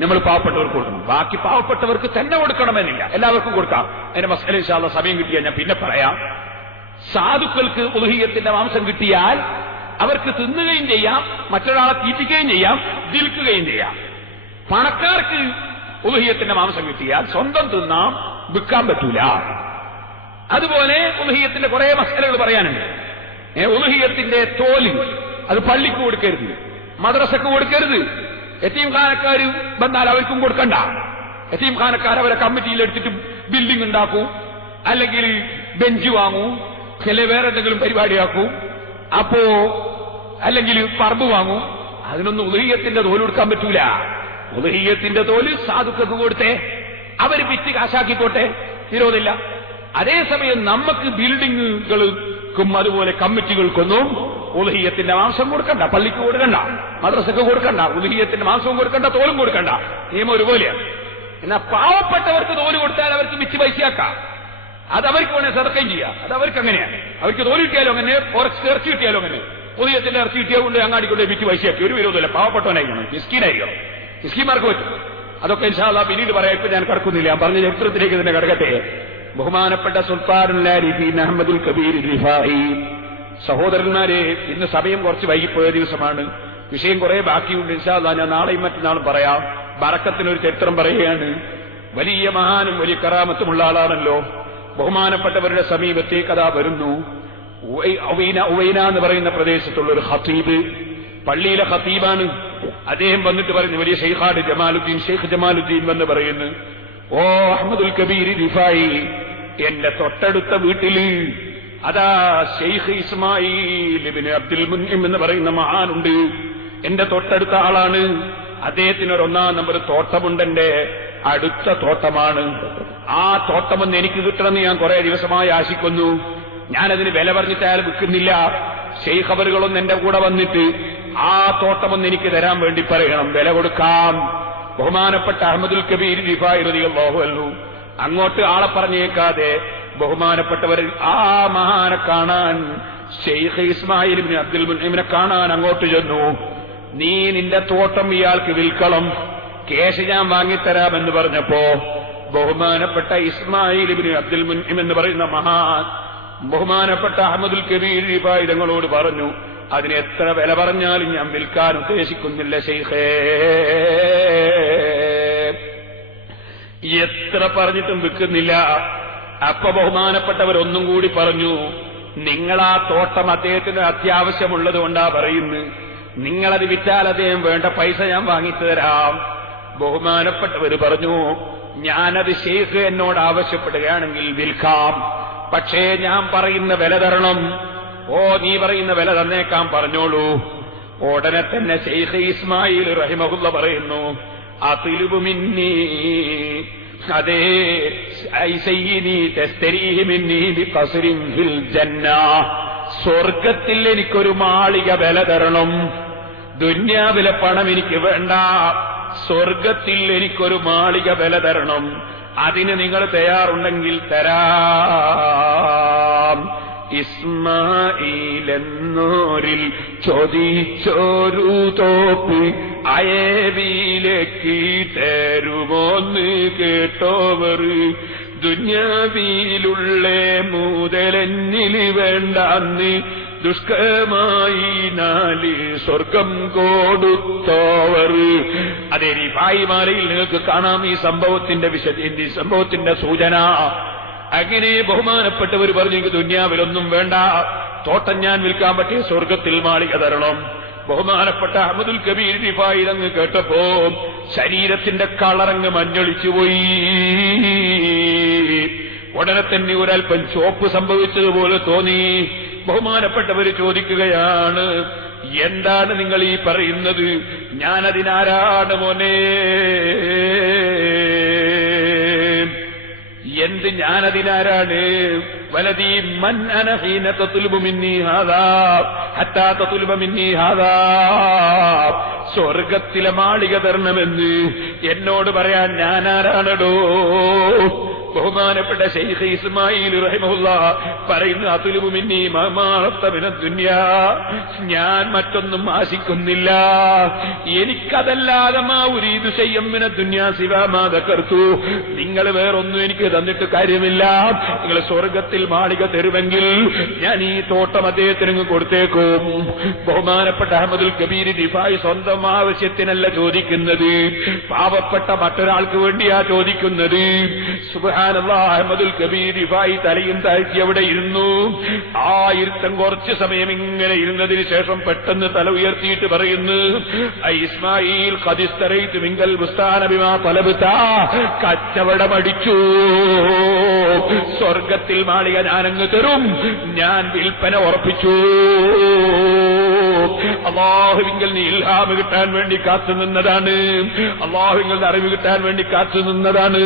നമ്മൾ പാവപ്പെട്ടവർക്ക് കൊടുക്കണം. ബാക്കി പാവപ്പെട്ടവർക്ക് തന്നെ കൊടുക്കണമെന്നില്ല, എല്ലാവർക്കും കൊടുക്കാം. അതിന്റെ മസ്അല ഇൻഷാ അല്ലാഹ് സമയം കിട്ടിയാൽ ഞാൻ പിന്നെ പറയാം. സാധുക്കൾക്ക് ഉദ്ഹിയ്യത്തിന്റെ മാംസം കിട്ടിയാൽ അവർക്ക് തിന്നുകയും ചെയ്യാം, മറ്റൊരാളെ തീറ്റിക്കുകയും ചെയ്യാം, വിൽക്കുകയും ചെയ്യാം. പണക്കാർക്ക് ഉദ്ഹിയ്യത്തിന്റെ മാംസം കിട്ടിയാൽ സ്വന്തം തിന്നാം, വിൽക്കാൻ പറ്റൂല. അതുപോലെ ഉദ്ഹിയ്യത്തിന്റെ കുറെ മസ്അലകൾ പറയാനുണ്ട്. ഉദ്ഹിയ്യത്തിന്റെ തോല് അത് പള്ളിക്ക് കൊടുക്കരുത്, മദ്രസക്ക് കൊടുക്കരുത്, യതീംഖാനക്കാർ വന്നാൽ അവർക്കും കൊടുക്കണ്ട. യതീംഖാനക്കാർ അവരെ കമ്മിറ്റിയിൽ എടുത്തിട്ട് ബിൽഡിംഗ് ഉണ്ടാക്കൂ, അല്ലെങ്കിൽ ബെഞ്ച് വാങ്ങൂ, ചില വേറെ എന്തെങ്കിലും പരിപാടിയാക്കൂ, അപ്പോ അല്ലെങ്കിൽ പറമ്പ് വാങ്ങൂ. അതിനൊന്നും ഉദഹീയത്തിന്റെ തോല് കൊടുക്കാൻ പറ്റൂല. ഉദഹീയത്തിന്റെ തോല് സാധുക്കൾക്ക് കൊടുത്തേ, അവര് വിറ്റ് കാശാക്കിക്കോട്ടെ, വിരോധമില്ല. അതേസമയം നമുക്ക് ബിൽഡിങ്ങുകൾക്കും അതുപോലെ കമ്മിറ്റികൾക്കൊന്നും ഉദഹീയത്തിന്റെ മാംസം കൊടുക്കണ്ട, പള്ളിക്ക് കൊടുക്കണ്ട, മദ്രസക്ക് കൊടുക്കണ്ട, ഉദഹീയത്തിന്റെ മാംസവും കൊടുക്കണ്ട, തോലും കൊടുക്കണ്ട. നിയമം ഒരുപോലെയാണ്. എന്നാൽ പാവപ്പെട്ടവർക്ക് തോല് കൊടുത്താൽ അവർക്ക് വിറ്റ് പൈസയാക്കാം. അത് അവർക്ക് വേണേൽ സദക്കയും ചെയ്യാം. അത് അവർക്ക് അങ്ങനെയാണ്. അവർക്ക് തോല് കിട്ടിയാലോ അങ്ങനെ, ഇറച്ചി കിട്ടിയാലോ അങ്ങനെ. ഉദയത്തിന്റെ ഇറച്ചി കിട്ടിയാൽ കൊണ്ട് അങ്ങാടിക്കൊണ്ട് വിറ്റ് പൈസയാക്കി, ഒരു വിരോധമില്ല. പാവപ്പെട്ടവനായിരിക്കണം, മിസ്കീനായിരിക്കണം. മിസ്കീന്മാർക്ക് പറ്റും. അതൊക്കെ ഇൻഷാ അല്ലാഹ് പിന്നീട് പറയാം. ഇപ്പൊ ഞാൻ കടക്കുന്നില്ല. ഞാൻ പറഞ്ഞ ചരിത്രത്തിലേക്ക് തന്നെ കടക്കട്ടെ. ബഹുമാനപ്പെട്ട സുൽത്താനുൽ ആരിഫീൻ അഹ്മദുൽ കബീർ റിഫാഈ. സഹോദരന്മാരെ, ഇന്ന് സമയം കുറച്ച് വൈകിപ്പോയ ദിവസമാണ്. വിഷയം കുറെ ബാക്കിയുണ്ട്. ഇൻഷാ അല്ലാഹ് ഞാൻ നാളെയും മറ്റന്നാളും പറയാം. ബറക്കത്തിനൊരു ചരിത്രം പറയുകയാണ്. വലിയ മഹാനും വലിയ കറാമത്തുമുള്ള ആളാണല്ലോ. ബഹുമാനപ്പെട്ടവരുടെ സമീപത്തേക്ക് അതാ വരുന്നു. ഉവൈന എന്ന് പറയുന്ന പ്രദേശത്തുള്ള ഒരു ഖതീബ്, പള്ളിയിലെ ഖതീബാണ്. അദ്ദേഹം വന്നിട്ട് പറയുന്നു, വലിയ ഷെയ്ഖാണ് ജമാലുദ്ദീൻ, ഷെയ്ഖ് ജമാലുദ്ദീൻ വന്ന് പറയുന്നു, ഓ അഹ്മദുൽ കബീർ റിഫാഈ, എന്റെ തൊട്ടടുത്ത വീട്ടില് അതാ ഷെയ്ഖ് ഇസ്മായിൽ ഇബ്നു അബ്ദുൽ മുൻഇം എന്ന് പറയുന്ന മഹാനുണ്ട്. എന്റെ തൊട്ടടുത്ത ആളാണ്. അദ്ദേഹത്തിന് ഒരു 1-ാം നമ്പർ തോട്ടമുണ്ട്. എന്റെ അടുത്ത തോട്ടമാണ്. ആ തോട്ടമൊന്ന് എനിക്ക് കിട്ടണമെന്ന് ഞാൻ കുറെ ദിവസമായി ആശിക്കുന്നു. ഞാനതിന് വില പറഞ്ഞിട്ട് അയാൾ വിൽക്കുന്നില്ല. ഷെയ്ഖ് അവറുകളൊന്ന് എന്റെ കൂടെ വന്നിട്ട് ആ തോട്ടമൊന്ന് എനിക്ക് തരാൻ വേണ്ടി പറയണം, വില കൊടുക്കാം. ബഹുമാനപ്പെട്ട അഹ്മദുൽ കബീർ റിഫാഈ റളിയല്ലാഹു അൻഹു അങ്ങോട്ട് ആളെ പറഞ്ഞേക്കാതെ ബഹുമാനപ്പെട്ടവർ ആ മഹാനെ കാണാൻ, ഷെയ്ഖ് ഇസ്മായിൽ ഇബ്നു അബ്ദുൽ മുൻഇമിനെ കാണാൻ അങ്ങോട്ട് ചെന്നു. നീ നിന്റെ തോട്ടം ഇയാൾക്ക് വിൽക്കണം, കേശ് ഞാൻ വാങ്ങിത്തരാമെന്ന് പറഞ്ഞപ്പോ ബഹുമാനപ്പെട്ട ഇസ്മായിൽ ഇബ്നു അബ്ദുൽ മുൻഇം എന്ന് പറയുന്ന മഹാൻ ബഹുമാനപ്പെട്ട അഹ്മദുൽ കബീർ റിഫാഈ തങ്ങളോട് പറഞ്ഞു, അതിന് എത്ര വില പറഞ്ഞാലും ഞാൻ വിൽക്കാൻ ഉദ്ദേശിക്കുന്നില്ല ഷെയ്ഖേ. എത്ര പറഞ്ഞിട്ടും വിൽക്കുന്നില്ല. അപ്പൊ ബഹുമാനപ്പെട്ടവർ ഒന്നും കൂടി പറഞ്ഞു, നിങ്ങളാ തോട്ടം അദ്ദേഹത്തിന് അത്യാവശ്യമുള്ളത് കൊണ്ടാ പറയുന്നു, നിങ്ങളത് വിറ്റാൽ അദ്ദേഹം വേണ്ട പൈസ ഞാൻ വാങ്ങിച്ചു തരാം. ബഹുമാനപ്പെട്ടവർ പറഞ്ഞു, ഞാനത് ഷെയ്ഖ് എന്നോട് ആവശ്യപ്പെടുകയാണെങ്കിൽ വിൽക്കാം, പക്ഷേ ഞാൻ പറയുന്ന വില തരണം. ഓ, നീ പറയുന്ന വില തന്നേക്കാൻ പറഞ്ഞോളൂ. ഉടനെ തന്നെ ഷെയ്ഖ് ഇസ്മായിൽ റഹിമഹുല്ല പറയുന്നു, അത്ലുബു മിന്നീ, അതേ ഐസയ്യിനി തസ്തരീഹി മിന്നീ ബിഖസ്രിൻ ഫിൽ ജന്ന, സ്വർഗത്തിൽ എനിക്കൊരു മാളിക വില തരണം. ദുന്യാവിലെ പണം എനിക്ക് വേണ്ട, സ്വർഗത്തിൽ എനിക്കൊരു മാളിക വില തരണം. അതിന് നിങ്ങൾ തയ്യാറുണ്ടെങ്കിൽ തരാം. ഇസ്മായിലെന്നോരിൽ ചോദിച്ചോരു തോപ്പ് അയവിലേക്ക് തരുമോന്ന് കേട്ടോവർ, ദുന്യാവിലുള്ള മുതലെന്നിൽ വേണ്ടാന്ന് ദുഷ്കരമായി 4 സ്വർഗം കൊടുത്തോവർ. അതേ റിഫാഈമാലയിൽ നിങ്ങൾക്ക് കാണാം ഈ സംഭവത്തിന്റെ സൂചന. അങ്ങനെ ബഹുമാനപ്പെട്ടവർ പറഞ്ഞു, എനിക്ക് ദുന്യാവിലൊന്നും വേണ്ട, തോട്ടം ഞാൻ വിൽക്കാൻ പറ്റിയ സ്വർഗത്തിൽ മാളിക തരണം. ബഹുമാനപ്പെട്ട അഹ്മദുൽ കബീർ റിഫാഈ അങ്ങ് കേട്ടപ്പോ ശരീരത്തിന്റെ കളറങ്ങ് മഞ്ഞളിച്ചുപോയി. ഉടനെ തന്നെ ഒരൽപ്പം ചോപ്പ് സംഭവിച്ചതുപോലെ തോന്നി. ബഹുമാനപ്പെട്ടവര് ചോദിക്കുകയാണ്, എന്താണ് നിങ്ങൾ ഈ പറയുന്നത്? ഞാനതിനാരാണ് മോനെ? എന്ത് ഞാനതിനാരാണ്? വലദീ മൻ അന ഹീന തത്ലുബു മിന്നീ ഹാദാ ഹത്താ തത്ലുബ മിന്നീ ഹാദാ, സ്വർഗത്തിലെ മാളിക തരണമെന്ന് എന്നോട് പറയാൻ ഞാനാരാണടോ? ബഹുമാനപ്പെട്ട ഷെയ്ഖ് ഇസ്മായിൽ റഹിമഹുല്ലാഹ് പറയുന്നു, അത്ലുബു മിന്നീ മമാഅത്ത മിനദ് ദുനിയാ, ഞാൻ മറ്റൊന്നും ആശിക്കുന്നില്ല, എനിക്കതല്ലാതെ മാ ഉരീദു ശൈഅൻ മിനദ് ദുനിയാ സിവാ മാ ദകർതു, നിങ്ങൾ വേറൊന്നും എനിക്ക് തന്നിട്ട് കാര്യമില്ല. നിങ്ങൾ സ്വർഗത്തിൽ മാളിക തരുമെങ്കിൽ ഞാൻ ഈ തോട്ടം അദ്ദേഹത്തിന് കൊടുത്തേക്കും. ബഹുമാനപ്പെട്ട അഹ്മദുൽ കബീർ റിഫാഈ സ്വന്തം ആവശ്യത്തിനല്ല ചോദിക്കുന്നത്, പാവപ്പെട്ട മറ്റൊരാൾക്ക് വേണ്ടിയാ ചോദിക്കുന്നത്. സുബ്ഹാനല്ലാഹ്, സുബ്ഹാനല്ലാഹ്, അഹ്മദുൽ കബീർ റിഫായി തലയും താഴ്ത്തി അവിടെ ഇരുന്നു. ആ ഇരുത്തം കുറച്ചു സമയം ഇങ്ങനെ ഇരുന്നതിന് ശേഷം പെട്ടെന്ന് തല ഉയർത്തിയിട്ട് പറയുന്നു, ഇസ്മായിൽ ഖദിസ്തറൈതു മിങ്കൽ ബുസ്താന ബിമാ തലബ്ത, കച്ചവടമടിച്ചു, സ്വർഗത്തിൽ മാളിക ഞാനങ്ങ് തരും, ഞാൻ വിൽപ്പന ഉറപ്പിച്ചു. അല്ലാഹുവിങ്കൽ നീ ഇൽഹാമ് കിട്ടാൻ വേണ്ടി കാത്തു നിന്നതാണ്, അല്ലാഹുവിങ്കൽ അറിവ് കിട്ടാൻ വേണ്ടി കാത്തു നിന്നതാണ്.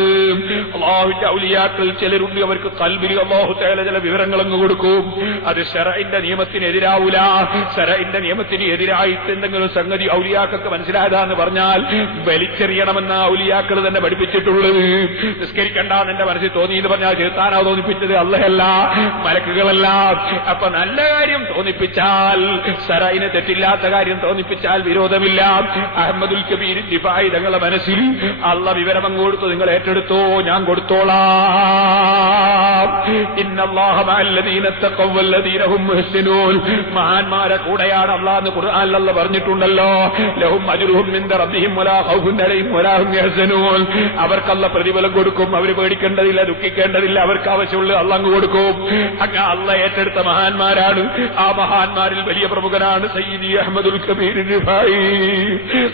അല്ലാഹുവിന്റെ ഔലിയാക്കൾ ചിലരുണ്ട്, അവർക്ക് ഖൽബിൽ അല്ലാഹു തആല ചില വിവരങ്ങളങ്ങ് കൊടുക്കും. അത് ശറഇന്റെ നിയമത്തിന് എതിരാവൂല. ശറഇന്റെ നിയമത്തിന് എതിരായിട്ട് എന്തെങ്കിലും സംഗതി ഔലിയാക്കൾക്ക് മനസ്സിലായതാന്ന് പറഞ്ഞാൽ വലിച്ചെറിയണമെന്ന ഔലിയാക്കൾ തന്നെ പഠിപ്പിച്ചിട്ടുള്ളത്. നിസ്കരിക്കണ്ടെന്ന് എന്റെ മനസ്സിൽ തോന്നി എന്ന് പറഞ്ഞാൽ ശൈത്താനാ തോന്നിപ്പിച്ചത്, അല്ലാഹല്ല, മലക്കുകളല്ല. അപ്പൊ നല്ല കാര്യം തോന്നിപ്പിച്ചാൽ, ശറഇന് തെറ്റില്ലാത്ത കാര്യം തോന്നിപ്പിച്ചാൽ വിരോധമില്ല. അഹ്മദുൽ കബീർ റിഫായി തങ്ങളുടെ മനസ്സിൽ അള്ള വിവരം അങ്ങ് കൊടുത്തു, നിങ്ങൾ ഏറ്റെടുത്തോ, ഞാൻ കൊടുത്തോളാം. ഇന്നല്ലാഹ മഅല്ലദീന തഖവ്വ വല്ലദീന ഹും മുഹ്സിനൂൻ, മഹാന്മാരെ കൂടെയാണ് അല്ലാഹ് എന്ന് ഖുർആനിൽ അല്ലാഹ് പറഞ്ഞിട്ടുണ്ടല്ലോ. ലഹും അജ്റുഹും ഇൻദ റബ്ബിഹിം വലാ ഖൗഫുൻ അലൈഹിം വലാ ഹും യഹ്സനൂൻ. അവർക്ക് അല്ലാഹ് പ്രതിഫലം കൊടുക്കും, അവർ പേടിക്കേണ്ടതില്ല, ദുഃഖിക്കേണ്ടതില്ല, അവർക്ക് ആവശ്യമുള്ള അല്ലാഹ് അങ്ങ് കൊടുക്കും. അങ്ങനെ അല്ലാഹ് ഏറ്റെടുത്ത മഹാന്മാരാണ്. ആ മഹാന്മാരിൽ വലിയ പ്രമുഖനാണ് സയ്യിദി അഹ്മദുൽ കബീർ റിഫായി.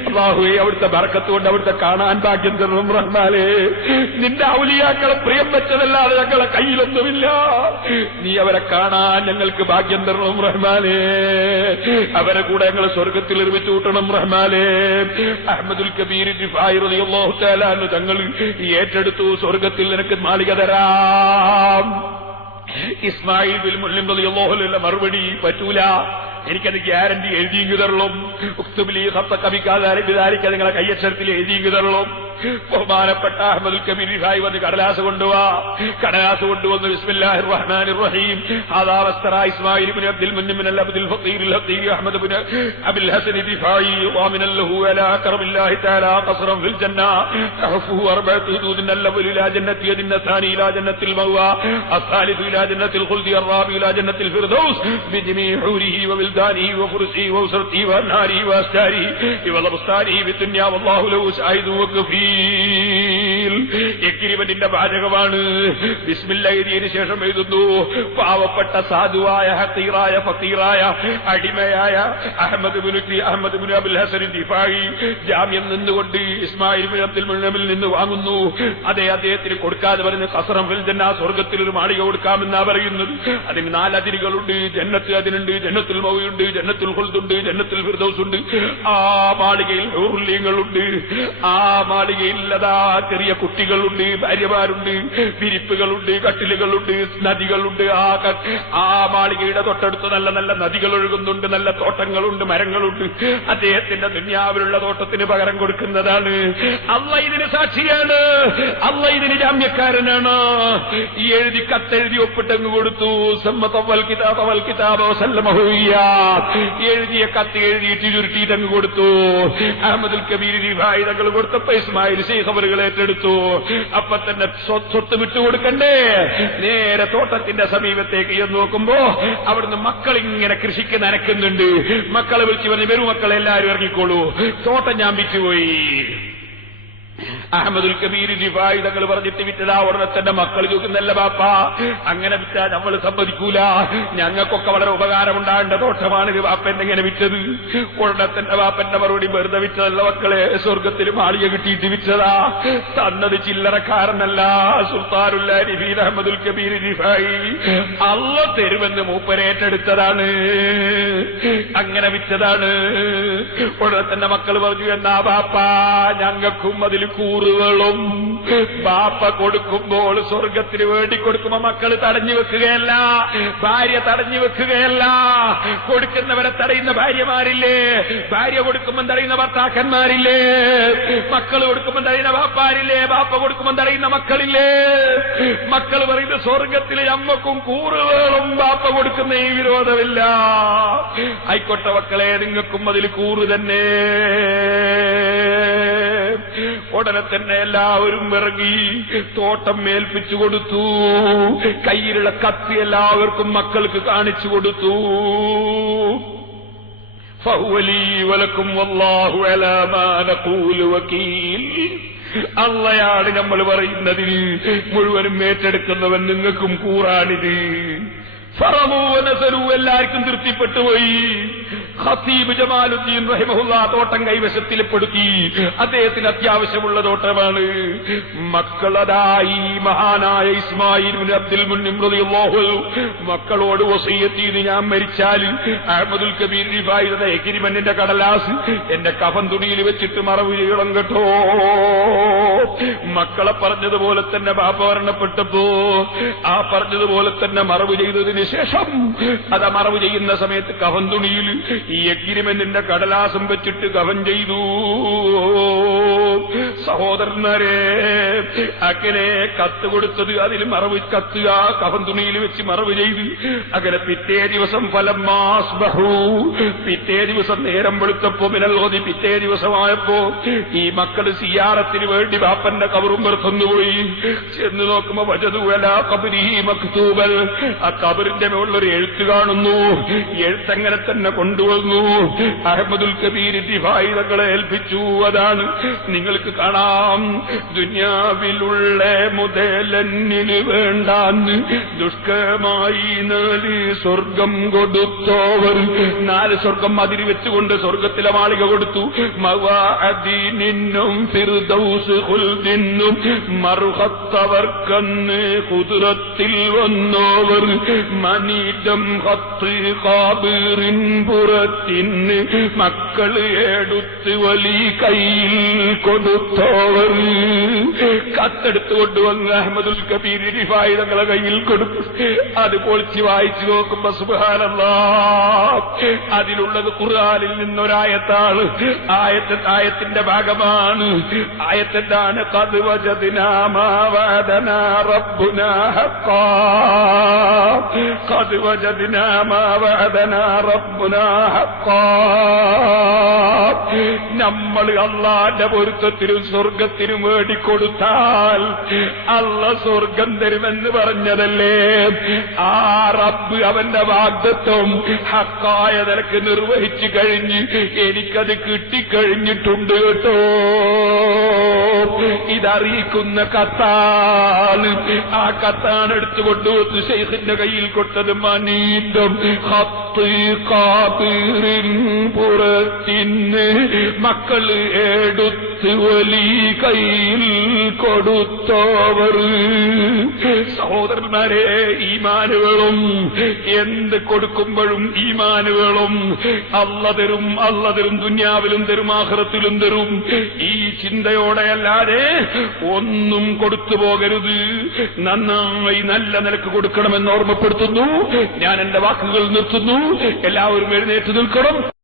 അല്ലാഹുവേ, അവിടുത്തെ ബർക്കത്ത് കൊണ്ട് അവിടുത്തെ കാണാൻ ഭാഗ്യം തരണം റഹ്മാനേ. നിന്റെ ഔലിയാക്കളെ പ്രിയം വെച്ചതല്ലാതെ ഞങ്ങളെ കയ്യിലൊന്നുമില്ല. നീ അവരെ കാണാൻ ഞങ്ങൾക്ക് ഭാഗ്യം തരണം റഹ്മാനേ. അവരെ കൂടെ ഞങ്ങൾ സ്വർഗത്തിൽ ഒരുമിച്ച് കൂട്ടണം റഹ്മാനേ. അഹ്മദുൽ കബീർ റിഫായി റളിയല്ലാഹു തആല അൻഹു തങ്ങൾ ഏറ്റെടുത്തു, സ്വർഗത്തിൽ നിനക്ക് മാളിക തരാം. ഇസ്മായിൽ ബിൻ മുഅല്ലിം റളിയല്ലാഹു അൻഹു മറുപടി, പറ്റൂല, എനിക്കത് ഗ്യാരണ്ടി എഴുതിയെങ്കിൽ തരളും. ഉക്തുബിലി ഖത്തക ബിദാലിക, നിങ്ങളെ കയ്യക്ഷരത്തിൽ എഴുതിയെങ്കിൽ തരളും. ബഹുമാനപ്പെട്ട അഹ്മദുൽ കബീർ റിഫായി വന്ന് കടലാസ് കൊണ്ടുവാ. കടലാസ് കൊണ്ടുവന്ന് ബിസ്മില്ലാഹിർ റഹ്മാനിർ റഹീം ഹാദാ വസ്തറാ ഇസ്മായിൽ ഇബ്നു അബ്ദുൽ മുന്നിം മിനൽ അബ്ദുൽ ഫഖീർ അബ്ദി അഹ്മദ് ഇബ്നു അബുൽ ഹസൻ റിഫായി ളാമിനൻ ലഹു അലാ കറമില്ലാഹി തആല ഖസ്റൻ ഫിൽ ജന്ന അഹ്ഫുഹു അർബഅതു ഹുദൂദിൻ അൽ-അവ്വൽ ഇലാ ജന്നത്തി യദിൻ الثاني ഇലാ ജന്നത്തിൽ മഅവാ الثالث ഇലാ ജന്നത്തിൽ ഖുൽദി الرابع ഇലാ ജന്നത്തിൽ ഫിർദൗസ് ബിജമീഇ ഹൂരിഹി വവിൽദാനിഹി വഫുർസിഹി വഉസ്റതിഹി വനാരിഹി വഅസ്താരിഹി വലബസ്താരിഹി ബിദുനിയ വല്ലാഹു ലഹു ശാഹിദു വകഫീ. എക്രിമന്റെ വാചകമാണ്. ബിസ്മില്ല എഴുതിയതിനു ശേഷം എഴുതുന്നു, പാവപ്പെട്ട സാധുവായ ഹഖീറായ ഫഖീറായ അടിമയായ അഹ്മദ് ഇബ്നു അബുൽ ഹസൻ റിഫായി ജാമ്യം നിന്നുകൊണ്ട് ഇസ്മായിൽ ഇബ്നു അബ്ദുൽ മുന്നമിൽ നിന്ന് വാങ്ങുന്നു. അതേ അദ്ദേഹത്തിന് കൊടുക്കാതെ പറഞ്ഞ് ഖസ്റൻ ഫിൽ ജന്ന, സ്വർഗത്തിൽ ഒരു മാളിക കൊടുക്കാമെന്നാ പറയുന്നത്. അതിന് 4 അതിരുകളുണ്ട്. ജന്നത്ത് അതിനുണ്ട്, ജന്നത്തുൽ മഅവയുണ്ട്, ജന്നത്തുൽ ഖുൽദുണ്ട്, ജന്നത്തുൽ ഫിർദൗസ് ഉണ്ട്. ആ മാളികയിൽ ഹൂറുല്യങ്ങളുണ്ട്. ആ മാളികയിൽ ചെറിയ കുട്ടികളുണ്ട്, ഭാര്യമാരുണ്ട്, വിരിപ്പുകളുണ്ട്, കട്ടിലുകളുണ്ട്, നദികളുണ്ട്. ആ മാളികയുടെ തൊട്ടടുത്ത് നല്ല നല്ല നദികൾ ഒഴുകുന്നുണ്ട്, നല്ല തോട്ടങ്ങളുണ്ട്, മരങ്ങളുണ്ട്. അദ്ദേഹത്തിന്റെ ദുനിയാവിലുള്ള തോട്ടത്തിന് പകരം കൊടുക്കുന്നതാണ്. അല്ലാഹ് ഇതിന് സാക്ഷിയാണ്, അല്ലാഹ് ഇതിന് ജാമ്യക്കാരനാണ്. ഈ എഴുതി കത്തെഴുതി ഒപ്പിട്ടങ്ങ് കൊടുത്തു. എഴുതിയ കത്ത് എഴുതിയിട്ട് ചുരുട്ടിയിട്ടങ്ങ് കൊടുത്തു. അഹ്മദുൽ കബീർ റിഫായി തങ്ങൾ കൊടുത്തപ്പോ ഇസ്മായിൽ ശൈഖ് അവറുകളെ ഏറ്റെടുത്തു. അപ്പൊ തന്നെ സ്വത്ത് വിട്ടുകൊടുക്കണ്ടേ? നേരെ തോട്ടത്തിന്റെ സമീപത്തേക്ക് ചെന്ന് നോക്കുമ്പോ അവിടുന്ന് മക്കൾ ഇങ്ങനെ കൃഷിക്ക് നനക്കുന്നുണ്ട്. മക്കളെ വിളിച്ചു പറഞ്ഞു, വരൂ മക്കളെ, എല്ലാവരും ഇറങ്ങിക്കോളൂ, തോട്ടം ഞാൻ വിറ്റുപോയി. അഹ്മദുൽ കബീർ റിഫായി തങ്ങൾ പറഞ്ഞിട്ട് വിറ്റതാ. ഉടനെ തന്നെ മക്കൾ ചോദിക്കുന്നല്ല ബാപ്പ, അങ്ങനെ വിറ്റാ നമ്മൾ സമ്മതിക്കൂല, ഞങ്ങൾക്കൊക്കെ വളരെ ഉപകാരമുണ്ടാകേണ്ട തോട്ടമാണിത്, ബാപ്പ എന്നെങ്ങനെ വിറ്റത്? ഉടനെ തന്നെ ബാപ്പന്റെ മറുപടി, വെറുതെ വിറ്റതല്ല മക്കളെ, സ്വർഗത്തിൽ മാളിക കിട്ടിയിട്ട് വിറ്റതാ. തന്നത് ചില്ലറക്കാരനല്ല, സുൽത്താനുൽ ആരിഫീൻ അഹ്മദുൽ കബീർ റിഫായി അല്ലാഹ് തരുമെന്ന് മൂപ്പരേറ്റെടുത്തതാണ്, അങ്ങനെ വിറ്റതാണ്. ഉടനെ തന്നെ മക്കൾ പറഞ്ഞു, എന്നാ ബാപ്പ ഞങ്ങൾക്കും അതിൽ കൂറുകളും. ബാപ്പ കൊടുക്കുമ്പോൾ സ്വർഗത്തിന് വേണ്ടി കൊടുക്കുമ്പോ മക്കൾ തടഞ്ഞു വെക്കുകയല്ല, ഭാര്യ തടഞ്ഞു വെക്കുകയല്ല. കൊടുക്കുന്നവരെ തടയുന്ന ഭാര്യമാരില്ലേ, ഭാര്യ കൊടുക്കുമ്പോൾ തടയുന്ന ഭർത്താക്കന്മാരില്ലേ, മക്കൾ കൊടുക്കുമ്പോൾ തടയുന്ന ബാപ്പാരില്ലേ, ബാപ്പ കൊടുക്കുമ്പോൾ തടയുന്ന മക്കളില്ലേ. മക്കൾ പറയുന്ന സ്വർഗത്തിലെ അമ്മക്കും കൂറുകളും ബാപ്പ കൊടുക്കുന്ന ഈ വിരോധമില്ല. ആയിക്കോട്ടെ മക്കളെ, നിങ്ങൾക്കും അതിൽ കൂറ് തന്നെ. ഉടനെ തന്നെ എല്ലാവരും ഇറങ്ങി തോട്ടം ഏൽപ്പിച്ചു കൊടുത്തു. കയ്യിലുള്ള കത്തി എല്ലാവർക്കും മക്കൾക്ക് കാണിച്ചു കൊടുത്തു. ഫഹുവ ലീ വലക്കും വല്ലാഹു അലാ മാ നഖൂലു വകീൽ. അള്ളയാണ് നമ്മൾ പറയുന്നതിന് മുഴുവനും ഏറ്റെടുക്കുന്നവൻ. നിങ്ങൾക്കും കൂറാണിത്. ഫറമൂവനസലു എല്ലാവർക്കും തൃപ്തിപ്പെട്ടുപോയി. ഖതീബ് ജമാലുദ്ദീൻ റഹിമഹുല്ലാ തോട്ടം കൈവശത്തിൽപ്പെടുത്തി. അദ്ദേഹത്തിന് അത്യാവശ്യമുള്ള തോട്ടമാണ്. മക്കളതായി മഹാനായ ഇസ്മായിൽ ഇബ്നു അബ്ദുൽ മുന്നിം റളിയല്ലാഹു അൻഹു മക്കളോട് വസിയത്ത് ചെയ്ത് ഞാൻ മരിച്ചാൽ അഹ്മദുൽ കബീർ റിഫായിയുടെ എഗ്രിമെന്റിന്റെ കടലാസ് എന്റെ കഫൻ തുണിയിൽ വെച്ചിട്ട് മറവ് ചെയ്യണം കേട്ടോ. മക്കളെ പറഞ്ഞതുപോലെ തന്നെ ബാപ്പ മരണപ്പെട്ടപ്പോ ആ പറഞ്ഞതുപോലെ തന്നെ മറവ് ചെയ്തതിന് ശേഷം അത് മറവ് ചെയ്യുന്ന സമയത്ത് കഫൻ തുണിയിൽ ഈ എഗ്രിമെന്റിന്റെ കടലാസം വെച്ചിട്ട് കഫൻ ചെയ്തു. സഹോദരന്മാരെ, അങ്ങനെ കത്ത് കൊടുത്തത് അതിൽ മറവ് കത്ത് ആ കഫൻ തുണിയിൽ വെച്ച് മറവ് ചെയ്ത് അങ്ങനെ പിറ്റേ ദിവസം പിറ്റേ ദിവസം നേരം വെളുത്തപ്പോ മിനൽഹോദി പിറ്റേ ദിവസമായപ്പോ ഈ മക്കള് സിയാറത്തിന് വേണ്ടി ബാപ്പന്റെ കബറും വെറുത്തുന്നുപോയി. ചെന്ന് നോക്കുമ്പോ വജദുഅല ഖബ്രിഹി മക്തൂബൽ, ആ കബറിന്റെ മുകളിലൊരു എഴുത്ത് കാണുന്നു. എഴുത്തങ്ങനെ തന്നെ കൊണ്ടുവന്നു. അഹ്മദുൽ കബീർ റിഫായി തങ്ങളെ ഏൽപ്പിച്ചു. അതാണ് നിങ്ങൾക്ക് കാണാം, ദുനിയാവിലുള്ള മുതലന്നിന് വേണ്ടാന്ന് ദുഷ്കരമായി 4 സ്വർഗം കൊടുത്തോവർ. 4 സ്വർഗം അതിരി വെച്ചുകൊണ്ട് സ്വർഗത്തിലെ മാളിക കൊടുത്തു. മവാഅദീനും ഫിർദൗസ് ഖുൽദിനും മർഹത്തവർക്കന്ന് ഖുദ്റത്തിൽ വന്നോവർ. മനീതം ഖത്ത് ഖാബിറിൻ പുറത്തിന് മക്കള് എടുത്ത് വലി കയ്യിൽ കൊടുത്തോവർ. കത്തെടുത്ത് കൊണ്ടുവന്ന് അഹ്മദുൽ കബീർ റിഫായി തങ്ങളെ കയ്യിൽ കൊടുത്തു. അത് പൊളിച്ച് വായിച്ചു നോക്കുമ്പോ സുബ്ഹാനല്ലാഹ്, അതിലുള്ളത് ഖുർആനിൽ നിന്നൊരായത്താണ്. ആയത്തിന്റെ ഭാഗമാണ്. ആയത്തെന്താണ്? ഖദ് വജദ്നാ മാ വഅദനാ റബ്ബുനാ ഹഖ്ഖാ, ഖദ് വജദ്നാ മാ വഅദനാ റബ്ബുനാ ഹഖ്ഖാ. നമ്മൾ അല്ലാഹുവിന്റെ പൊരുത്തത്തിനും സ്വർഗത്തിനും വേണ്ടി കൊടുത്താൽ അല്ലാഹ് സ്വർഗം തരുമെന്ന് പറഞ്ഞതല്ലേ. ആ റബ്ബ് അവന്റെ വാഗ്ദത്വം ഹക്കായ നിലക്ക് നിർവഹിച്ചു കഴിഞ്ഞ് എനിക്കത് കിട്ടിക്കഴിഞ്ഞിട്ടുണ്ട് കേട്ടോ. ഇതറിയിക്കുന്ന കത്താണ്. ആ കത്താണ് എടുത്തുകൊണ്ടുവന്ന് ശൈഖിന്റെ കയ്യിൽ കൊടുത്തത്. മനീന്തം ഖത്ത് ഖാബിറിൻ പുറത്തിന് മക്കള് എടുത്ത് വലി കയ്യിൽ കൊടുത്തോവർ. സഹോദരന്മാരെ, ഈമാനുകളും എന്ത് കൊടുക്കുമ്പോഴും ഈമാനുകളും അള്ളതരും ദുനിയാവിലും തരും ആഖിറത്തിലും തരും. ഈ ചിന്തയോടെയല്ലാതെ ഒന്നും കൊടുത്തു പോകരുത്. നന്നായി നല്ല നിലക്ക് കൊടുക്കണമെന്ന് ഓർമ്മപ്പെടുത്തുന്നു. ഞാൻ എന്റെ വാക്കുകൾ നിർത്തുന്നു. എല്ലാവരും എഴുന്നേറ്റ് നിൽക്കണം.